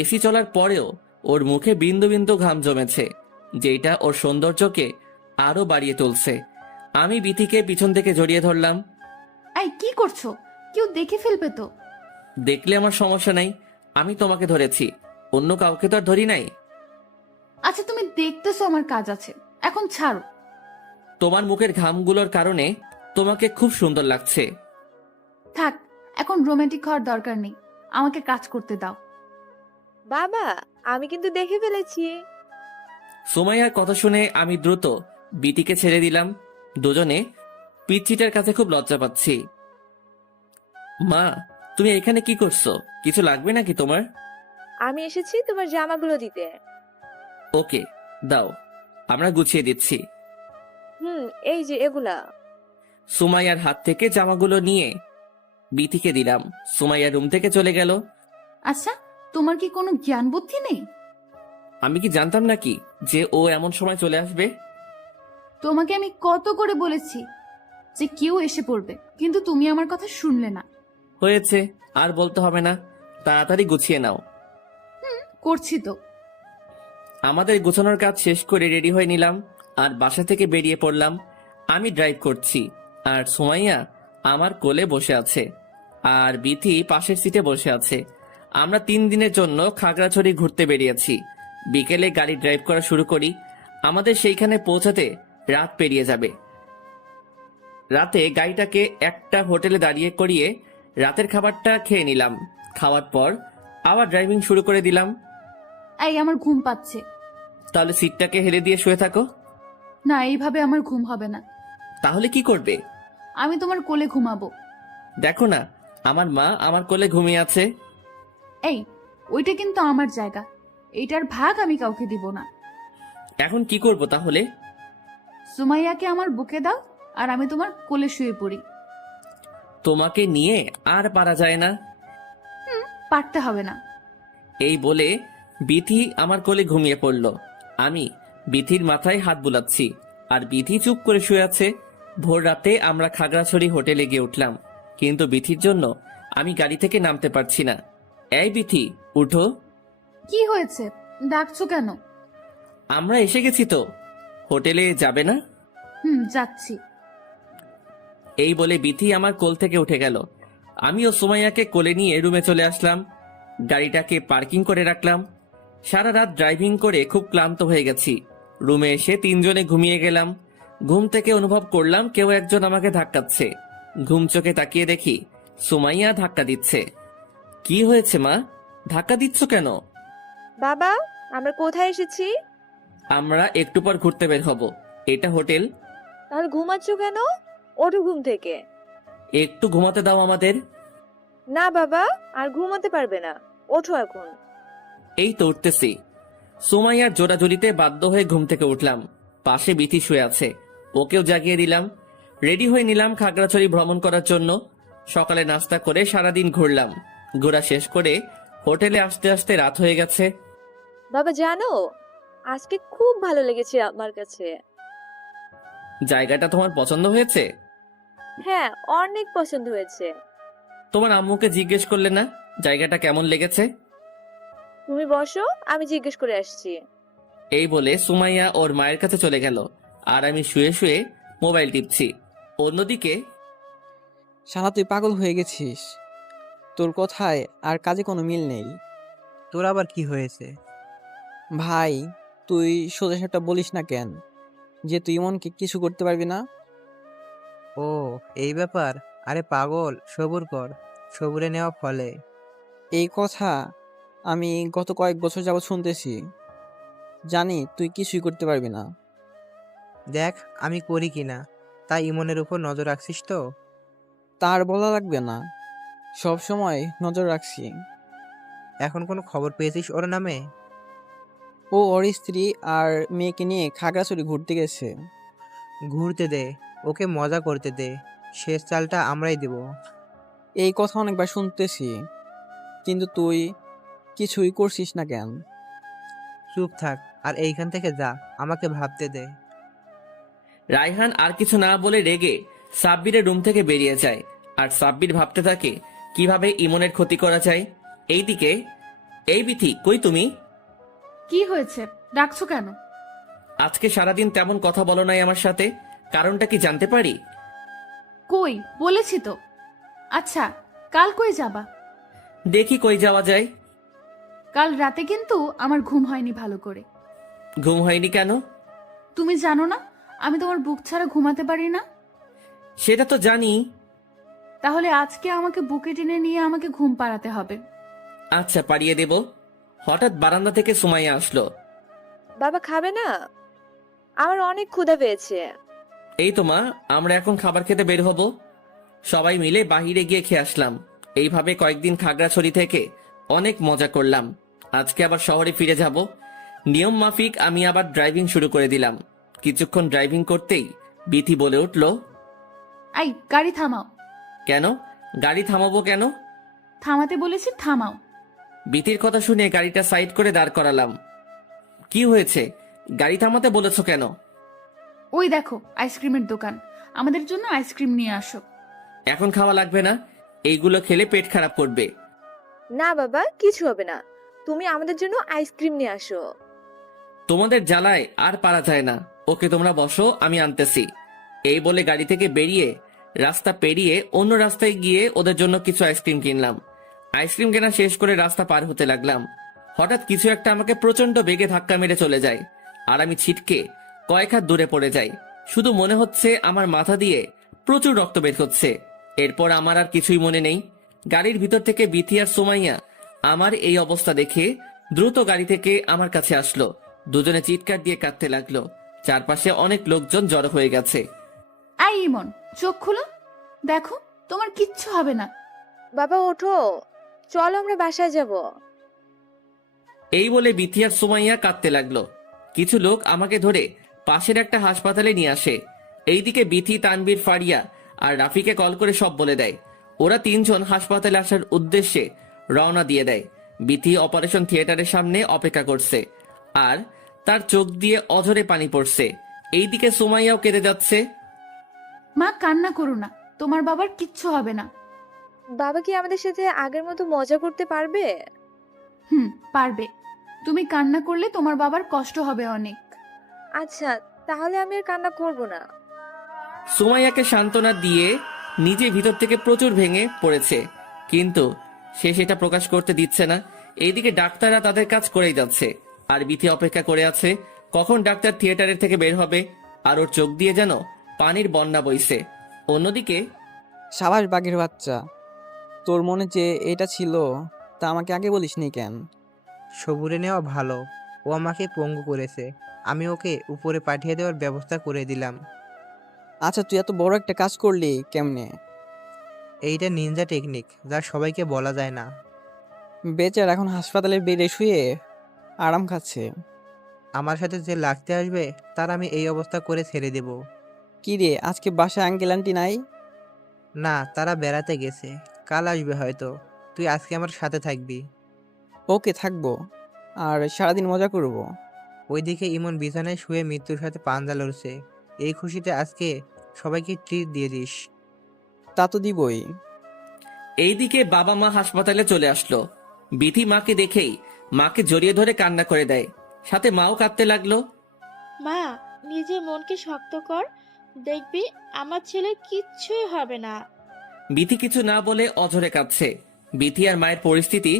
এসি চলার পরেও ওর মুখে বিন্দু বিন্দু ঘাম জমেছে, যেটা ওর সৌন্দর্যকে আরো বাড়িয়ে তুলছে। আমি বিথিকে পিছন থেকে জড়িয়ে ধরলাম। এই, কি করছো? কেউ দেখে ফেলবে তো। দেখলে আমার সমস্যা নাই, আমি তোমাকে ধরেছি, অন্য কাউকে তো আর ধরি নাই। আচ্ছা, তুমি দেখতেছো আমার কাজ আছে, এখন ছাড়ো। তোমার মুখের ঘামগুলোর কারণে তোমাকে খুব সুন্দর লাগছে। থাক, এখন রোমান্টিক হওয়ার দরকার নেই, আমাকে কাজ করতে দাও। বাবা, আমি কিন্তু দেখে ফেলেছি। সুমাইয়ার কথা শুনে আমি দ্রুত বিথিকে ছেড়ে দিলাম। দুজনে পিচ্চিটার কাছে খুব লজ্জা পাচ্ছি। মা, তুমি এখানে কি করছো? কিছু লাগবে নাকি তোমার? আমি এসেছি তোমার জামাগুলো দিতে। ওকে, দাও, আমরা গুছিয়ে দিচ্ছি। এই যে এগুলা। সুমাইয়ার হাত থেকে জামাগুলো নিয়ে বিথিকে দিলাম। সুমাইয়া রুম থেকে চলে গেল। আচ্ছা, তোমার কি কোনো জ্ঞান বুদ্ধি নেই? আমি কি জানতাম নাকি যে ও এমন সময় চলে আসবে? তোমাকে আমি কত করে বলেছি যে কেউ এসে পড়বে, কিন্তু তুমি আমার কথা শুনলে না। হয়েছে, আর বলতে হবে না, তাড়াতাড়ি গুছিয়ে নাও। করছি তো। আমাদের গোছানোর কাজ শেষ করে রেডি হয়ে নিলাম আর বাসা থেকে বেরিয়ে পড়লাম। আমি ড্রাইভ করছি আর সুমাইয়া আমার কোলে বসে আছে আর বিথি পাশের সিটে বসে আছে। আমরা 3 দিনের জন্য খাগড়াছড়ি ঘুরতে বেরিয়েছি। বিকেলে গাড়ি ড্রাইভ করা শুরু করি। আমাদের সেইখানে পৌঁছাতে রাত পেরিয়ে যাবে। রাতে গাড়িটাকে একটা হোটেলে দাঁড়িয়ে করিয়ে রাতের খাবারটা খেয়ে নিলাম। খাওয়ার পর আবার ড্রাইভিং শুরু করে দিলাম। এই আমার ঘুম পাচ্ছে। তাহলে সিটটাকে হেলে দিয়ে শুয়ে থাকো। না, এইভাবে আমার ঘুম হবে না। তাহলে কি করবে? আমি তোমার কোলে ঘুমাবো। দেখো না, আমার মা আমার কোলে ঘুমিয়ে আছে। এই, ওইটা কিন্তু আমার জায়গা, এইটার ভাগ আমি কাউকে দিব না। এখন কি করব তাহলে? সুমাইয়াকে আমার বুকে দাও আর আমি তোমার কোলে শুয়ে পড়ি। তোমাকে নিয়ে আর পারা যায় না। পারতে হবে না। এই বলে বিথি আমার কোলে ঘুমিয়ে পড়ল। আমি বিথির মাথায় হাত বুলাচ্ছি আর বিথি চুপ করে শুয়ে আছে। ভোর রাতে আমরা খাগড়াছড়ি হোটেলে গিয়ে উঠলাম, কিন্তু বিথির জন্য আমি গাড়ি থেকে নামতে পারছি না। এই বিথি, উঠো। কি হয়েছে, ডাকছো কেন? আমরা এসে গেছি তো, হোটেলে যাবে না? যাচ্ছি। এই বলে বিথি আমার কোল থেকে উঠে গেল। আমিও সুমাইয়াকে কোলে নিয়ে রুমে চলে আসলাম। গাড়িটাকে পার্কিং করে রাখলাম। সারা রাত ড্রাইভিং করে খুব ক্লান্ত হয়ে গেছি। রুমে এসে 3 জনে ঘুমিয়ে গেলাম। ঘুম থেকে অনুভব করলাম কেউ একজন আমাকে ধাক্কাচ্ছে। ঘুম চোখে তাকিয়ে দেখি সুমাইয়া ধাক্কা দিচ্ছে। কি হয়েছে মা, ধাক্কা দিচ্ছ কেন? বাবা, আমরা কোথায় এসেছি? আমরা একটু পর ঘুরতে বের হব। এটা হোটেল। তাহলে ঘুমাচ্ছ কেন? ওঠো ঘুম থেকে। একটু ঘুমাতে দাও আমাদের। না বাবা, আর ঘুমাতে পারবে না, ওঠো এখন। এই তো উঠতেছি। সুমাইয়ার জোড়াজুড়িতে বাধ্য হয়ে ঘুম থেকে উঠলাম। পাশে বিথি শুয়ে আছে, ওকেও জাগিয়ে দিলাম। রেডি হয়ে নিলাম খাগড়াছড়ি ভ্রমণ করার জন্য। সকালে নাস্তা করে সারাদিন ঘুরলাম। ঘোরা শেষ করে হোটেলে আসতে আসতে রাত হয়ে গেছে। বাবা জানো, আজকে খুব ভালো লেগেছে আমার কাছে। জায়গাটা তোমার পছন্দ হয়েছে? হ্যাঁ, অনেক পছন্দ হয়েছে। তোমার আম্মুকে জিজ্ঞেস করলে না জায়গাটা কেমন লেগেছে? তুমি বসো, আমি জিজ্ঞেস করে আসছি। এই বলে সুমাইয়া ওর মায়ের কাছে চলে গেল আর আমি শুয়ে শুয়ে মোবাইল টিপছি। অন্যদিকে শালা তুই পাগল হয়ে গেছিস, তোর কথায় আর কাজে কোনো মিল নেই। তোর আবার কি হয়েছে? ভাই, তুই সোজা সাপটা বলিস না কেন যে তুই ইমনকে কিছু করতে পারবি না? ও, এই ব্যাপার। আরে পাগল, সবুর কর, সবুরে নেওয়া ফলে। এই কথা আমি গত কয়েক বছর যাবৎ শুনতেছি। জানি তুই কিছুই করতে পারবি না। দেখ আমি করি কিনা, তাই ইমনের উপর নজর রাখছিস তো? তার বলা লাগবে না, সব সময় নজর রাখছি। এখন কোনো খবর পেয়েছিস ওর নামে? ও ওর স্ত্রী আর মেয়েকে নিয়ে খাগড়াছড়ি ঘুরতে গেছে। ঘুরতে দে, ওকে মজা করতে দে, শেষ চালটা আমরাই দেব। এই কথা অনেকবার শুনতেছি, কিন্তু তুই কিছুই করছিস না কেন? চুপ থাক আর এইখান থেকে যা, আমাকে ভাবতে দে। রায়হান আর কিছু না বলে রেগে সাব্বিরের রুম থেকে বেরিয়ে যায় আর সাব্বির ভাবতে থাকে কিভাবে ইমনের ক্ষতি করা যায়। এইদিকে, এই বিথি, কই তুমি? কি হয়েছে, ডাকছো কেন? আজকে সারাদিন তেমন কথা বলো নাই আমার সাথে, কারণটা কি জানতে পারি? কই, বলেছি তো। আচ্ছা, কাল কই যাবা? দেখি কই যাওয়া যায়। কাল রাতে কিন্তু আমার ঘুম হয়নি ভালো করে। ঘুম হয়নি কেন? তুমি জানো না আমি তোমার বুক ছাড়া ঘুমাতে পারি না? সেটা তো জানি। তাহলে আজকে আমাকে বুকে টেনে নিয়ে আমাকে ঘুম পাড়াতে হবে। আচ্ছা, পাড়িয়ে দেব। হঠাৎ বারান্দা থেকে সুমাইয়া আসলো। বাবা খাবে না? আমার অনেক ক্ষুধা পেয়েছে। এই তো মা, আমরা এখন খাবার খেতে বের হব। সবাই মিলে বাহিরে গিয়ে খেয়ে আসলাম। এইভাবে কয়েকদিন খাগড়াছড়ি থেকে অনেক মজা করলাম। আজকে আবার শহরে ফিরে যাব। নিয়ম মাফিক আমি আবার ড্রাইভিং শুরু করে দিলাম। কিছুক্ষণ ড্রাইভিং করতেই বিথি বলে উঠল, এই গাড়ি থামাও। কেন? গাড়ি থামাবো কেন? থামাতে বলেছি, থামাও। বিথির কথা শুনে গাড়িটা সাইড করে দাঁড় করালাম। কি হয়েছে, গাড়ি থামাতে বলেছো কেন? ওই দেখো আইসক্রিমের দোকান, আমাদের জন্য আইসক্রিম নিয়ে আসো। এখন খাওয়া লাগবে না, এইগুলো খেলে পেট খারাপ করবে। না বাবা, কিছু হবে না, তুমি আমাদের জন্য আইসক্রিম নিয়ে আসো। তোমাদের জ্বালায় আর পারা যায় না। ওকে তোমরা বসো, আমি আনতেছি। এই বলে গাড়ি থেকে বেরিয়ে রাস্তা পেরিয়ে অন্য রাস্তায় গিয়ে ওদের জন্য কিছু আইসক্রিম কিনলাম। আইসক্রিম কেনা শেষ করে রাস্তা পার হতে লাগলাম। হঠাৎ কিছু একটা আমাকে প্রচন্ড বেগে ধাক্কা মেরে চলে যায়, আর আমি ছিটকে কয়েক হাত দূরে পড়ে যাই। শুধু মনে হচ্ছে আমার মাথা দিয়ে প্রচুর রক্ত বের হচ্ছে। এরপর আমার আর কিছুই মনে নেই। গাড়ির ভিতর থেকে বিথি আর সুমাইয়া আমার এই অবস্থা দেখে দ্রুত গাড়ি থেকে আমার কাছে আসলো। দুজনে চিৎকার দিয়ে কাঁদতে লাগলো। চারপাশে অনেক লোকজন জড়ো হয়ে গেছে। আই ইমন, চোখ খুলো, দেখো তোমার কিচ্ছু হবে না। বাবা ওঠো, চলো আমরা বাসায় যাব। এই বলে বিথি আর সুমাইয়া কাঁদতে লাগলো। কিছু লোক আমাকে ধরে পাশের একটা হাসপাতালে নিয়ে আসে। এইদিকে বিথি, তানবীর, ফারিয়া আর রাফিকে কল করে সব বলে দেয়। ওরা তিনজন হাসপাতালে আসার উদ্দেশ্যে রওনা দিয়ে দেয়। বিথি অপারেশন থিয়েটারের সামনে অপেক্ষা করছে, আর তার চোখ দিয়ে অঝরে পানি পড়ছে। এইদিকে সুমাইয়াও কেঁদে যাচ্ছে। মা কান্না করো না, তোমার বাবার কিচ্ছু হবে না। বাবা কি আমাদের সাথে আগের মতো মজা করতে পারবে? পারবে। তুমি কান্না করলে তোমার বাবার কষ্ট হবে অনেক। আচ্ছা, তাহলে আমি আর কান্না করব না। সুমাইয়াকে সান্ত্বনা দিয়ে নিজে ভিতর থেকে প্রচুর ভেঙে পড়েছে, কিন্তু সে সেটা প্রকাশ করতে দিচ্ছে না। এইদিকে ডাক্তাররা তাদের কাজ করেই যাচ্ছে, আর বিথি অপেক্ষা করে আছে কখন ডাক্তার থিয়েটারের থেকে বের হবে। আর ওর চোখ দিয়ে যেন পানির বন্যা বইছে। অন্যদিকে সাবাস বাঘের বাচ্চা, তোর মনে যে এটা ছিল তা আমাকে আগে বলিসনি কেন? সবুরে নেওয়া ভালো, ও আমাকে পঙ্গু করেছে, আমি ওকে উপরে পাঠিয়ে দেওয়ার ব্যবস্থা করে দিলাম। আচ্ছা তুই এত বড় একটা কাজ করলি কেমনে? এইটা নিনজা টেকনিক, যা সবাইকে বলা যায় না। বেচার এখন হাসপাতালের বেডে শুয়ে আরাম খাচ্ছে। আমার সাথে যে লাগতে আসবে তার আমি এই অবস্থা করে ছেড়ে দেব। কি রে, আজকে বাসায় আঙ্কেল আন্টি নাই? না, তারা বেড়াতে গেছে, কাল আসবে হয়তো। তুই আজকে আমার সাথে থাকবি। ওকে, থাকবো, আর সারাদিন মজা করব। ওইদিকে ইমন বিছানায় শুয়ে মৃত্যুর সাথে পাঞ্জা লড়ছে। এই খুশিতে আজকে সবাইকে ট্রিট দিয়ে দিস। তা তো দিবই। এইদিকে বাবা মা হাসপাতালে চলে আসলো। বিথি মাকে দেখেই মাকে জড়িয়ে ধরে কান্না করে দেয়, সাথে মাও কাঁদতে লাগলো। মা, নিজের মনকে শক্ত কর, দেখবি আমার ছেলে কিচ্ছুই হবে না। বিথি কিছু না বলে অঝরে কাঁদছে। বিথি আর মায়ের পরিস্থিতি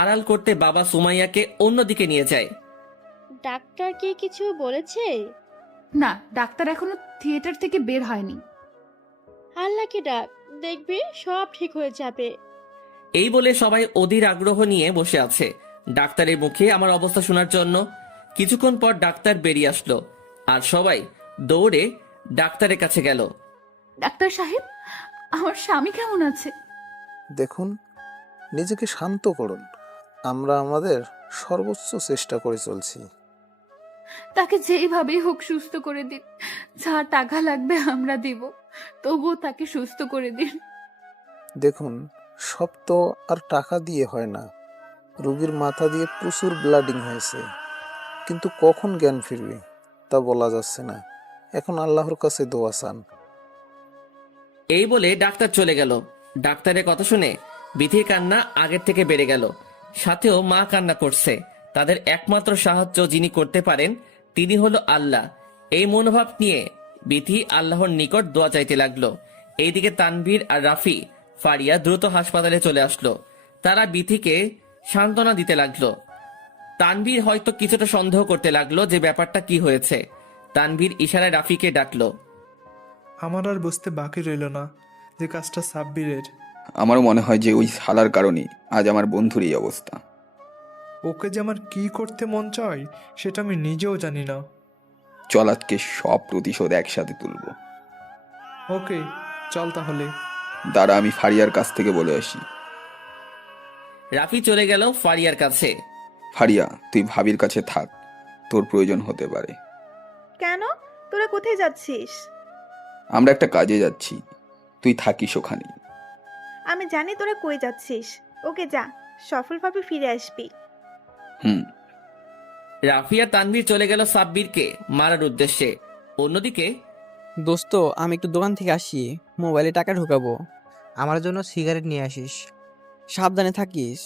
আড়াল করতে বাবা সুমাইয়াকে অন্যদিকে নিয়ে যায়। ডাক্তার কি কিছু বলেছে? না, ডাক্তার এখনো থিয়েটার থেকে বের হয়নি। আল্লাহকে ডাক, দেখবি সব ঠিক হয়ে যাবে। এই বলে সবাই অধীর আগ্রহ নিয়ে বসে আছে ডাক্তারের মুখে আমার অবস্থা শোনার জন্য। কিছুক্ষণ পর ডাক্তার বেরিয়ে আসলো, আর সবাই দৌড়ে ডাক্তারের কাছে গেল। ডাক্তার সাহেব, আমার স্বামী কেমন আছে? দেখুন, নিজেকে শান্ত করুন, আমরা আমাদের সর্বোচ্চ চেষ্টা করে চলছি। তাকে যেইভাবেই হোক সুস্থ করে দিন। যা টাকা লাগবে আমরা দিব, তবুও তাকে সুস্থ করে দিন। দেখুন, সব তো আর টাকা দিয়ে হয় না। রোগীর মাথা দিয়ে প্রচুর ব্লাডিং হয়েছে, কিন্তু কখন জ্ঞান ফিরবে তা বলা যাচ্ছে না। এখন আল্লাহর কাছে দোয়া চান। এই বলে ডাক্তার চলে গেল। ডাক্তারের কথা শুনে বিথির কান্না আগের থেকে বেড়ে গেল, সাথেও মা কান্না করছে। তাদের একমাত্র সাহায্য যিনি করতে পারেন তিনি হলো আল্লাহ। এই মনোভাব নিয়ে বিথি আল্লাহর নিকট দোয়া চাইতে লাগলো। এইদিকে তানভীর আর রাফি, ফারিয়া দ্রুত হাসপাতালে চলে আসলো। তারা বিথিকে সান্ত্বনা দিতে লাগলো। তানভীর হয়তো কিছুটা সন্দেহ করতে লাগলো যে ব্যাপারটা কি হয়েছে। তানভীর ইশারায় রাফিকে ডাকলো। আমার আর বুঝতে বাকি রইল না যে কাজটা সাব্বিরের। আমারও মনে হয় যে ওই শালার কারণে আজ আমার বন্ধুর এই অবস্থা। ওকে যে আমার কি করতে মন চায় সেটা আমি নিজেও জানি না। চল আজকে সব প্রতিশোধ একসাথে তুলব। ওকে, চল তাহলে। দাঁড়া, আমি ফারিয়ার কাছ থেকে বলে আসি। রাফি চলে গেল ফারিয়ার কাছে। ফারিয়া, তুই ভাবির কাছে থাক, তোর প্রয়োজন হতে পারে। কেন? তোরা কোথায় যাচ্ছিস? আমরা একটা কাজে যাচ্ছি, তুই থাকিস ওখানে। আমি জানি তোরা কই যাচ্ছিস। ওকে যা, সফলভাবে ফিরে আসবি। হুম। রাফি আর তানভীর চলে গেল সাব্বিরকে মারার উদ্দেশ্যে। অন্যদিকে দোস্ত আমি একটু দোকান থেকে আসি, মোবাইলে টাকা ঢোকাবো। আমার জন্য সিগারেট নিয়ে আসিস। সাবধানে থাকিস,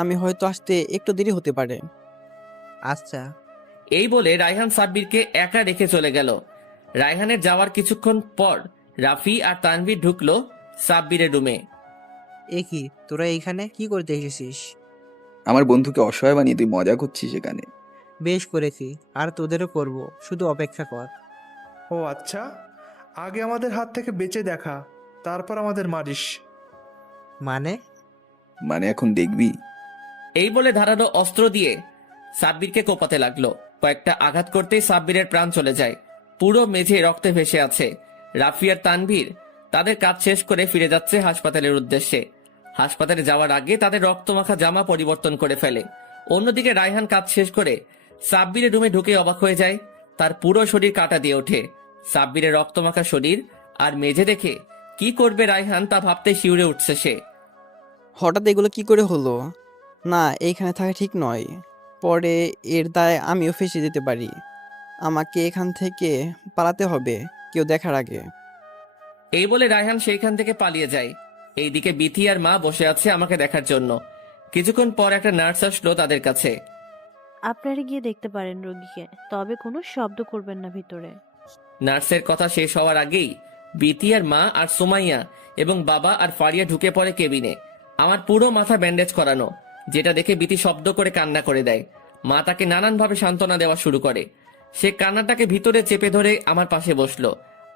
আমি হয়তো আসতে একটু দেরি হতে পারে। আচ্ছা। এই বলে রায়হান সাব্বিরকে একা রেখে চলে গেল। রায়হানের যাওয়ার কিছুক্ষণ পর রাফি আর তানভীর ঢুকলো সাব্বিরের রুমে। এ কি, তোরা এইখানে কি করতে এসেছিস? আমার বন্ধুকে অসহায় বানিয়ে তুই মজা করছিস এখানে। বেশ করেছি, আর তোদেরও করব, শুধু অপেক্ষা কর। ও আচ্ছা, আগে আমাদের হাত থেকে বেঁচে দেখা, তারপর আমাদের মারিস। মানে এখন দেখবি। এই বলে ধারালো অস্ত্র দিয়ে সাব্বিরকে কোপাতে লাগলো। কয়েকটা আঘাত করতেই সাব্বিরের প্রাণ চলে যায়। পুরো মেঝে রক্তে ভেসে আছে। রাফি আর তানভীর তাদের কাজ শেষ করে ফিরে যাচ্ছে হাসপাতালের উদ্দেশ্যে। হাসপাতালে যাওয়ার আগে তাদের রক্তমাখা জামা পরিবর্তন করে ফেলে। অন্যদিকে রায়হান কাজ শেষ করে সাব্বিরের রুমে ঢুকে অবাক হয়ে যায়। তার পুরো শরীর কাটা দিয়ে ওঠে। সাব্বিরের রক্তমাখা শরীর আর মেঝে দেখে কি করবে রায়হান তা ভাবতে শিউরে উঠছে সে। হঠাৎ এগুলো কি করে হলো? না, এইখানে থাকা ঠিক নয়। পরে এর দায়ে আমিও ফেঁসে যেতে পারি। আমাকে এখান থেকে পালাতে হবে কেউ দেখার আগে। এই বলে রায়হান সেইখান থেকে পালিয়ে যায়। এইদিকে বিথি আর মা বসে আছে আমাকে দেখার জন্য। কিছুক্ষণ পর একটা নার্স আসলো তাদের কাছে। আপনারা গিয়ে দেখতে পারেন রোগীকে, তবে কোনো শব্দ করবেন না ভিতরে। নার্সের কথা শেষ হওয়ার আগেই বিথি আর মা আর সুমাইয়া এবং বাবা আর ফারিয়া ঢুকে পড়ে কেবিনে। আমার পুরো মাথা ব্যান্ডেজ করানো, যেটা দেখে বিথি শব্দ করে কান্না করে দেয়। মা তাকে নানানভাবে সান্ত্বনা দেওয়া শুরু করে। সে কান্নাটাকে ভিতরে চেপে ধরে আমার পাশে বসলো,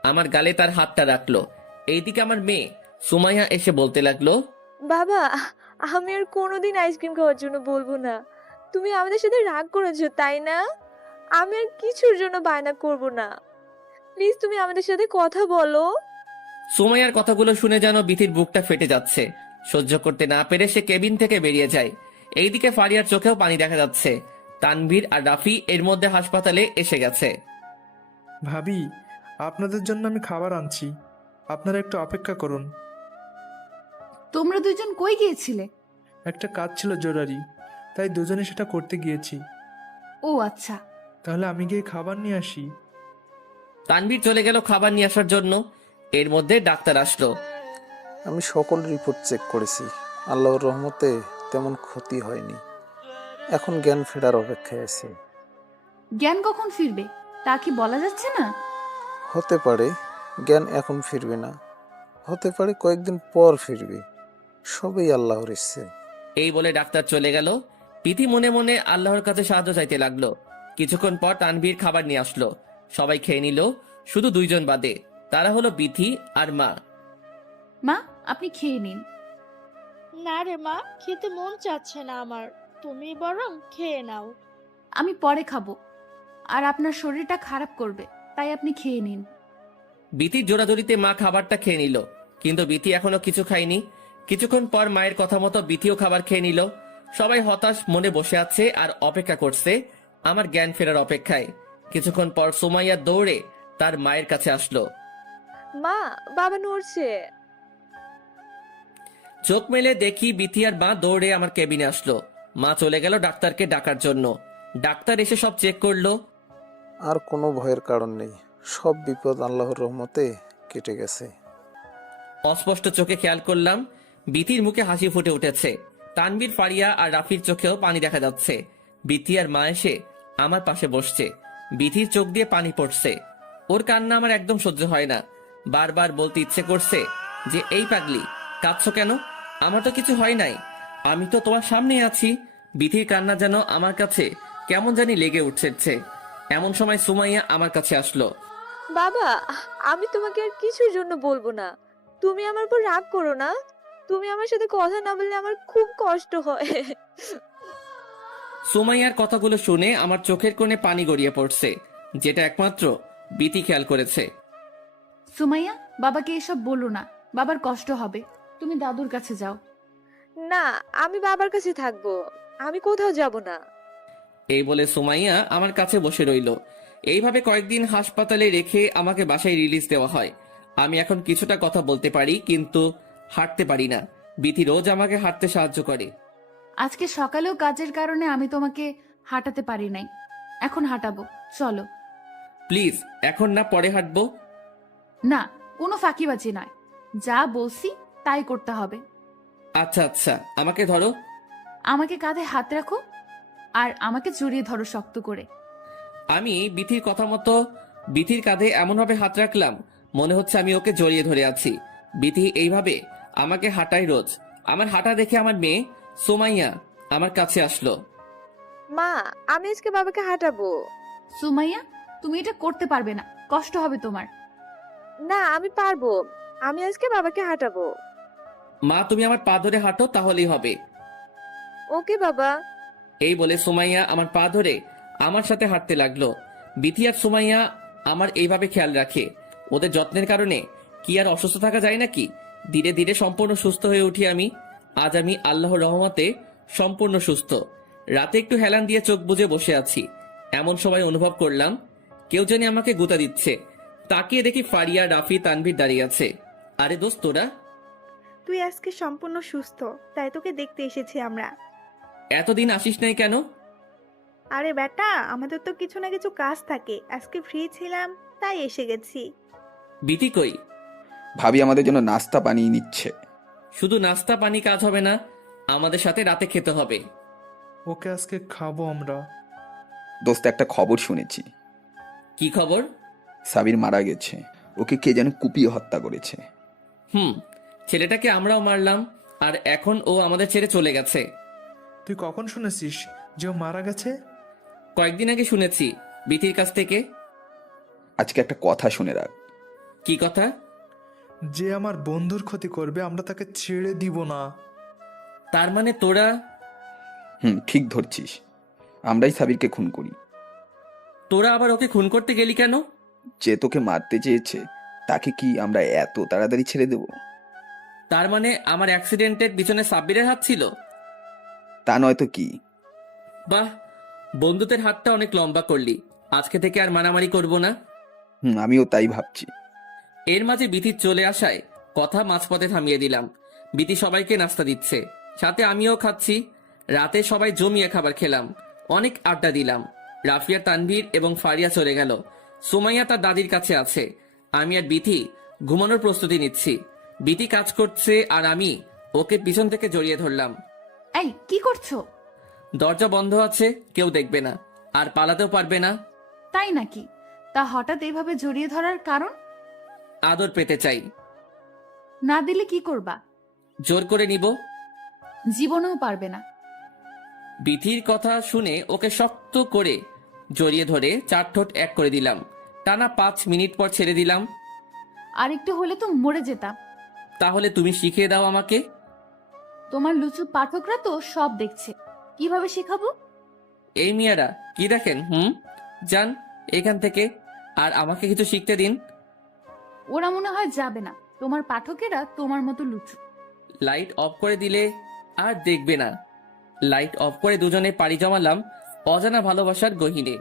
আমার গালে তার হাতটা রাখলো। এইদিকে আমার মেয়ে সুমাইয়া এসে বলতে লাগলো, বাবা, আমি আর কোনোদিন আইসক্রিম খাওয়ার জন্য বলবো না। তুমি আমাদের সাথে রাগ করেছো তাই না? আমি আর কিছুর জন্য বায়না করব না। প্লিজ তুমি আমাদের সাথে কথা বলো। সুমাইয়ার কথাগুলো শুনে যেন বিথির বুকটা ফেটে যাচ্ছে। সহ্য করতে না পেরে সে কেবিন থেকে বেরিয়ে যায়। এইদিকে ফারিয়ার চোখেও পানি দেখা যাচ্ছে। তানভীর আর রাফি এর মধ্যে হাসপাতালে এসে গেছে। ভাবি, আপনাদের জন্য আমি খাবার আনছি, আপনারা একটু অপেক্ষা করুন। তোমরা দুজন কই গিয়েছিলে? একটা কাজ ছিল জরুরি, তাই দুজনে সেটা করতে গিয়েছি। ও আচ্ছা। তাহলে আমি গিয়ে খাবার নিয়ে আসি। তানভীর চলে গেল খাবার নিয়ে আসার জন্য। এর মধ্যে ডাক্তার আসলো। আমি সকল রিপোর্ট চেক করেছি, আল্লাহর রহমতে তেমন ক্ষতি হয়নি। এখন জ্ঞান ফেরার অপেক্ষায় আছে। জ্ঞান কখন ফিরবে তা কি বলা যাচ্ছে না? হতে পারে জ্ঞান এখন ফিরবে না, হতে পারে কয়েকদিন পর ফিরবে। সবই আল্লাহর ইচ্ছে। এই বলে ডাক্তার চলে গেল। প্রীতি মনে মনে আল্লাহর কাছে সাহায্য চাইতে লাগলো। কিছুক্ষণ পর তানভীর খাবার নিয়ে আসলো। সবাই খেয়ে নিল, শুধু দুইজন বাদে, তারা হলো বিথি আর মা। মা, আপনি খেয়ে নিন। না রে মা, খেতে মন চাচ্ছে না আমার, তুমি বরং খেয়ে নাও। আমি পরে খাবো, আর আপনার শরীরটা খারাপ করবে, তাই আপনি খেয়ে নিন। বিথির জোরাজোরিতে মা খাবারটা খেয়ে নিল, কিন্তু বিথি এখনো কিছু খায়নি। কিছুক্ষণ পর মায়ের কথা মতো বিথিও খাবার খেয়ে নিল। সবাই হতাশ মনে বসে আছে আর অপেক্ষা করছে আমার জ্ঞান ফেরার অপেক্ষায়। কিছুক্ষণ পর সুমাইয়া দৌড়ে তার মায়ের কাছে আসলো। মা, বাবা নড়ছে। চোখ মেলে দেখি বিথি আর মা দৌড়ে আমার কেবিনে আসলো। মা চলে গেল ডাক্তারকে ডাকার জন্য। ডাক্তার এসে সব চেক করলো। আর কোনো ভয়ের কারণ নেই, সব বিপদ আল্লাহর রহমতে কেটে গেছে। অস্পষ্ট চোখে খেয়াল করলাম বিথির মুখে হাসি ফুটে উঠেছে। তানভীর, ফারিয়া আর রাফির চোখেও পানি দেখা যাচ্ছে। বিথি আর মা এসে আমার পাশে বসছে। বিথির চোখ দিয়ে পানি পড়ছে। ওর কান্না আমার একদম সহ্য হয় না। বারবার বলতে ইচ্ছে করছে যে, এই পাগলি, কাঁদছো কেন? আমার তো কিছু হয় নাই, আমি তো তোমার সামনে আছি। বিথির কান্না যেন আমার কাছে কেমন জানি লেগে উঠছে। এমন সময় সুমাইয়া আমার কাছে আসলো। বাবা, আমি তোমাকে আর কিছুর জন্য বলবো না। তুমি আমার উপর রাগ করো না। তুমি আমার সাথে কথা না বললে আমার খুব কষ্ট হয়। সুমাইয়ার কথাগুলো শুনে আমার চোখের কোণে পানি গড়িয়ে পড়ছে, যেটা একমাত্র বিথি খেয়াল করেছে। সুমাইয়া, বাবাকে এসব বলো না, বাবার কষ্ট হবে। তুমি দাদুর কাছে যাও। না, আমি বাবার কাছে থাকবো, আমি কোথাও যাব না। এই বলে সুমাইয়া আমার কাছে বসে রইল। এইভাবে কয়েকদিন হাসপাতালে রেখে আমাকে বাসায় রিলিজ দেওয়া হয়। আমি এখন কিছুটা কথা বলতে পারি, কিন্তু হাঁটতে পারি না। বিথি রোজ আমাকে হাঁটতে সাহায্য করে। আজকে সকালেও কাজের কারণে আমি তোমাকে হাঁটাতে পারি নাই, এখন হাঁটাবো, চলো। প্লিজ, এখন না, পরে হাঁটবো। না, কোনো ফাঁকিবাজি নয়, যা বলছি তাই করতে হবে। আচ্ছা আচ্ছা, আমাকে ধরো। আমাকে কাঁধে হাত রাখো আর আমাকে জড়িয়ে ধরো শক্ত করে। আমি বিথির কথা মতো বিথির কাঁধে এমনভাবে হাত রাখলাম মনে হচ্ছে আমি ওকে জড়িয়ে ধরে আছি। বিথি এইভাবে আমাকে হাঁটায় রোজ। আমার হাঁটা দেখে আমার মেয়ে সোমাইয়া আমার কাছে আসলো। মা, আমি আজকে বাবাকে হাঁটাবো। সুমাইয়া, তুমি এটা করতে পারবে না, কষ্ট হবে তোমার। না, আমি পারবো। আমি আজকে বাবাকে হাঁটাবো। মা, তুমি আমার পা ধরে হাঁটো, তাহলেই হবে। ওকে বাবা। এই বলে সুমাইয়া আমার পা ধরে আমার সাথে হাঁটতে লাগলো। বিথি আর সুমাইয়া আমার এইভাবে খেয়াল রাখে। ওদের যত্নের কারণে কি আর অসুস্থ থাকা যায় নাকি? ধীরে ধীরে সম্পূর্ণ সুস্থ হয়ে উঠি আমি। আজ আমি আল্লাহর রহমতে সম্পূর্ণ সুস্থ। রাতে একটু হেলান দিয়ে চোখ বুজে বসে আছি, এমন সময় অনুভব করলাম কেউ জানি আমাকে গুঁতা দিচ্ছে। তাকিয়ে দেখি ফারিয়া, রাফি, তানভীর দাঁড়িয়ে আছে। আরে দোস্ত, তোরা? তুই আজকে সম্পূর্ণ সুস্থ, তাই তোকে দেখতে এসেছি আমরা। এতদিন আসিস নাই কেন? আরে বেটা, আমাদের তো কিছু না কিছু কাজ থাকে, আজকে ফ্রি ছিলাম তাই এসে গেছি। বিথি কই? ভাবি আমাদের জন্য নাস্তা বানিয়ে নিচ্ছে। শুধু নাস্তা পানি কাজ হবে না, আমাদের সাথে রাতে খেতে হবে। ওকে আজকে খাবো আমরা। দোস্ত, একটা খবর শুনেছি। কি খবর? সাবির মারা গেছে। ওকে কে যেন কুপিয়ে হত্যা করেছে। ছেলেটাকে আমরাও মারলাম, আর এখন ও আমাদের ছেড়ে চলে গেছে। তুই কখন শুনেছিস যে ও মারা গেছে? কয়েকদিন আগে শুনেছি বিথির কাছ থেকে। আজকে একটা কথা শুনে রাখ। কি কথা? যে আমার বন্ধুর ক্ষতি করবে আমরা তাকে ছেড়ে দিব না। তার মানে তোরা? ঠিক ধরছিস, আমরাই সাবিরকে খুন করি। তোরা আবার ওকে খুন করতে গেলি কেন? যে তোকে মারতে চেয়েছে তাকে কি আমরা এত তাড়াতাড়ি ছেড়ে দেব? তার মানে আমার অ্যাক্সিডেন্টের পিছনে সাব্বিরের হাত ছিল? তা নয় তো কি। বাহ, বন্ধুদের হাতটা অনেক লম্বা করলি। আজকে থেকে আর মারামারি করব না। আমিও তাই ভাবছি। এর মাঝে বিথি চলে আসায় কথা মাঝপথে থামিয়ে দিলাম। বিথি সবাইকে নাস্তা দিচ্ছে, সাথে আমিও খাচ্ছি। রাতে সবাই জমিয়ে খাবার খেলাম, অনেক আড্ডা দিলাম। রাফিয়া, তানভীর এবং ফারিয়া চলে গেল। সুমাইয়া তার দাদির কাছে আছে। আমি আর বিথি ঘুমানোর প্রস্তুতি নিচ্ছি। বিথি কাজ করছে আর আমি ওকে পিছন থেকে জড়িয়ে ধরলাম। এই, কি করছো? দরজা বন্ধ আছে, কেউ দেখবে না, আর পালাতেও পারবে না। তাই নাকি? তা হঠাৎ এইভাবে জড়িয়ে ধরার কারণ? আদর পেতে চাই। না দিলে কি করবা? জোর করে নিব। জীবনেও পারবে না। বিথির কথা শুনে ওকে শক্ত করে জড়িয়ে ধরে 4 ঠোঁট এক করে দিলাম। টানা 5 মিনিট পর ছেড়ে দিলাম। আর একটু হলে তো মরে যেতাম। তাহলে তুমি শিখিয়ে দাও আমাকে। তোমার লুচু পাঠকরা তো সব দেখছে, কিভাবে শেখাবো? এই মিয়ারা কি দেখেন? যান এখান থেকে, আর আমাকে কিছু শিখতে দিন। ওরা মনে হয় যাবে না, তোমার পাঠকেরা তোমার মতো লুচু। লাইট অফ করে দিলে আর দেখবে না। লাইট অফ করে দুজনে পাড়ি জমালাম অজানা ভালোবাসার গহীনে।